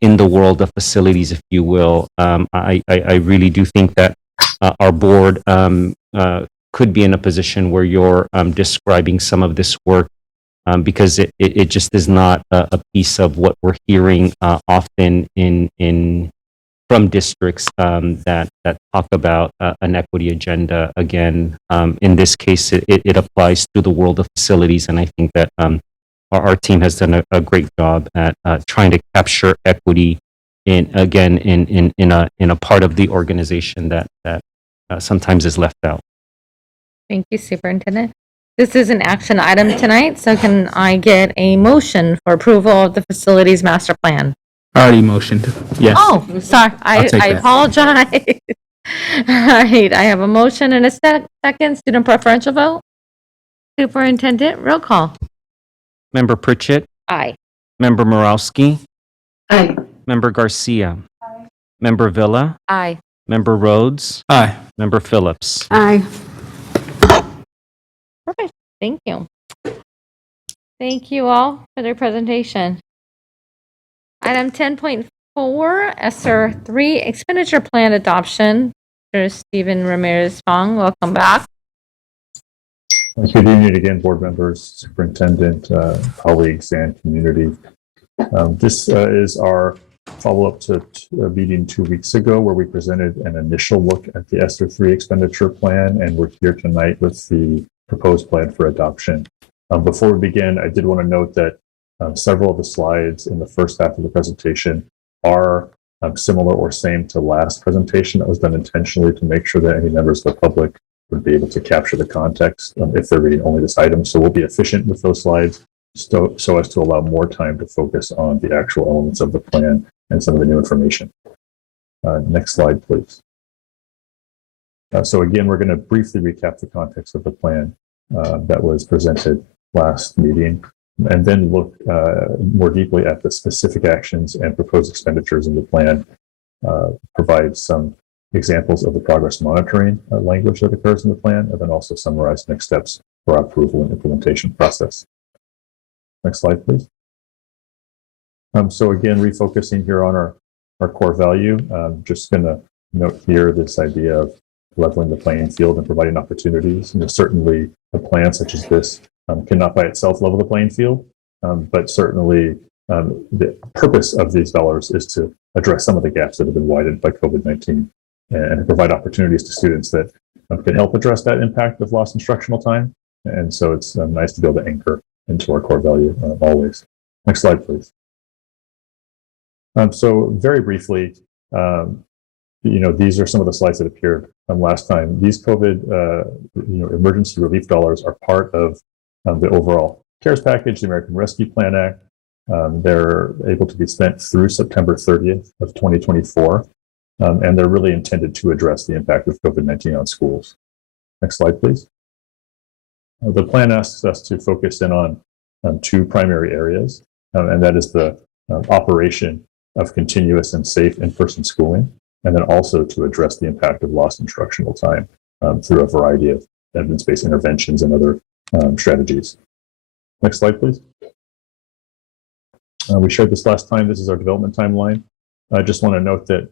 in the world of facilities, if you will. I really do think that our board could be in a position where you're describing some of this work because it just is not a piece of what we're hearing often from districts that talk about an equity agenda. Again, in this case, it applies to the world of facilities, and I think that our team has done a great job at trying to capture equity in a part of the organization that sometimes is left out. Thank you, Superintendent. This is an action item tonight, so can I get a motion for approval of the facilities master plan? Already motioned. Yes. Oh, sorry, I'll take I that. apologize. All right, I have a motion and a second, student preferential vote. Superintendent, roll call. Member Pritchett, Aye. Member Morowski, Aye. Member Garcia, Member Villa, Aye. Member Rhodes, Aye. Member Phillips. Aye. Perfect, thank you. Thank you all for their presentation. Item 10.4, ESSER 3 expenditure plan adoption. Mr. Stephen Ramirez-Fong, welcome back. Good evening again, board members, superintendent, colleagues, and community. This is our follow-up to a meeting 2 weeks ago where we presented an initial look at the ESSER 3 expenditure plan, and we're here tonight with the proposed plan for adoption. Before we begin, I did want to note that several of the slides in the first half of the presentation are similar or same to last presentation. That was done intentionally to make sure that any members of the public would be able to capture the context if they're reading only this item. So we'll be efficient with those slides so as to allow more time to focus on the actual elements of the plan and some of the new information. Next slide, please. So again, we're going to briefly recap the context of the plan that was presented last meeting, and then look more deeply at the specific actions and proposed expenditures in the plan, provide some examples of the progress monitoring language that occurs in the plan, and then also summarize next steps for our approval and implementation process. Next slide, please. So again, refocusing here on our core value, just going to note here this idea of leveling the playing field and providing opportunities. Certainly a plan such as this cannot by itself level the playing field, but certainly the purpose of these dollars is to address some of the gaps that have been widened by COVID-19 and provide opportunities to students that can help address that impact of lost instructional time. And so it's nice to be able to anchor into our core value always. Next slide, please. So very briefly, these are some of the slides that appeared last time. These COVID emergency relief dollars are part of the overall CARES package, the American Rescue Plan Act. They're able to be spent through September 30th of 2024, and they're really intended to address the impact of COVID-19 on schools. Next slide, please. The plan asks us to focus in on two primary areas, and that is the operation of continuous and safe in-person schooling, and then also to address the impact of lost instructional time through a variety of evidence-based interventions and other strategies. Next slide, please. We shared this last time. This is our development timeline. I just want to note that,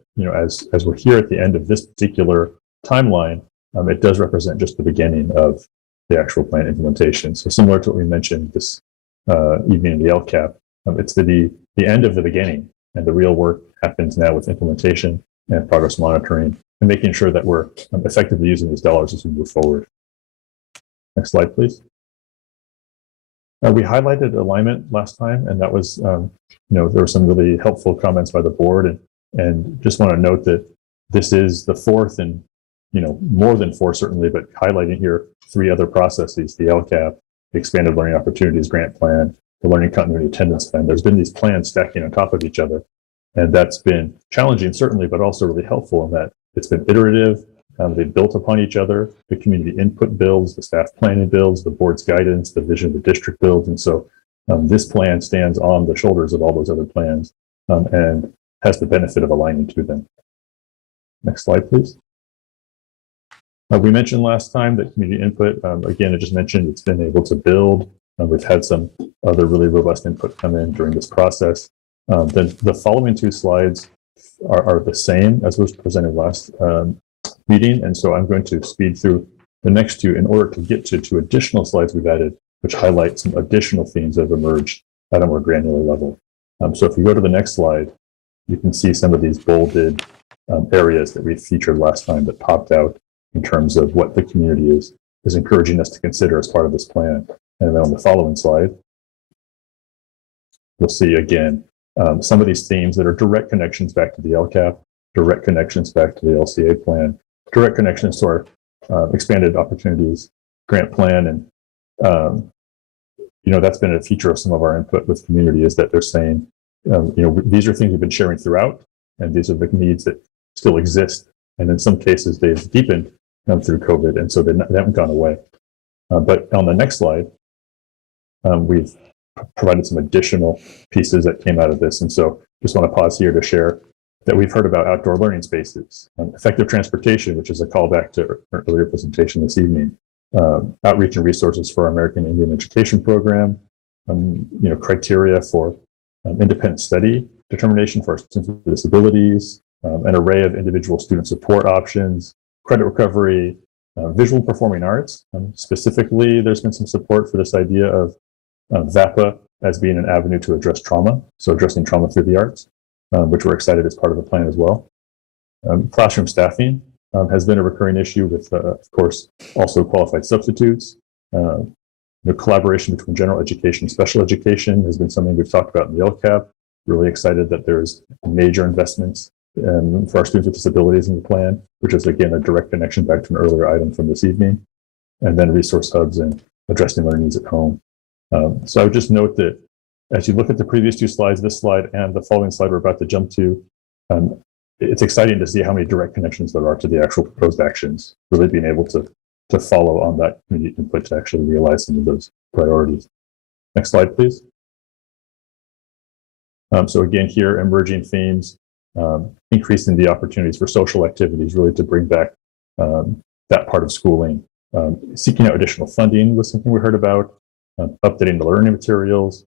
as we're here at the end of this particular timeline, it does represent just the beginning of the actual plan implementation. So similar to what we mentioned this evening in the LCAP, it's the end of the beginning, and the real work happens now with implementation and progress monitoring and making sure that we're effectively using these dollars as we move forward. Next slide, please. We highlighted alignment last time, and that was, there were some really helpful comments by the board, and just want to note that this is the fourth and, more than four certainly, but highlighting here three other processes: the LCAP, the Expanded Learning Opportunities Grant Plan, the Learning Continuity Attendance Plan. There's been these plans stacking on top of each other, and that's been challenging certainly, but also really helpful in that it's been iterative, They built upon each other. The community input builds, the staff planning builds, the board's guidance, the vision of the district builds. And so this plan stands on the shoulders of all those other plans and has the benefit of aligning to them. Next slide, please. We mentioned last time that community input, again, I just mentioned it's been able to build. We've had some other really robust input come in during this process. The following two slides are the same as was presented last meeting. And so I'm going to speed through the next two in order to get to two additional slides we've added, which highlight some additional themes that have emerged at a more granular level. So if you go to the next slide, you can see some of these bolded areas that we featured last time that popped out in terms of what the community is encouraging us to consider as part of this plan. And then on the following slide, you'll see again some of these themes that are direct connections back to the LCAP, direct connections back to the LCA plan, direct connections to our expanded opportunities grant plan. And, that's been a feature of some of our input with community is that they're saying, these are things we've been sharing throughout, and these are the needs that still exist. And in some cases, they've deepened through COVID, and so they haven't gone away. But on the next slide, we've provided some additional pieces that came out of this. And so just want to pause here to share that we've heard about outdoor learning spaces, effective transportation, which is a callback to our earlier presentation this evening, outreach and resources for our American Indian Education Program, criteria for independent study determination for students with disabilities, an array of individual student support options, credit recovery, visual performing arts. Specifically, there's been some support for this idea of VAPA as being an avenue to address trauma, so addressing trauma through the arts, which we're excited as part of the plan as well. Classroom staffing has been a recurring issue with, of course, also qualified substitutes. Collaboration between general education and special education has been something we've talked about in the LCAP. Really excited that there's major investments for our students with disabilities in the plan, which is, again, a direct connection back to an earlier item from this evening. And then resource hubs and addressing learning needs at home. So I would just note that as you look at the previous two slides, this slide and the following slide we're about to jump to, it's exciting to see how many direct connections there are to the actual proposed actions, really being able to follow on that community input to actually realize some of those priorities. Next slide, please. So again, here, emerging themes, increasing the opportunities for social activities, really to bring back that part of schooling. Seeking out additional funding was something we heard about, updating the learning materials,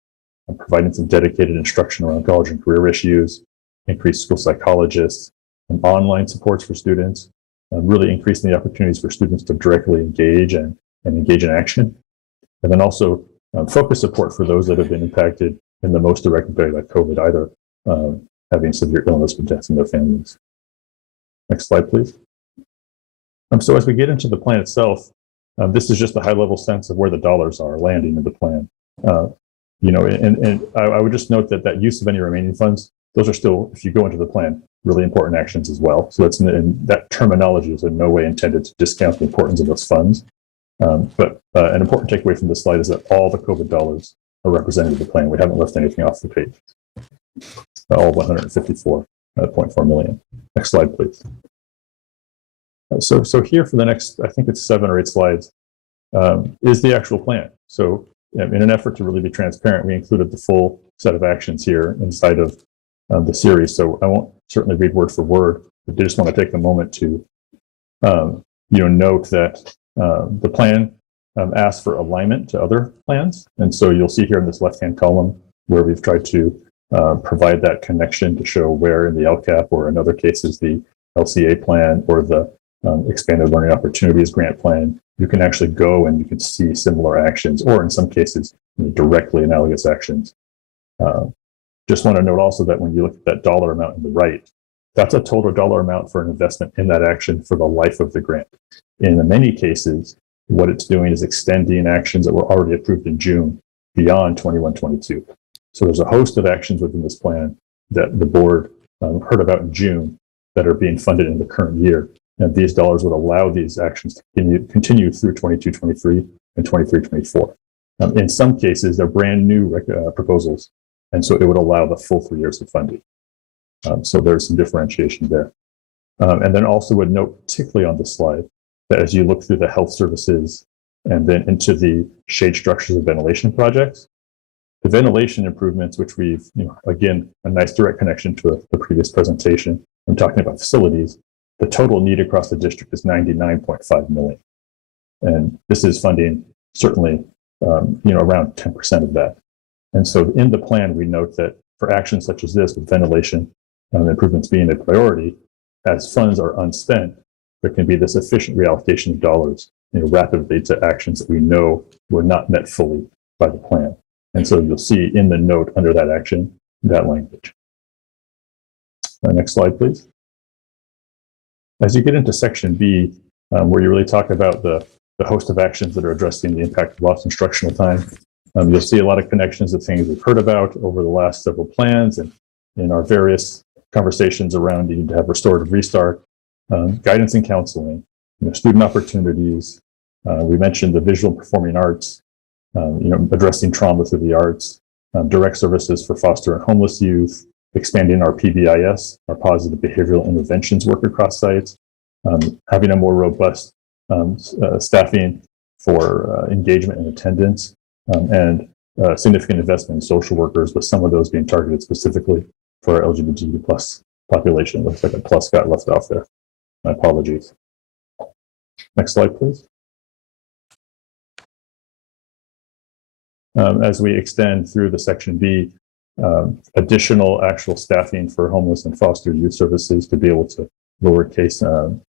providing some dedicated instruction around college and career issues, increased school psychologists, and online supports for students, really increasing the opportunities for students to directly engage and engage in action. And then also focus support for those that have been impacted in the most direct way by COVID, either having severe illness or deaths in their families. Next slide, please. So as we get into the plan itself, this is just a high-level sense of where the dollars are landing in the plan. And I would just note that use of any remaining funds, those are still, if you go into the plan, really important actions as well. So that's that terminology is in no way intended to discount the importance of those funds. But an important takeaway from this slide is that all the COVID dollars are represented in the plan. We haven't left anything off the page. All 154.4 million. Next slide, please. So here for the next, I think it's 7 or 8 slides, is the actual plan. So in an effort to really be transparent, we included the full set of actions here inside of the series. So I won't certainly read word for word, but I just want to take a moment to note that the plan asks for alignment to other plans. And so you'll see here in this left-hand column where we've tried to provide that connection to show where in the LCAP, or in other cases, the LCA plan or the expanded learning opportunities grant plan, you can actually go and you can see similar actions, or in some cases, directly analogous actions. Just want to note also that when you look at that dollar amount on the right, that's a total dollar amount for an investment in that action for the life of the grant. In many cases, what it's doing is extending actions that were already approved in June beyond 21-22. So there's a host of actions within this plan that the board heard about in June that are being funded in the current year. And these dollars would allow these actions to continue through 22-23 and 23-24. In some cases, they're brand new proposals. And so it would allow the full 3 years of funding. So there's some differentiation there. And then also would note, particularly on this slide, that as you look through the health services and then into the shade structures and ventilation projects, the ventilation improvements, which we've, again, a nice direct connection to the previous presentation. I'm talking about facilities. The total need across the district is $99.5 million. And this is funding certainly, around 10% of that. And so in the plan, we note that for actions such as this, with ventilation improvements being a priority, as funds are unspent, there can be this efficient reallocation of dollars rapidly to actions that we know were not met fully by the plan. And so you'll see in the note under that action, that language. Next slide, please. As you get into section B, where you really talk about the host of actions that are addressing the impact of lost instructional time, you'll see a lot of connections of things we've heard about over the last several plans and in our various conversations around needing to have restorative restart, guidance and counseling, student opportunities. We mentioned the visual and performing arts, addressing trauma through the arts, direct services for foster and homeless youth, expanding our PBIS, our positive behavioral interventions work across sites, having a more robust staffing for engagement and attendance, and significant investment in social workers, with some of those being targeted specifically for our LGBT plus population. Looks like a plus got left off there. My apologies. Next slide, please. As we extend through the section B, additional actual staffing for homeless and foster youth services to be able to lower caseload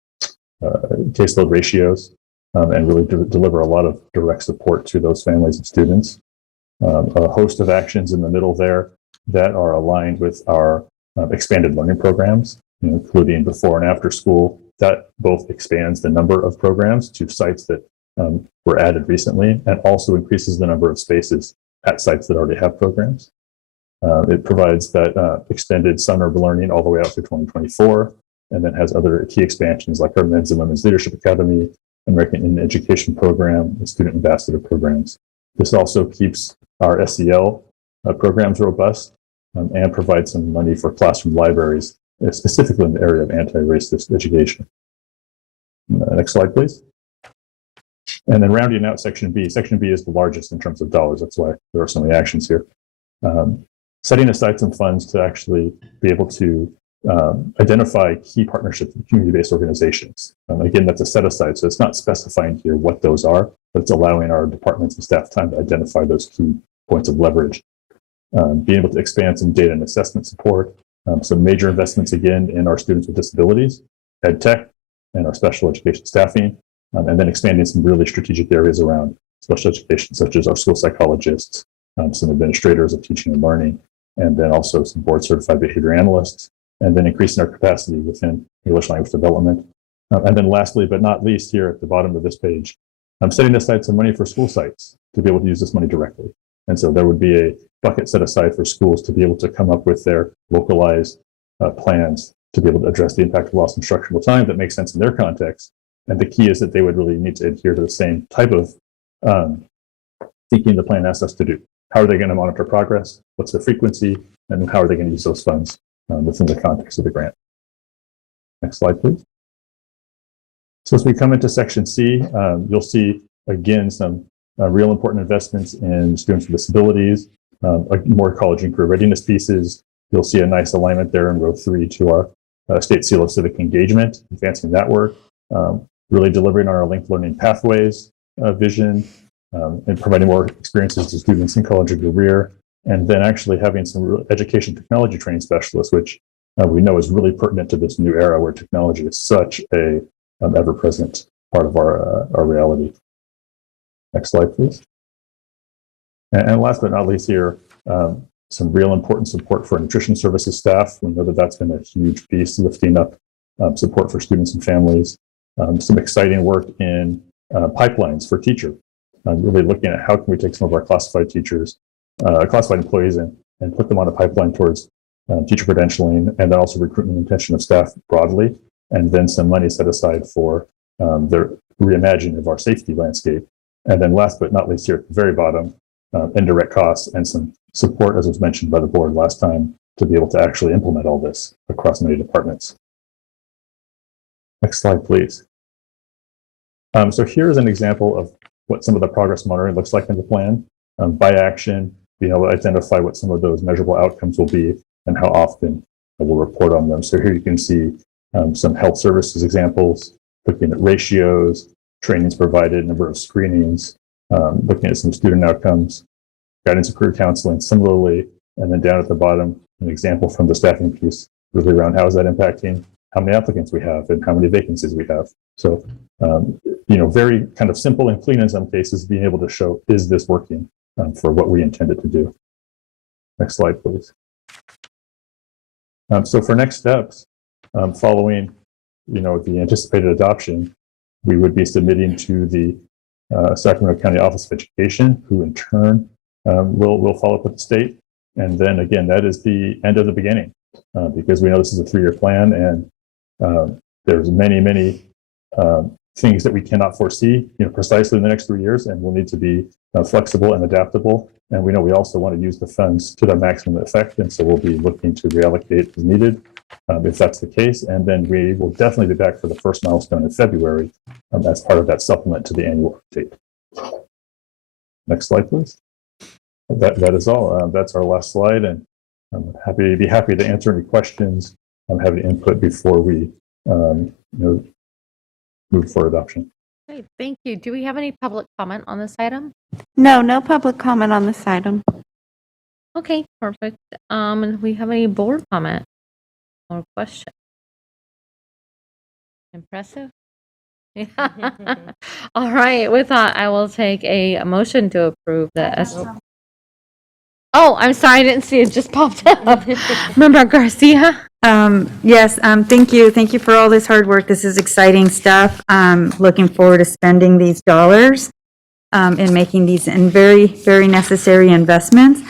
ratios and really deliver a lot of direct support to those families and students. A host of actions in the middle there that are aligned with our expanded learning programs, including before and after school. That both expands the number of programs to sites that were added recently, and also increases the number of spaces at sites that already have programs. It provides that extended summer of learning all the way out to 2024, and then has other key expansions like our Men's and Women's Leadership Academy, American Indian Education Program, and Student Ambassador programs. This also keeps our SEL programs robust and provides some money for classroom libraries, specifically in the area of anti-racist education. Next slide, please. And then rounding out section B. Section B is the largest in terms of dollars. That's why there are so many actions here. Setting aside some funds to actually be able to identify key partnerships with community-based organizations. Again, that's a set aside, so it's not specifying here what those are, but it's allowing our departments and staff time to identify those key points of leverage. Being able to expand some data and assessment support, some major investments again in our students with disabilities, ed tech, and our special education staffing, and then expanding some really strategic areas around special education, such as our school psychologists, some administrators of teaching and learning, and then also some board certified behavior analysts, and then increasing our capacity within English language development. And then lastly, but not least, here at the bottom of this page, I'm setting aside some money for school sites to be able to use this money directly. And so there would be a bucket set aside for schools to be able to come up with their localized plans to be able to address the impact of lost instructional time that makes sense in their context. And the key is that they would really need to adhere to the same type of thinking the plan asks us to do. How are they going to monitor progress? What's the frequency? And how are they going to use those funds within the context of the grant? Next slide, please. So as we come into section C, you'll see, again, some real important investments in students with disabilities, more college and career readiness pieces. You'll see a nice alignment there in row 3 to our State Seal of Civic Engagement, advancing that work, really delivering on our linked learning pathways vision, and providing more experiences to students in college and career, and then actually having some education technology training specialists, which we know is really pertinent to this new era where technology is such a ever-present part of our reality. Next slide, please. And last but not least here, some real important support for nutrition services staff. We know that that's been a huge piece, lifting up support for students and families. Some exciting work in pipelines for teacher. Really looking at how can we take some of our classified teachers, classified employees, and put them on a pipeline towards teacher credentialing, and then also recruitment and retention of staff broadly, and then some money set aside for the reimagining of our safety landscape. And then last but not least here at the very bottom, indirect costs and some support, as was mentioned by the board last time, to be able to actually implement all this across many departments. Next slide, please. So here's an example of what some of the progress monitoring looks like in the plan. By action, being able to identify what some of those measurable outcomes will be and how often we'll report on them. So here you can see some health services examples, looking at ratios, trainings provided, number of screenings, looking at some student outcomes, guidance and career counseling similarly, and then down at the bottom, an example from the staffing piece, really around how is that impacting how many applicants we have and how many vacancies we have. So, very kind of simple and clean in some cases, being able to show, is this working for what we intended to do? Next slide, please. So for next steps, following, the anticipated adoption, we would be submitting to the Sacramento County Office of Education, who in turn will follow up with the state. And then again, that is the end of the beginning, because we know this is a 3-year plan, and there's many things that we cannot foresee, precisely in the next 3 years, and we'll need to be flexible and adaptable. And we know we also want to use the funds to their maximum effect, and so we'll be looking to reallocate as needed, if that's the case. And then we will definitely be back for the first milestone in February as part of that supplement to the annual update. Next slide, please. That is all. That's our last slide, and I'm happy to answer any questions. I'm having input before we move for adoption. Great, thank you. Do we have any public comment on this item? No public comment on this item. Okay, perfect. And do we have any board comment or question? Impressive. All right, with that, I will take a motion to approve the Oh, I'm sorry, I didn't see it just popped up. Member Garcia? Yes, thank you. Thank you for all this hard work. This is exciting stuff. Looking forward to spending these dollars and making these very, very necessary investments.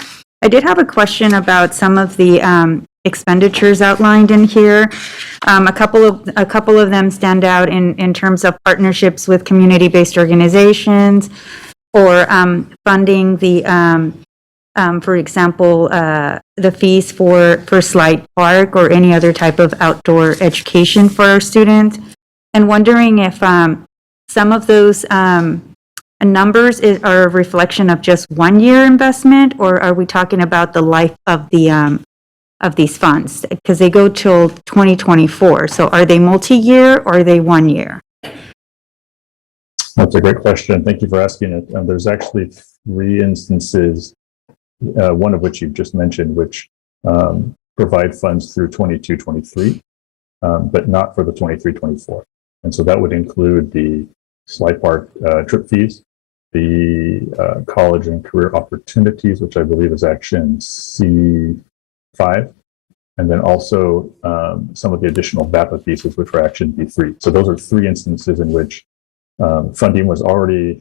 I did have a question about some of the expenditures outlined in here. A couple of them stand out in terms of partnerships with community-based organizations, or funding the for example, the fees for Slide Park or any other type of outdoor education for our students, and wondering if some of those numbers are a reflection of just 1-year investment, or are we talking about the life of these funds? Because they go till 2024. So are they multi-year or are they 1 year? That's a great question. Thank you for asking it. There's actually 3 instances, one of which you've just mentioned, which provide funds through 22-23, but not for the 23-24. And so that would include the Slide Park trip fees, the college and career opportunities, which I believe is action C5, and then also some of the additional VAPA pieces, which were action B3. So those are 3 instances in which funding was already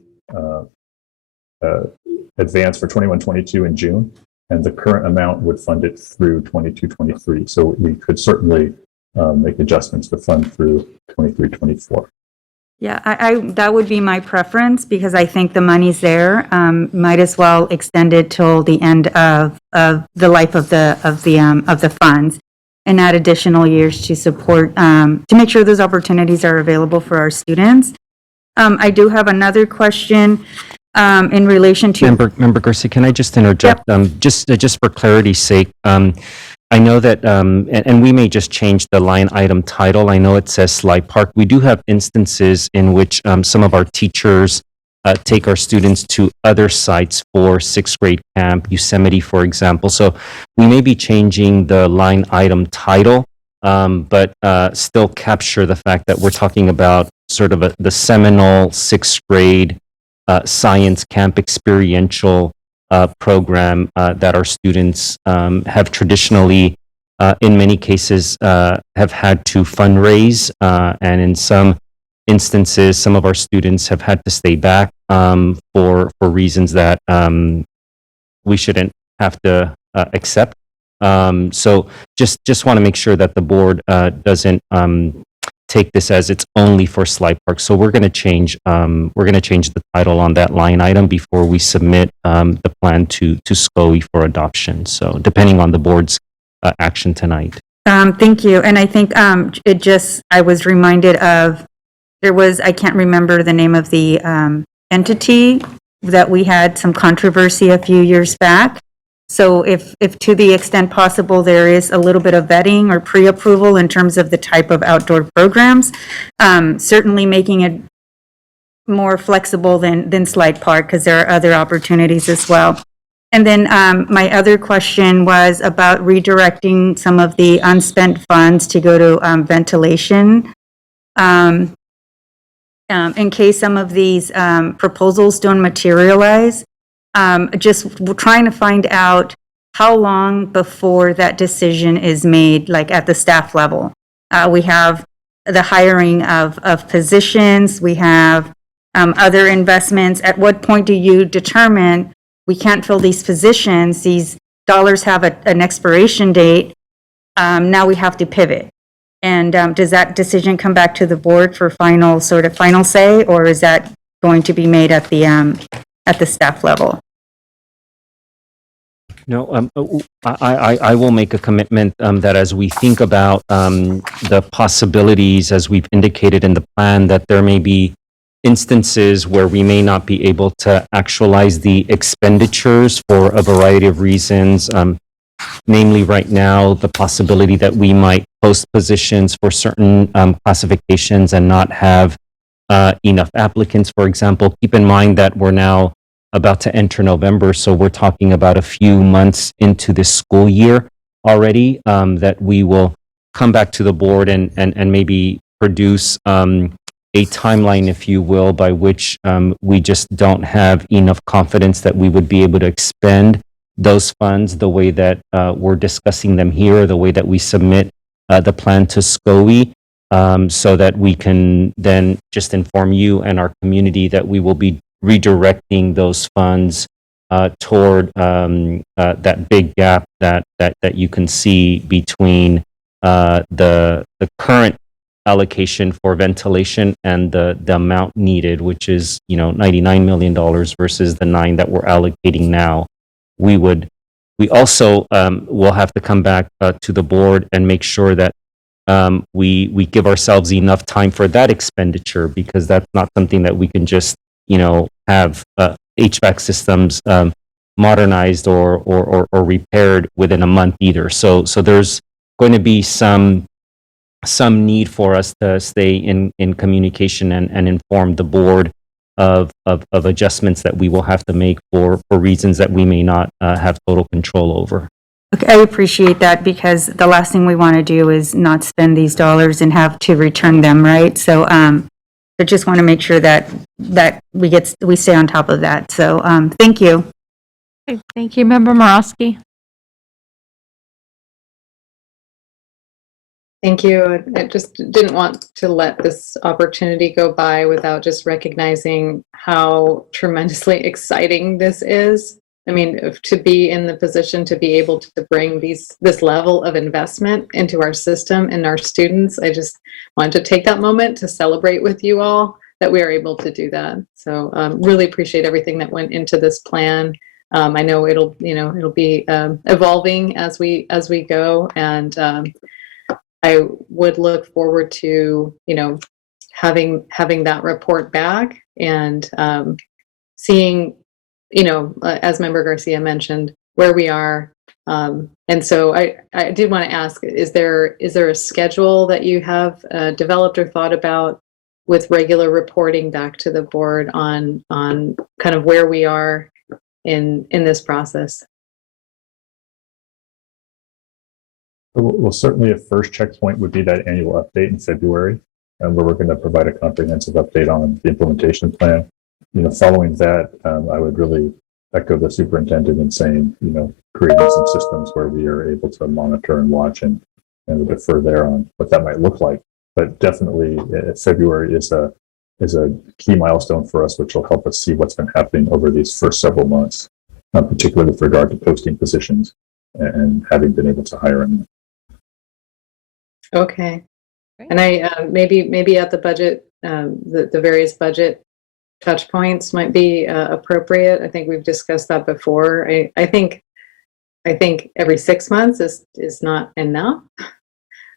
advanced for 21-22 in June, and the current amount would fund it through 22-23. So we could certainly make adjustments to fund through 23-24. Yeah, that would be my preference, because I think the money's there. Might as well extend it till the end of the life of the funds, and add additional years to support to make sure those opportunities are available for our students. I do have another question in relation to Member Garcia, can I just interject? Yep. Just for clarity's sake, I know that, and we may just change the line item title. I know it says Slide Park. We do have instances in which some of our teachers take our students to other sites for 6th grade camp, Yosemite, for example. So we may be changing the line item title, but still capture the fact that we're talking about sort of the seminal 6th grade science camp experiential program that our students have traditionally, in many cases, have had to fundraise, and in some instances, some of our students have had to stay back for reasons that we shouldn't have to accept. So just want to make sure that the board doesn't take this as it's only for Slide Park. So we're going to change the title on that line item before we submit the plan to SCOE for adoption. So depending on the board's action tonight. Thank you. And I think I was reminded of, I can't remember the name of the entity that we had some controversy a few years back. So if to the extent possible, there is a little bit of vetting or pre-approval in terms of the type of outdoor programs, certainly making it more flexible than Slide Park, because there are other opportunities as well. And then my other question was about redirecting some of the unspent funds to go to ventilation. In case some of these proposals don't materialize, just trying to find out how long before that decision is made, like at the staff level. We have the hiring of positions, we have other investments. At what point do you determine we can't fill these positions, these dollars have an expiration date, now we have to pivot? And does that decision come back to the board for final say, or is that going to be made at the staff level? No, I will make a commitment that as we think about the possibilities, as we've indicated in the plan, that there may be instances where we may not be able to actualize the expenditures for a variety of reasons. Namely, right now, the possibility that we might post positions for certain classifications and not have enough applicants, for example. Keep in mind that we're now about to enter November, so we're talking about a few months into this school year already, that we will come back to the board and maybe produce a timeline, if you will, by which we just don't have enough confidence that we would be able to expend those funds the way that we're discussing them here, the way that we submit the plan to SCOE, so that we can then just inform you and our community that we will be redirecting those funds toward that big gap that you can see between the current allocation for ventilation and the amount needed, which is $99 million versus the 9 that we're allocating now. We also will have to come back to the board and make sure that we give ourselves enough time for that expenditure, because that's not something that we can just have HVAC systems modernized or repaired within a month either. So there's going to be some need for us to stay in communication and inform the board of adjustments that we will have to make for reasons that we may not have total control over. Okay, I appreciate that, because the last thing we want to do is not spend these dollars and have to return them, right? So I just want to make sure that we stay on top of that. So thank you. Okay, thank you, Member Morosky. Thank you. I just didn't want to let this opportunity go by without just recognizing how tremendously exciting this is. I mean, to be in the position to be able to bring this level of investment into our system and our students, I just wanted to take that moment to celebrate with you all that we are able to do that. So really appreciate everything that went into this plan. I know it'll be evolving as we go, and I would look forward to having that report back and seeing, as Member Garcia mentioned, where we are. And so I did want to ask, is there a schedule that you have developed or thought about with regular reporting back to the board on kind of where we are in this process? Well, certainly a first checkpoint would be that annual update in February, where we're going to provide a comprehensive update on the implementation plan. Following that, I would really echo the superintendent in saying, creating some systems where we are able to monitor and watch and defer there on what that might look like. But definitely, February is a key milestone for us, which will help us see what's been happening over these first several months, particularly with regard to posting positions and having been able to hire them. Okay. And I maybe at the budget, the various budget touch points might be appropriate. I think we've discussed that before. I think every 6 months is not enough.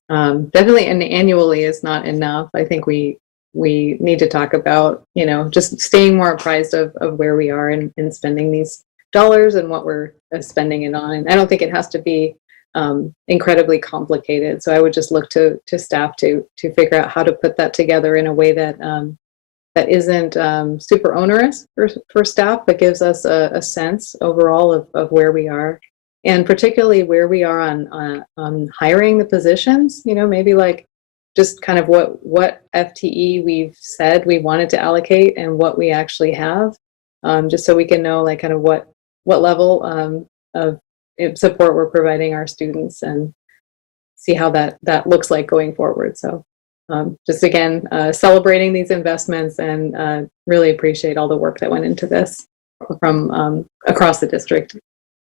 Definitely, and annually is not enough. I think we need to talk about, just staying more apprised of where we are in spending these dollars and what we're spending it on. And I don't think it has to be incredibly complicated. So I would just look to staff to figure out how to put that together in a way that that isn't super onerous for staff, but gives us a sense overall of where we are, and particularly where we are on hiring the positions. Maybe like just kind of what FTE we've said we wanted to allocate and what we actually have, just so we can know like kind of what level of support we're providing our students and see how that looks like going forward. So just again, celebrating these investments and really appreciate all the work that went into this from across the district.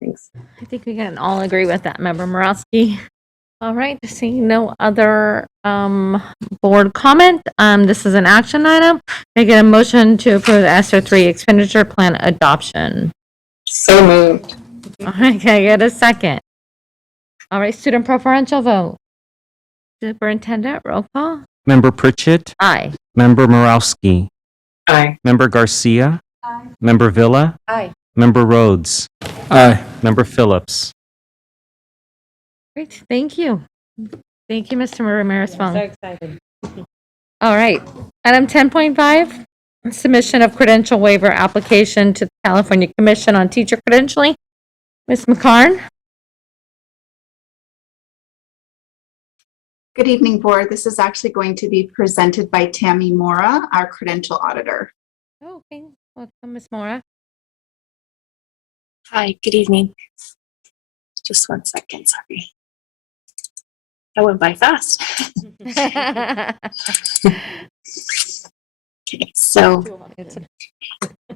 Thanks. I think we can all agree with that, Member Morowski. All right, seeing no other board comment, this is an action item. Can I get a motion to approve the ESER 3 expenditure plan adoption? So moved. All right, can I get a second? All right, student preferential vote. Superintendent, roll call. Member Pritchett? Aye. Member Morowski? Aye. Member Garcia? Aye. Member Villa? Aye. Member Rhodes? Aye. Member Phillips? Great, thank you. Thank you, Mr. Ramirez-Fong. So excited. All right, item 10.5, submission of credential waiver application to the California Commission on Teacher Credentialing. Ms. McCarn? Good evening, Board. This is actually going to be presented by Tammy Mora, our credential auditor. Okay, welcome, Ms. Mora. Hi, good evening. Just 1 second, sorry. That went by fast. Okay, so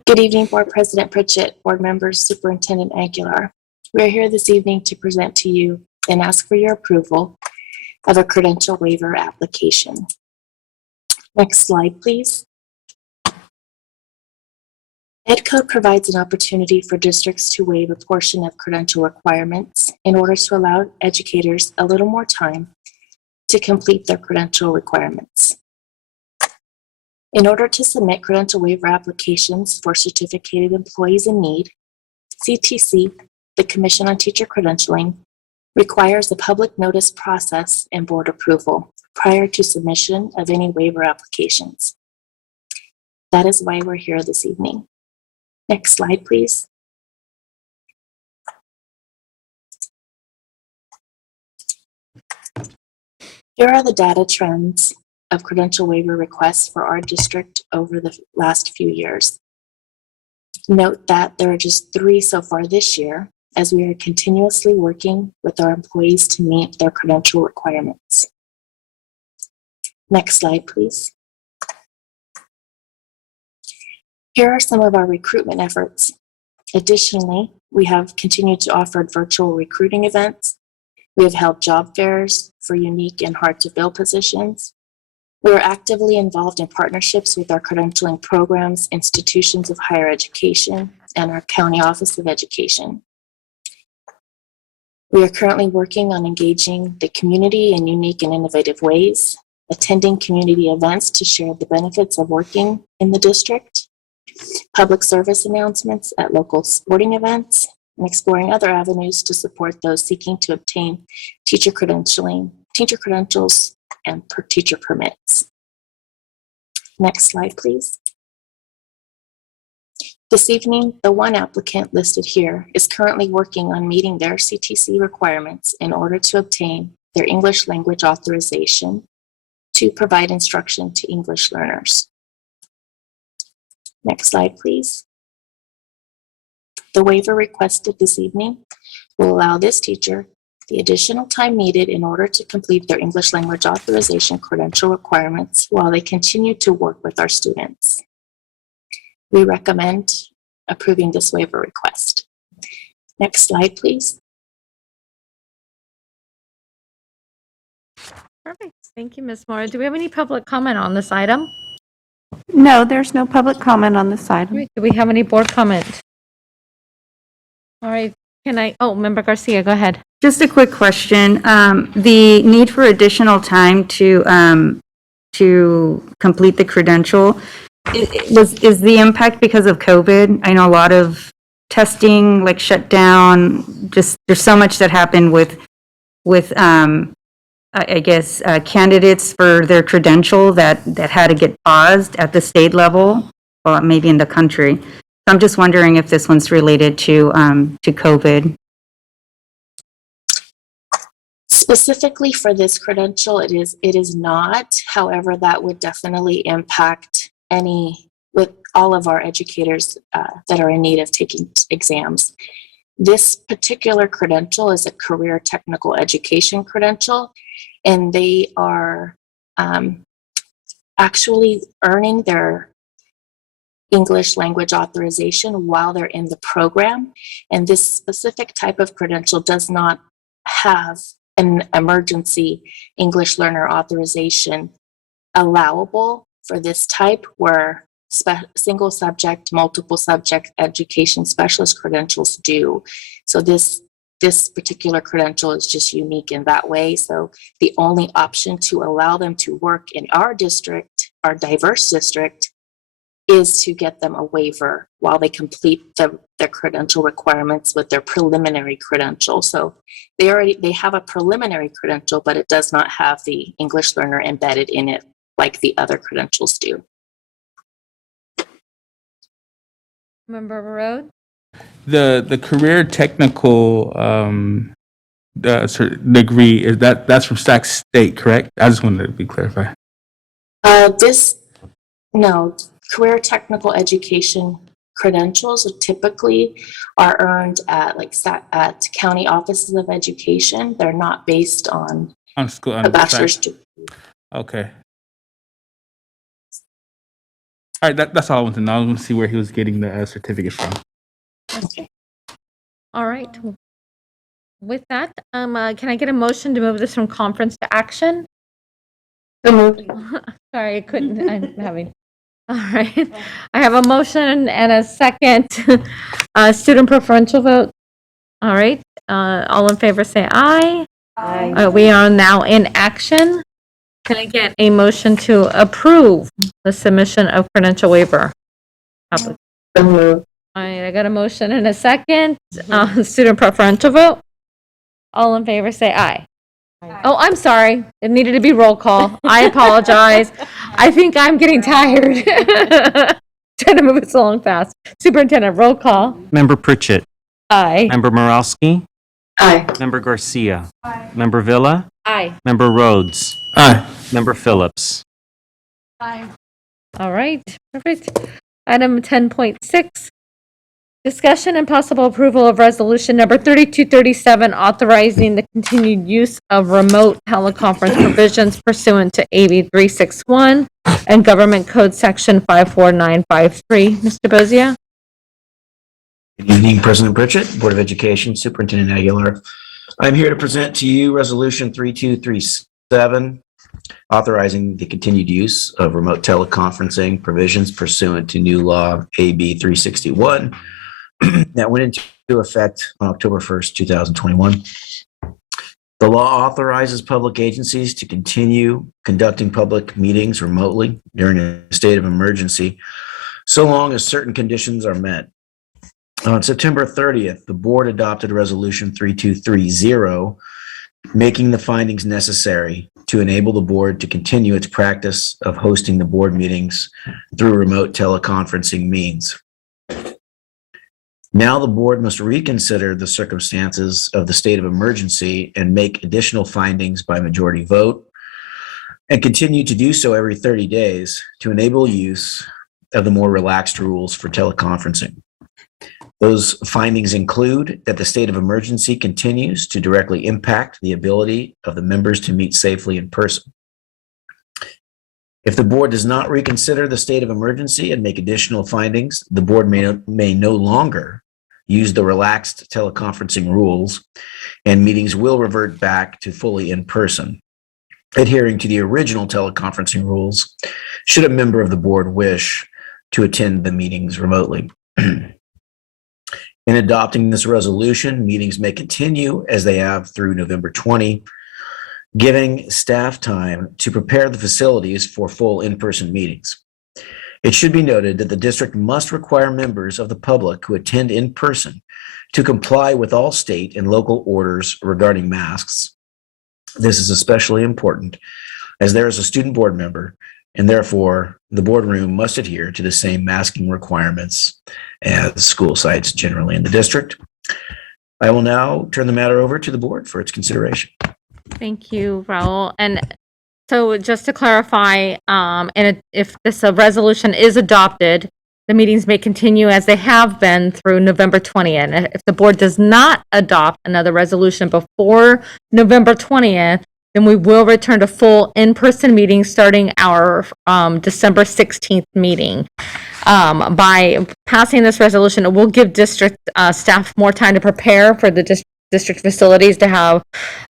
good evening, Board President Pritchett, Board members, Superintendent Aguilar. We are here this evening to present to you and ask for your approval of a credential waiver application. Next slide, please. Ed Code provides an opportunity for districts to waive a portion of credential requirements in order to allow educators a little more time to complete their credential requirements. In order to submit credential waiver applications for certificated employees in need, CTC, the Commission on Teacher Credentialing, requires a public notice process and board approval prior to submission of any waiver applications. That is why we're here this evening. Next slide, please. Here are the data trends of credential waiver requests for our district over the last few years. Note that there are just 3 so far this year, as we are continuously working with our employees to meet their credential requirements. Next slide, please. Here are some of our recruitment efforts. Additionally, we have continued to offer virtual recruiting events. We have held job fairs for unique and hard-to-fill positions. We are actively involved in partnerships with our credentialing programs, institutions of higher education, and our County Office of Education. We are currently working on engaging the community in unique and innovative ways, attending community events to share the benefits of working in the district, public service announcements at local sporting events, and exploring other avenues to support those seeking to obtain teacher credentials, and teacher permits. Next slide, please. This evening, the one applicant listed here is currently working on meeting their CTC requirements in order to obtain their English language authorization to provide instruction to English learners. Next slide, please. The waiver requested this evening will allow this teacher the additional time needed in order to complete their English language authorization credential requirements while they continue to work with our students. We recommend approving this waiver request. Next slide, please. Perfect. Thank you, Ms. Mora. Do we have any public comment on this item? No, there's no public comment on this item. Do we have any board comment? All right. Member Garcia, go ahead. Just a quick question. The need for additional time to complete the credential, is the impact because of COVID? I know a lot of testing like shut down, just there's so much that happened with I guess candidates for their credential that had to get paused at the state level or maybe in the country. So I'm just wondering if this one's related to COVID. Specifically for this credential, it is not. However, that would definitely impact with all of our educators that are in need of taking exams. This particular credential is a career technical education credential, and they are actually earning their English language authorization while they're in the program. And this specific type of credential does not have an emergency English learner authorization allowable for this type, where single subject, multiple subject education specialist credentials do. So this particular credential is just unique in that way. So the only option to allow them to work in our district, our diverse district, is to get them a waiver while they complete their credential requirements with their preliminary credential. So they have a preliminary credential, but it does not have the English learner embedded in it like the other credentials do. Member Road? The career technical degree, that's from Sac State, correct? I just wanted to be clarified. No, career technical education credentials typically are earned at at county offices of education. They're not based on School, a bachelor's degree. Okay. All right, that's all I want to know. I want to see where he was getting the certificate from. Okay. All right. With that, can I get a motion to move this from conference to action? Sorry, I couldn't. I'm having. All right. I have a motion and a second. Student preferential vote. All right. All in favor say aye. Aye. We are now in action. Can I get a motion to approve the submission of credential waiver? All right. I got a motion and a second. Student preferential vote. All in favor say aye. Oh, I'm sorry. It needed to be roll call. I apologize. I think I'm getting tired. Trying to move us along fast. Superintendent, roll call. Member Pritchett. Aye. Member Morowski. Aye. Member Garcia. Aye. Member Villa. Aye. Member Rhodes. Aye. Member Phillips. Aye. All right. Perfect. Item 10.6. Discussion and possible approval of resolution number 3237, authorizing the continued use of remote teleconference provisions pursuant to AB 361 and Government Code Section 54953. Mr. Bozia? Good evening, President Pritchett, Board of Education, Superintendent Aguilar. I'm here to present to you Resolution 3237, authorizing the continued use of remote teleconferencing provisions pursuant to new law AB 361 that went into effect on October 1st, 2021. The law authorizes public agencies to continue conducting public meetings remotely during a state of emergency, so long as certain conditions are met. On September 30th, the board adopted Resolution 3230, making the findings necessary to enable the board to continue its practice of hosting the board meetings through remote teleconferencing means. Now the board must reconsider the circumstances of the state of emergency and make additional findings by majority vote, and continue to do so every 30 days to enable use of the more relaxed rules for teleconferencing. Those findings include that the state of emergency continues to directly impact the ability of the members to meet safely in person. If the board does not reconsider the state of emergency and make additional findings, the board may no longer use the relaxed teleconferencing rules, and meetings will revert back to fully in person, adhering to the original teleconferencing rules, should a member of the board wish to attend the meetings remotely. In adopting this resolution, meetings may continue as they have through November 20, giving staff time to prepare the facilities for full in-person meetings. It should be noted that the district must require members of the public who attend in person to comply with all state and local orders regarding masks. This is especially important as there is a student board member, and therefore the boardroom must adhere to the same masking requirements as school sites generally in the district. I will now turn the matter over to the board for its consideration. Thank you, Raul. And so just to clarify, if this resolution is adopted, the meetings may continue as they have been through November 20th. And if the board does not adopt another resolution before November 20th, then we will return to full in-person meetings starting our December 16th meeting. By passing this resolution, it will give district staff more time to prepare for the district facilities to have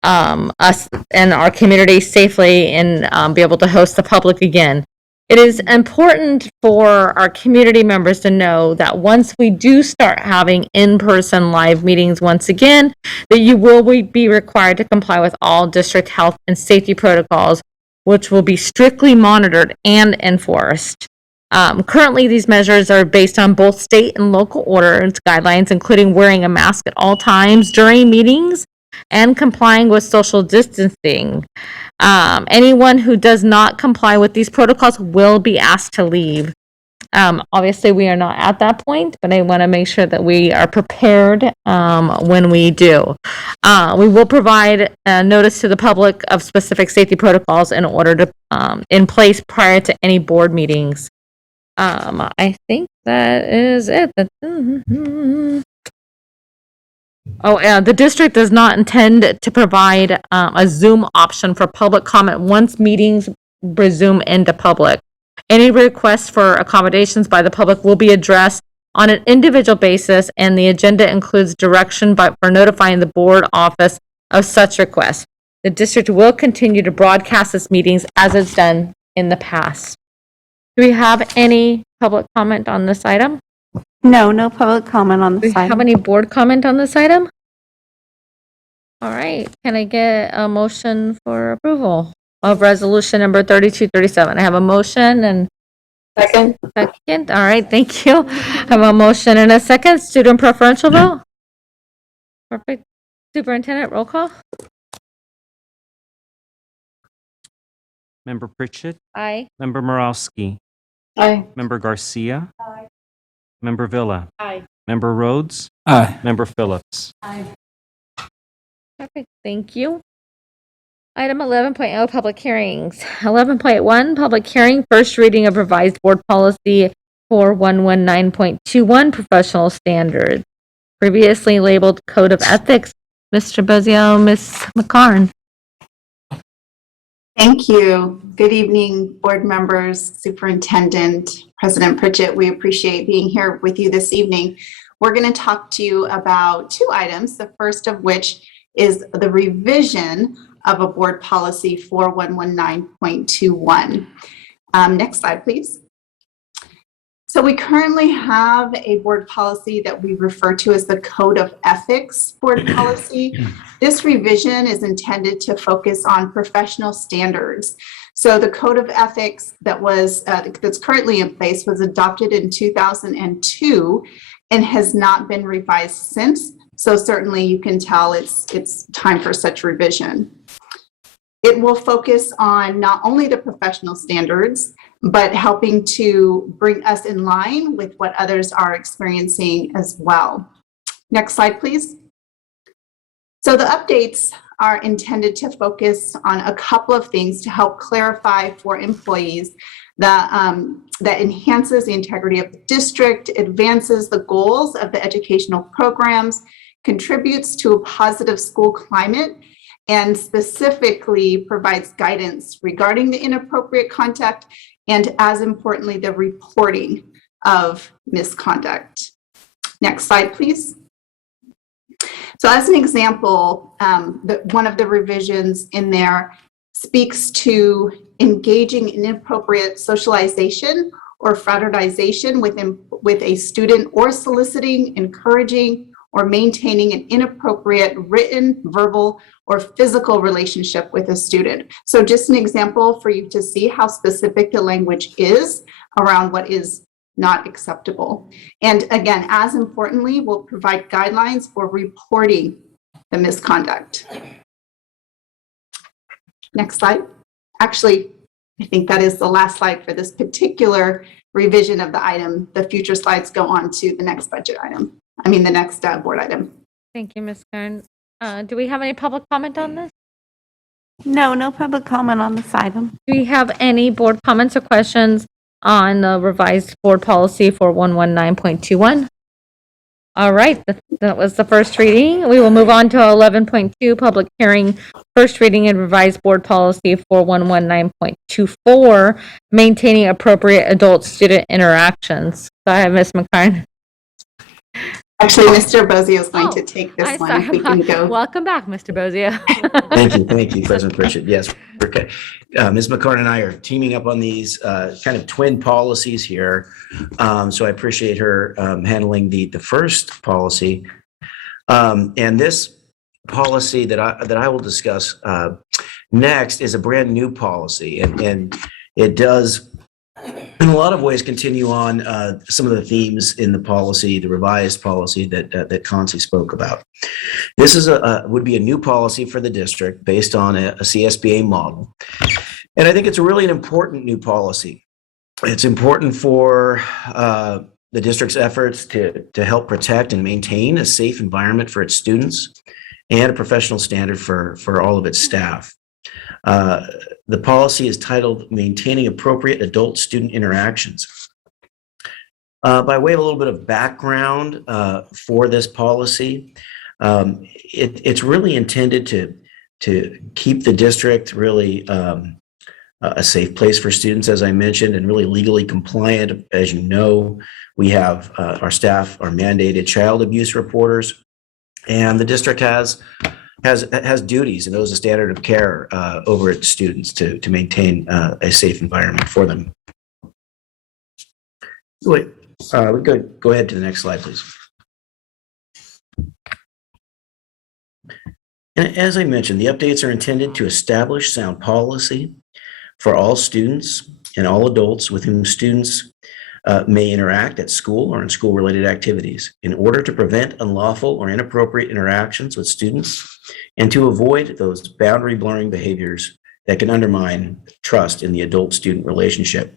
us and our community safely and be able to host the public again. It is important for our community members to know that once we do start having in-person live meetings once again, that you will be required to comply with all district health and safety protocols, which will be strictly monitored and enforced. Currently, these measures are based on both state and local orders guidelines, including wearing a mask at all times during meetings and complying with social distancing. Anyone who does not comply with these protocols will be asked to leave. Obviously, we are not at that point, but I want to make sure that we are prepared when we do. We will provide a notice to the public of specific safety protocols in order to in place prior to any board meetings. I think that is it. The district does not intend to provide a Zoom option for public comment once meetings resume into public. Any requests for accommodations by the public will be addressed on an individual basis, and the agenda includes direction for notifying the board office of such requests. The district will continue to broadcast its meetings as it's done in the past. Do we have any public comment on this item? No public comment on Do this we have item. any board comment on this item? All right, can I get a motion for approval of resolution number 3237? I have a motion and Second. second. All right, thank you. I have a motion and a second. Student preferential vote? Perfect. Superintendent, roll call? Member Pritchett, Aye. Member Morowski, Aye. Member Garcia, Member Villa, Aye. Member Rhodes, Aye. Member Phillips. Perfect, thank you. Item 11.0, public hearings. 11.1, public hearing, first reading of revised board policy 4119.21, professional standards. Previously labeled Code of Ethics. Mr. Bozio, Ms. McCarn. Thank you. Good evening, board members, superintendent, President Pritchett. We appreciate being here with you this evening. We're going to talk to you about two items, the first of which is the revision of a board policy 4119.21. Next slide, please. So we currently have a board policy that we refer to as the Code of Ethics board policy. This revision is intended to focus on professional standards. So the Code of Ethics that's currently in place was adopted in 2002 and has not been revised since. So certainly you can tell it's time for such revision. It will focus on not only the professional standards, but helping to bring us in line with what others are experiencing as well. Next slide, please. So the updates are intended to focus on a couple of things to help clarify for employees that enhances the integrity of the district, advances the goals of the educational programs, contributes to a positive school climate, and specifically provides guidance regarding the inappropriate conduct and, as importantly, the reporting of misconduct. Next slide, please. So as an example, one of the revisions in there speaks to engaging in inappropriate socialization or fraternization with a student, or soliciting, encouraging, or maintaining an inappropriate written, verbal, or physical relationship with a student. So just an example for you to see how specific the language is around what is not acceptable. And again, as importantly, we'll provide guidelines for reporting the misconduct. Next slide. Actually, I think that is the last slide for this particular revision of the item. The future slides go on to the next budget item. The next board item. Thank you, Ms. Kern. Do we have any public comment on this? No, no public comment on this item. Do we have any board comments or questions on the revised board policy for 119.21? All right, that was the first reading. We will move on to 11.2, public hearing, first reading and revised board policy for 119.24, maintaining appropriate adult-student interactions. Go ahead, Ms. McCarn. Actually, Mr. Bozio is going to take this one. If we can go. Welcome back, Mr. Bozio. Thank you, President Pritchett. Yes, okay. Ms. McCarn and I are teaming up on these kind of twin policies here. So I appreciate her handling the first policy. And this policy that I will discuss next is a brand new policy, and it does in a lot of ways continue on some of the themes in the policy, the revised policy that Concy spoke about. This is would be a new policy for the district based on a CSBA model. And I think it's really an important new policy. It's important for the district's efforts to help protect and maintain a safe environment for its students and a professional standard for all of its staff. The policy is titled Maintaining Appropriate Adult-Student Interactions. By way of a little bit of background for this policy, it's really intended to keep the district really a safe place for students, as I mentioned, and really legally compliant. As you know, we have our staff are mandated child abuse reporters, and the district has duties and owes a standard of care over its students to maintain a safe environment for them. Wait, go ahead to the next slide, please. And as I mentioned, the updates are intended to establish sound policy for all students and all adults with whom students may interact at school or in school-related activities in order to prevent unlawful or inappropriate interactions with students and to avoid those boundary-blurring behaviors that can undermine trust in the adult-student relationship.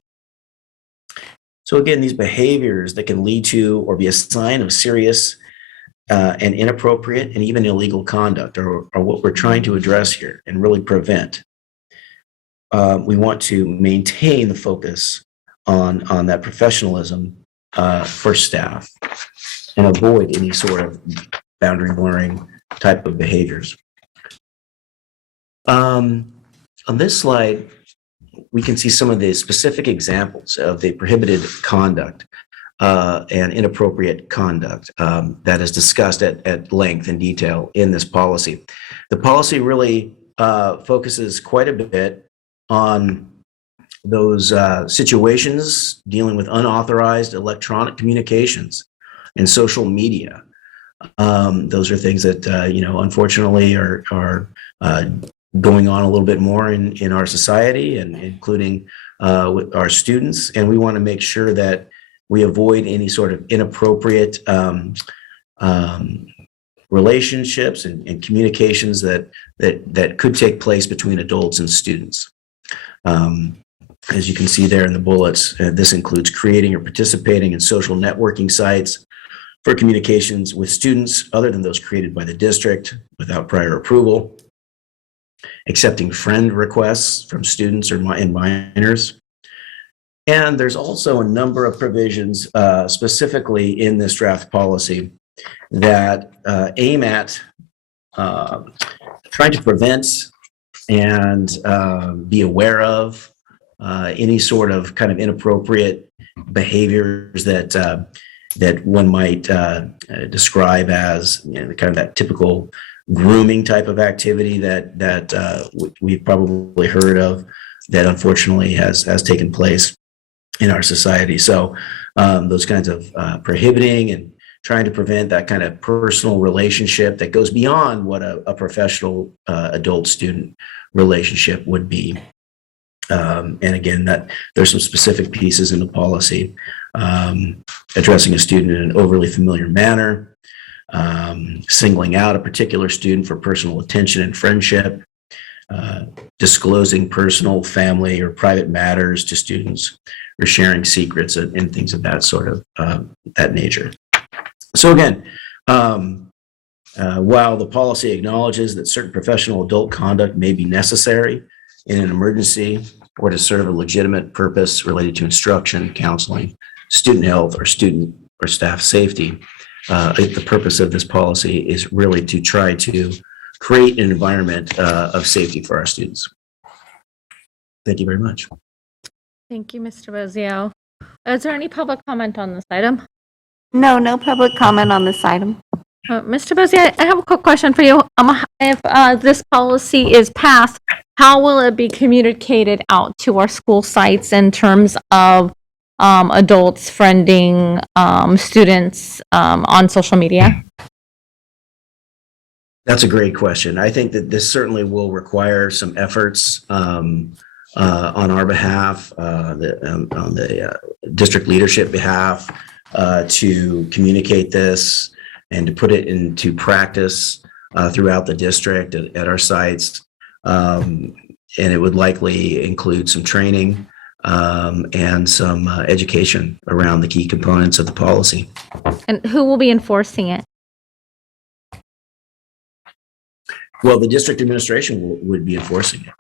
So again, these behaviors that can lead to or be a sign of serious and inappropriate and even illegal conduct are what we're trying to address here and really prevent. We want to maintain the focus on that professionalism for staff and avoid any sort of boundary blurring type of behaviors. On this slide, we can see some of the specific examples of the prohibited conduct and inappropriate conduct that is discussed at length and detail in this policy. The policy really focuses quite a bit on those situations dealing with unauthorized electronic communications and social media. Those are things that, unfortunately are going on a little bit more in our society and including with our students. And we want to make sure that we avoid any sort of inappropriate relationships and communications that could take place between adults and students. As you can see there in the bullets, this includes creating or participating in social networking sites for communications with students other than those created by the district without prior approval, accepting friend requests from students or minors. And there's also a number of provisions specifically in this draft policy that aim at trying to prevent and be aware of any sort of kind of inappropriate behaviors that one might describe as kind of that typical grooming type of activity that we've probably heard of that unfortunately has taken place. in our society. So those kinds of prohibiting and trying to prevent that kind of personal relationship that goes beyond what a professional adult-student relationship would be. And again, that there's some specific pieces in the policy addressing a student in an overly familiar manner, singling out a particular student for personal attention and friendship, disclosing personal, family, or private matters to students, or sharing secrets and things of that sort of that nature. So again, while the policy acknowledges that certain professional adult conduct may be necessary in an emergency or to serve a legitimate purpose related to instruction, counseling, student health, or student or staff safety, the purpose of this policy is really to try to create an environment of safety for our students. Thank you very much. Thank you, Mr. Bozio. Is there any public comment on this item? No, no public comment on this item. Mr. Bozio, I have a quick question for you. If this policy is passed, how will it be communicated out to our school sites in terms of adults friending students on social media? That's a great question. I think that this certainly will require some efforts on our behalf, on the district leadership behalf, to communicate this and to put it into practice throughout the district at our sites. And it would likely include some training and some education around the key components of the policy. And who will be enforcing it? Well, the district administration would be enforcing it.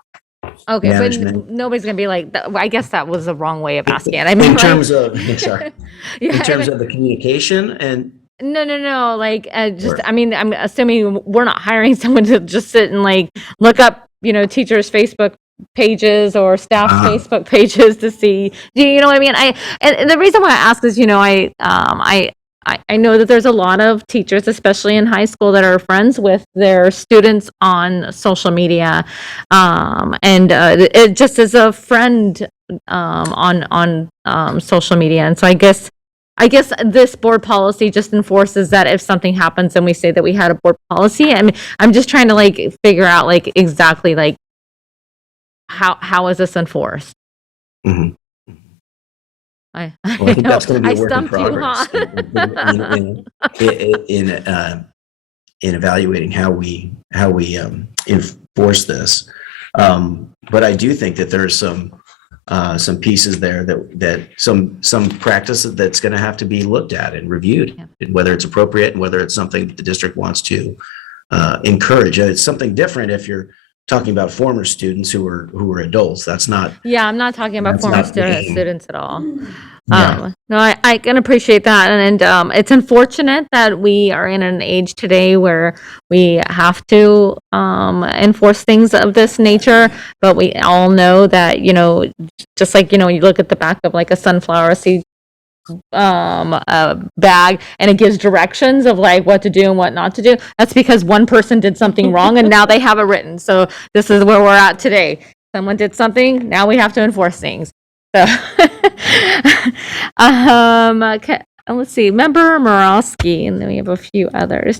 Okay, Management. but nobody's going to be like, I guess that was the wrong way of asking it. I mean, In terms of, sorry, yeah, in terms of the communication and No. Like, I mean, I'm assuming we're not hiring someone to just sit and like look up, teachers' Facebook pages or staff's Facebook pages to see. Do you know what I mean? And the reason why I ask is, I know that there's a lot of teachers, especially in high school, that are friends with their students on social media, and it just is a friend on social media. And so I guess this board policy just enforces that if something happens and we say that we had a board policy. I mean, I'm just trying to like figure out like exactly like how is this enforced? Mhm. I think that's going to be a work in stumped you, progress huh? in evaluating how we enforce this. But I do think that there's some pieces there that some practice that's going to have to be looked at and reviewed, and whether it's appropriate and whether it's something that the district wants to encourage. It's something different if you're talking about former students who are adults. That's not. Yeah, I'm not talking about That's former not students at all. Yeah. No, I can appreciate that. And it's unfortunate that we are in an age today where we have to enforce things of this nature. But we all know that, just like, you look at the back of like a sunflower seed bag and it gives directions of like what to do and what not to do. That's because one person did something wrong and now they have it written. So this is where we're at today. Someone did something, now we have to enforce things. So let's see, Member Morowski, and then we have a few others.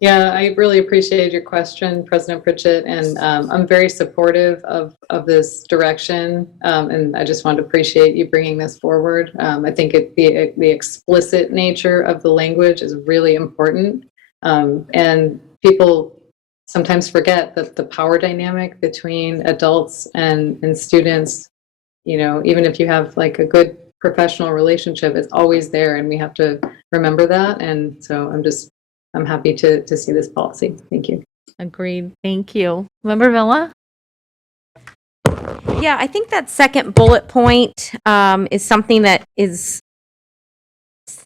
Yeah, I really appreciate your question, President Pritchett, and I'm very supportive of this direction, and I just want to appreciate you bringing this forward. I think the explicit nature of the language is really important, and people sometimes forget that the power dynamic between adults and students, even if you have like a good professional relationship, it's always there, and we have to remember that. And so I'm happy to see this policy. Thank you. Agreed. Thank you. Member Villa? Yeah, I think that second bullet point is something that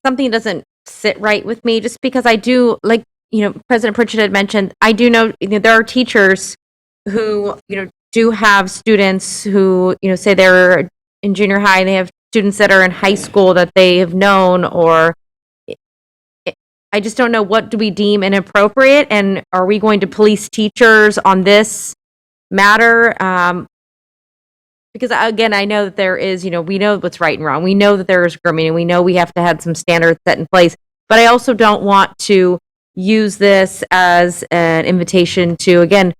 doesn't sit right with me, just because I do, like, President Pritchett had mentioned, I do know, there are teachers who, do have students who, say they're in junior high, and they have students that are in high school that they have known, or I just don't know, what do we deem inappropriate, and are we going to police teachers on this matter? because again, I know that there is, we know what's right and wrong. We know that there is grooming and we know we have to have some standards set in place, but I also don't want to use this as an invitation to, again,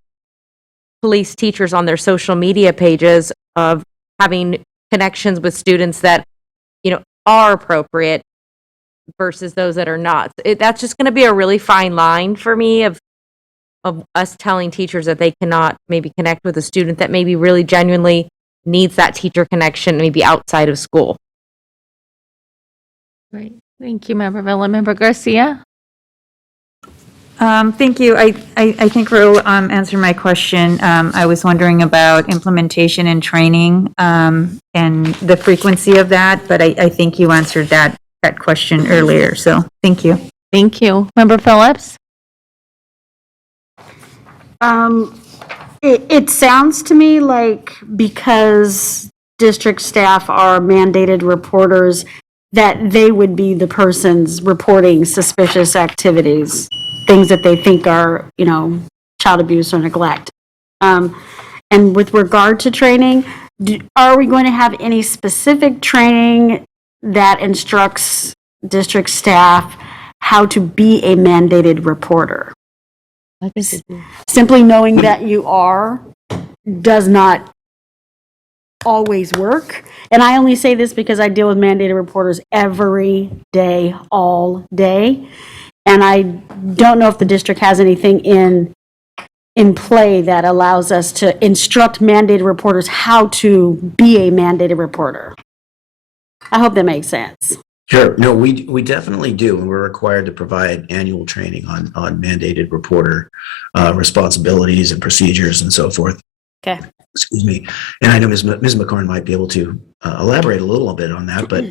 police teachers on their social media pages of having connections with students that, are appropriate versus those that are not. That's just going to be a really fine line for me of us telling teachers that they cannot maybe connect with a student that maybe really genuinely needs that teacher connection, maybe outside of school. Great. Thank you, Member Villa. Member Garcia? Thank you. I think Ro answered my question. I was wondering about implementation and training and the frequency of that, but I think you answered that question earlier. So thank you. Thank you. Member Phillips? It sounds to me like because district staff are mandated reporters, that they would be the persons reporting suspicious activities, things that they think are, child abuse or neglect. And with regard to training, are we going to have any specific training that instructs district staff how to be a mandated reporter? Simply knowing that you are does not always work. And I only say this because I deal with mandated reporters every day, all day. And I don't know if the district has anything in play that allows us to instruct mandated reporters how to be a mandated reporter. I hope that makes sense. Sure. No, we definitely do. And we're required to provide annual training on mandated reporter responsibilities and procedures and so forth. Okay. Excuse me. And I know Ms. McCorn might be able to elaborate a little bit on that, but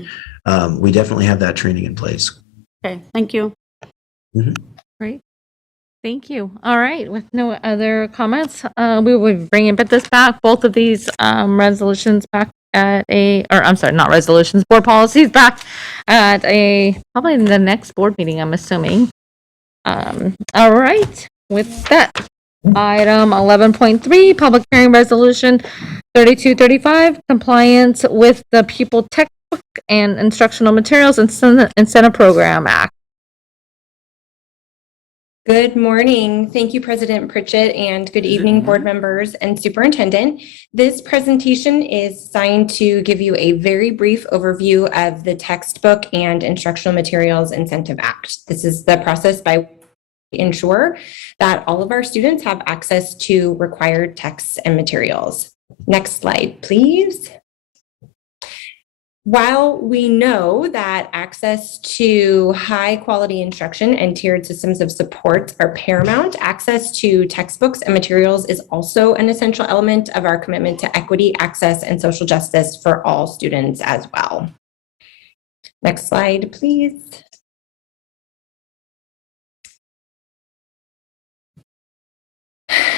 we definitely have that training in place. Okay. Thank you. Mm-hmm. Great. Thank you. All right. With no other comments, we will be bringing this back, both of these resolutions back at not resolutions, board policies back at probably in the next board meeting, I'm assuming. All right. With that, item 11.3, public hearing resolution 3235, compliance with the Pupil Textbook and Instructional Materials Incentive Program Act. Good morning. Thank you, President Pritchett, and good evening, board members and superintendent. This presentation is designed to give you a very brief overview of the Textbook and Instructional Materials Incentive Act. This is the process by which we ensure that all of our students have access to required texts and materials. Next slide, please. While we know that access to high quality instruction and tiered systems of support are paramount, access to textbooks and materials is also an essential element of our commitment to equity, access, and social justice for all students as well. Next slide, please.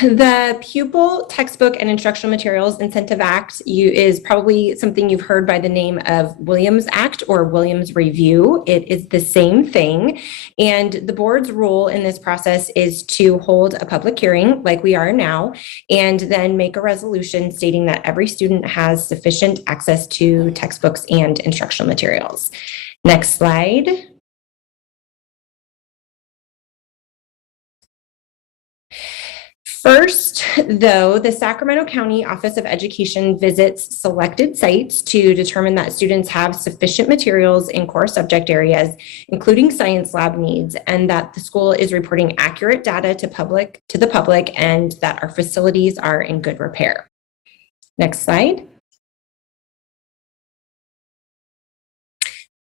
The Pupil Textbook and Instructional Materials Incentive Act is probably something you've heard by the name of Williams Act or Williams Review. It is the same thing. And the board's role in this process is to hold a public hearing like we are now, and then make a resolution stating that every student has sufficient access to textbooks and instructional materials. Next slide. First, though, the Sacramento County Office of Education visits selected sites to determine that students have sufficient materials in core subject areas, including science lab needs, and that the school is reporting accurate data to the public, and that our facilities are in good repair. Next slide.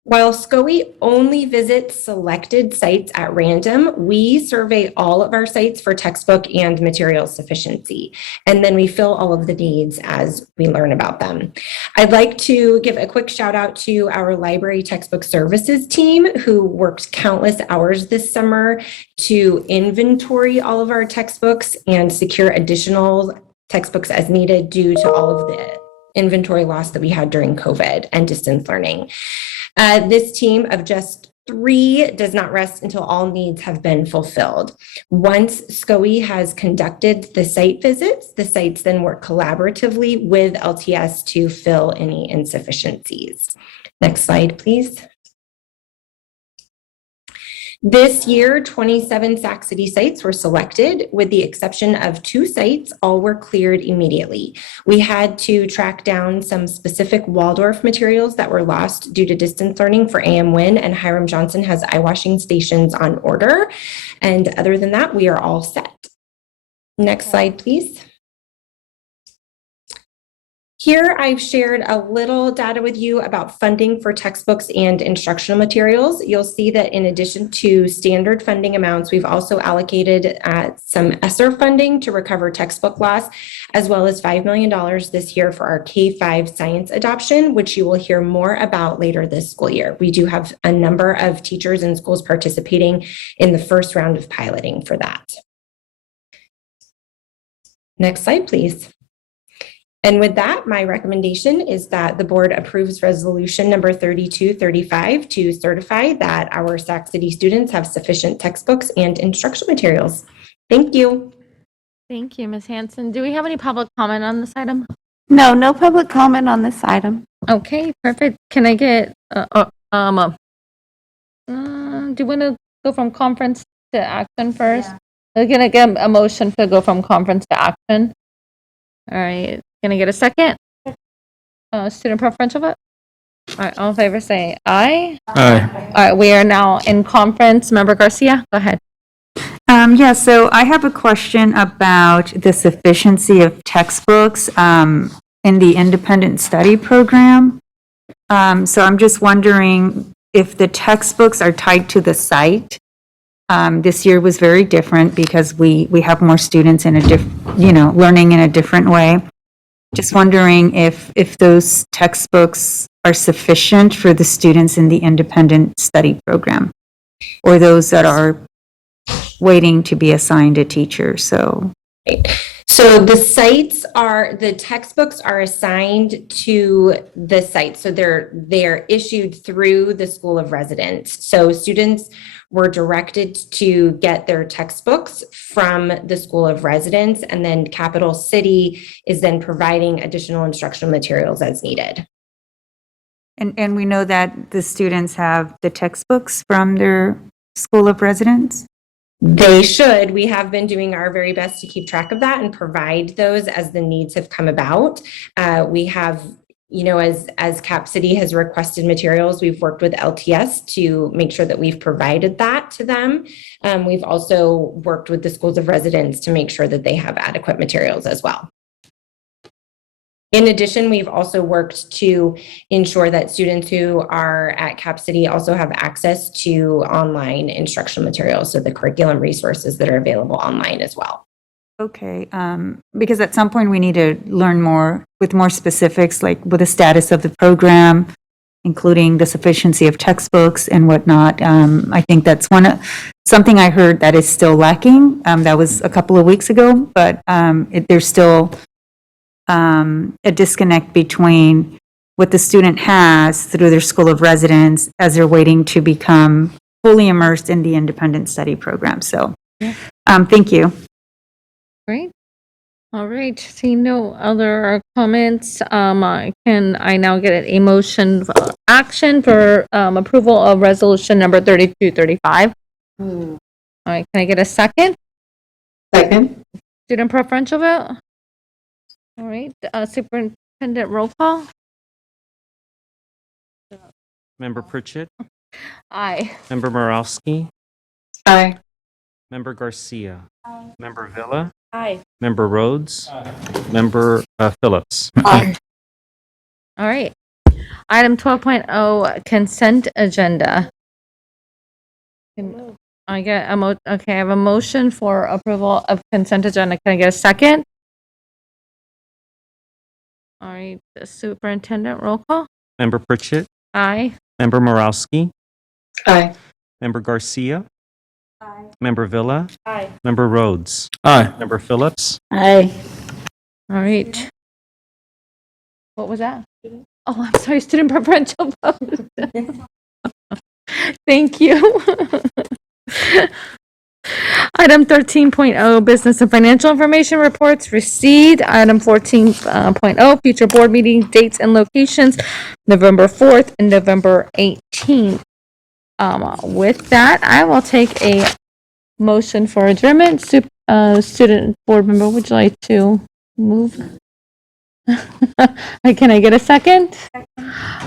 While SCOE only visits selected sites at random, we survey all of our sites for textbook and material sufficiency, and then we fill all of the needs as we learn about them. I'd like to give a quick shout out to our library textbook services team who worked countless hours this summer to inventory all of our textbooks and secure additional textbooks as needed due to all of the inventory loss that we had during COVID and distance learning. This team of just 3 does not rest until all needs have been fulfilled. Once SCOE has conducted the site visits, the sites then work collaboratively with LTS to fill any insufficiencies. Next slide, please. This year, 27 Sac City sites were selected, with the exception of 2 sites. All were cleared immediately. We had to track down some specific Waldorf materials that were lost due to distance learning for AM Win, and Hiram Johnson has eye washing stations on order. And other than that, we are all set. Next slide, please. Here, I've shared a little data with you about funding for textbooks and instructional materials. You'll see that in addition to standard funding amounts, we've also allocated some ESSER funding to recover textbook loss, as well as $5 million this year for our K-5 science adoption, which you will hear more about later this school year. We do have a number of teachers and schools participating in the first round of piloting for that. Next slide, please. And with that, my recommendation is that the board approves resolution number 3235 to certify that our Sac City students have sufficient textbooks and instructional materials. Thank you. Thank you, Ms. Hanson. Do we have any public comment on this item? No, no public comment on this item. Okay, perfect. Can I get, do you want to go from conference to action first? Yeah. Can I get a motion to go from conference to action? All right. Can I get a second? Student preferential vote? All right, all in favor say aye. Aye. All right, we are now in conference. Member Garcia, go ahead. Yeah, so I have a question about the sufficiency of textbooks in the independent study program. So I'm just wondering if the textbooks are tied to the site. This year was very different because we have more students in a learning in a different way. Just wondering if those textbooks are sufficient for the students in the independent study program, or those that are waiting to be assigned a teacher. So the textbooks are assigned to the site. So they're issued through the School of Residence. So students were directed to get their textbooks from the School of Residence, and then Capital City is then providing additional instructional materials as needed. And we know that the students have the textbooks from their School of Residence? They should. We have been doing our very best to keep track of that and provide those as the needs have come about. We have, as Cap City has requested materials, we've worked with LTS to make sure that we've provided that to them. We've also worked with the Schools of Residence to make sure that they have adequate materials as well. In addition, we've also worked to ensure that students who are at Cap City also have access to online instructional materials, so the curriculum resources that are available online as well. Okay, because at some point we need to learn more with more specifics, like with the status of the program, including the sufficiency of textbooks and whatnot. I think that's something I heard that is still lacking. That was a couple of weeks ago, but there's still a disconnect between what the student has through their School of Residence as they're waiting to become fully immersed in the independent study program. So, thank you. Great. All right. Seeing no other comments, can I now get a motion for action for approval of resolution number 3235? All right. Can I get a second? Second. Student preferential vote? All right. Superintendent roll call? Member Pritchett, Aye. Member Morowski, Aye. Member Garcia, Member Villa, Aye. Member Rhodes, Member Phillips. Aye. All right. Item 12.0, consent agenda. Can I get okay, I have a motion for approval of consent agenda. Can I get a second? All right, the superintendent roll call. Member Pritchett, Aye. Member Morowski, Aye. Member Garcia, Member Villa, Aye. Member Rhodes, Aye. Member Phillips. Aye. All right. What was that? Oh, I'm sorry, student preferential vote. Thank you. Item 13.0, business and financial information reports received. Item 14.0, future board meeting dates and locations, November 4th and November 18th. With that, I will take a motion for adjournment. Student board member, would you like to move? Can I get a second?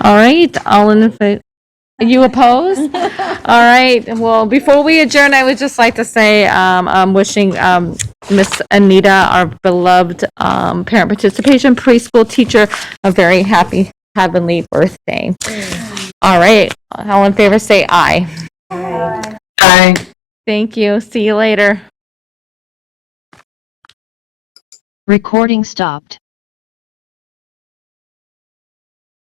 All right, all in favor? You opposed? All right. Well, before we adjourn, I would just like to say I'm wishing Miss Anita, our beloved parent participation preschool teacher, a very happy heavenly birthday. All right. All in favor, say aye. Aye. Aye. Thank you. See you later. Recording stopped.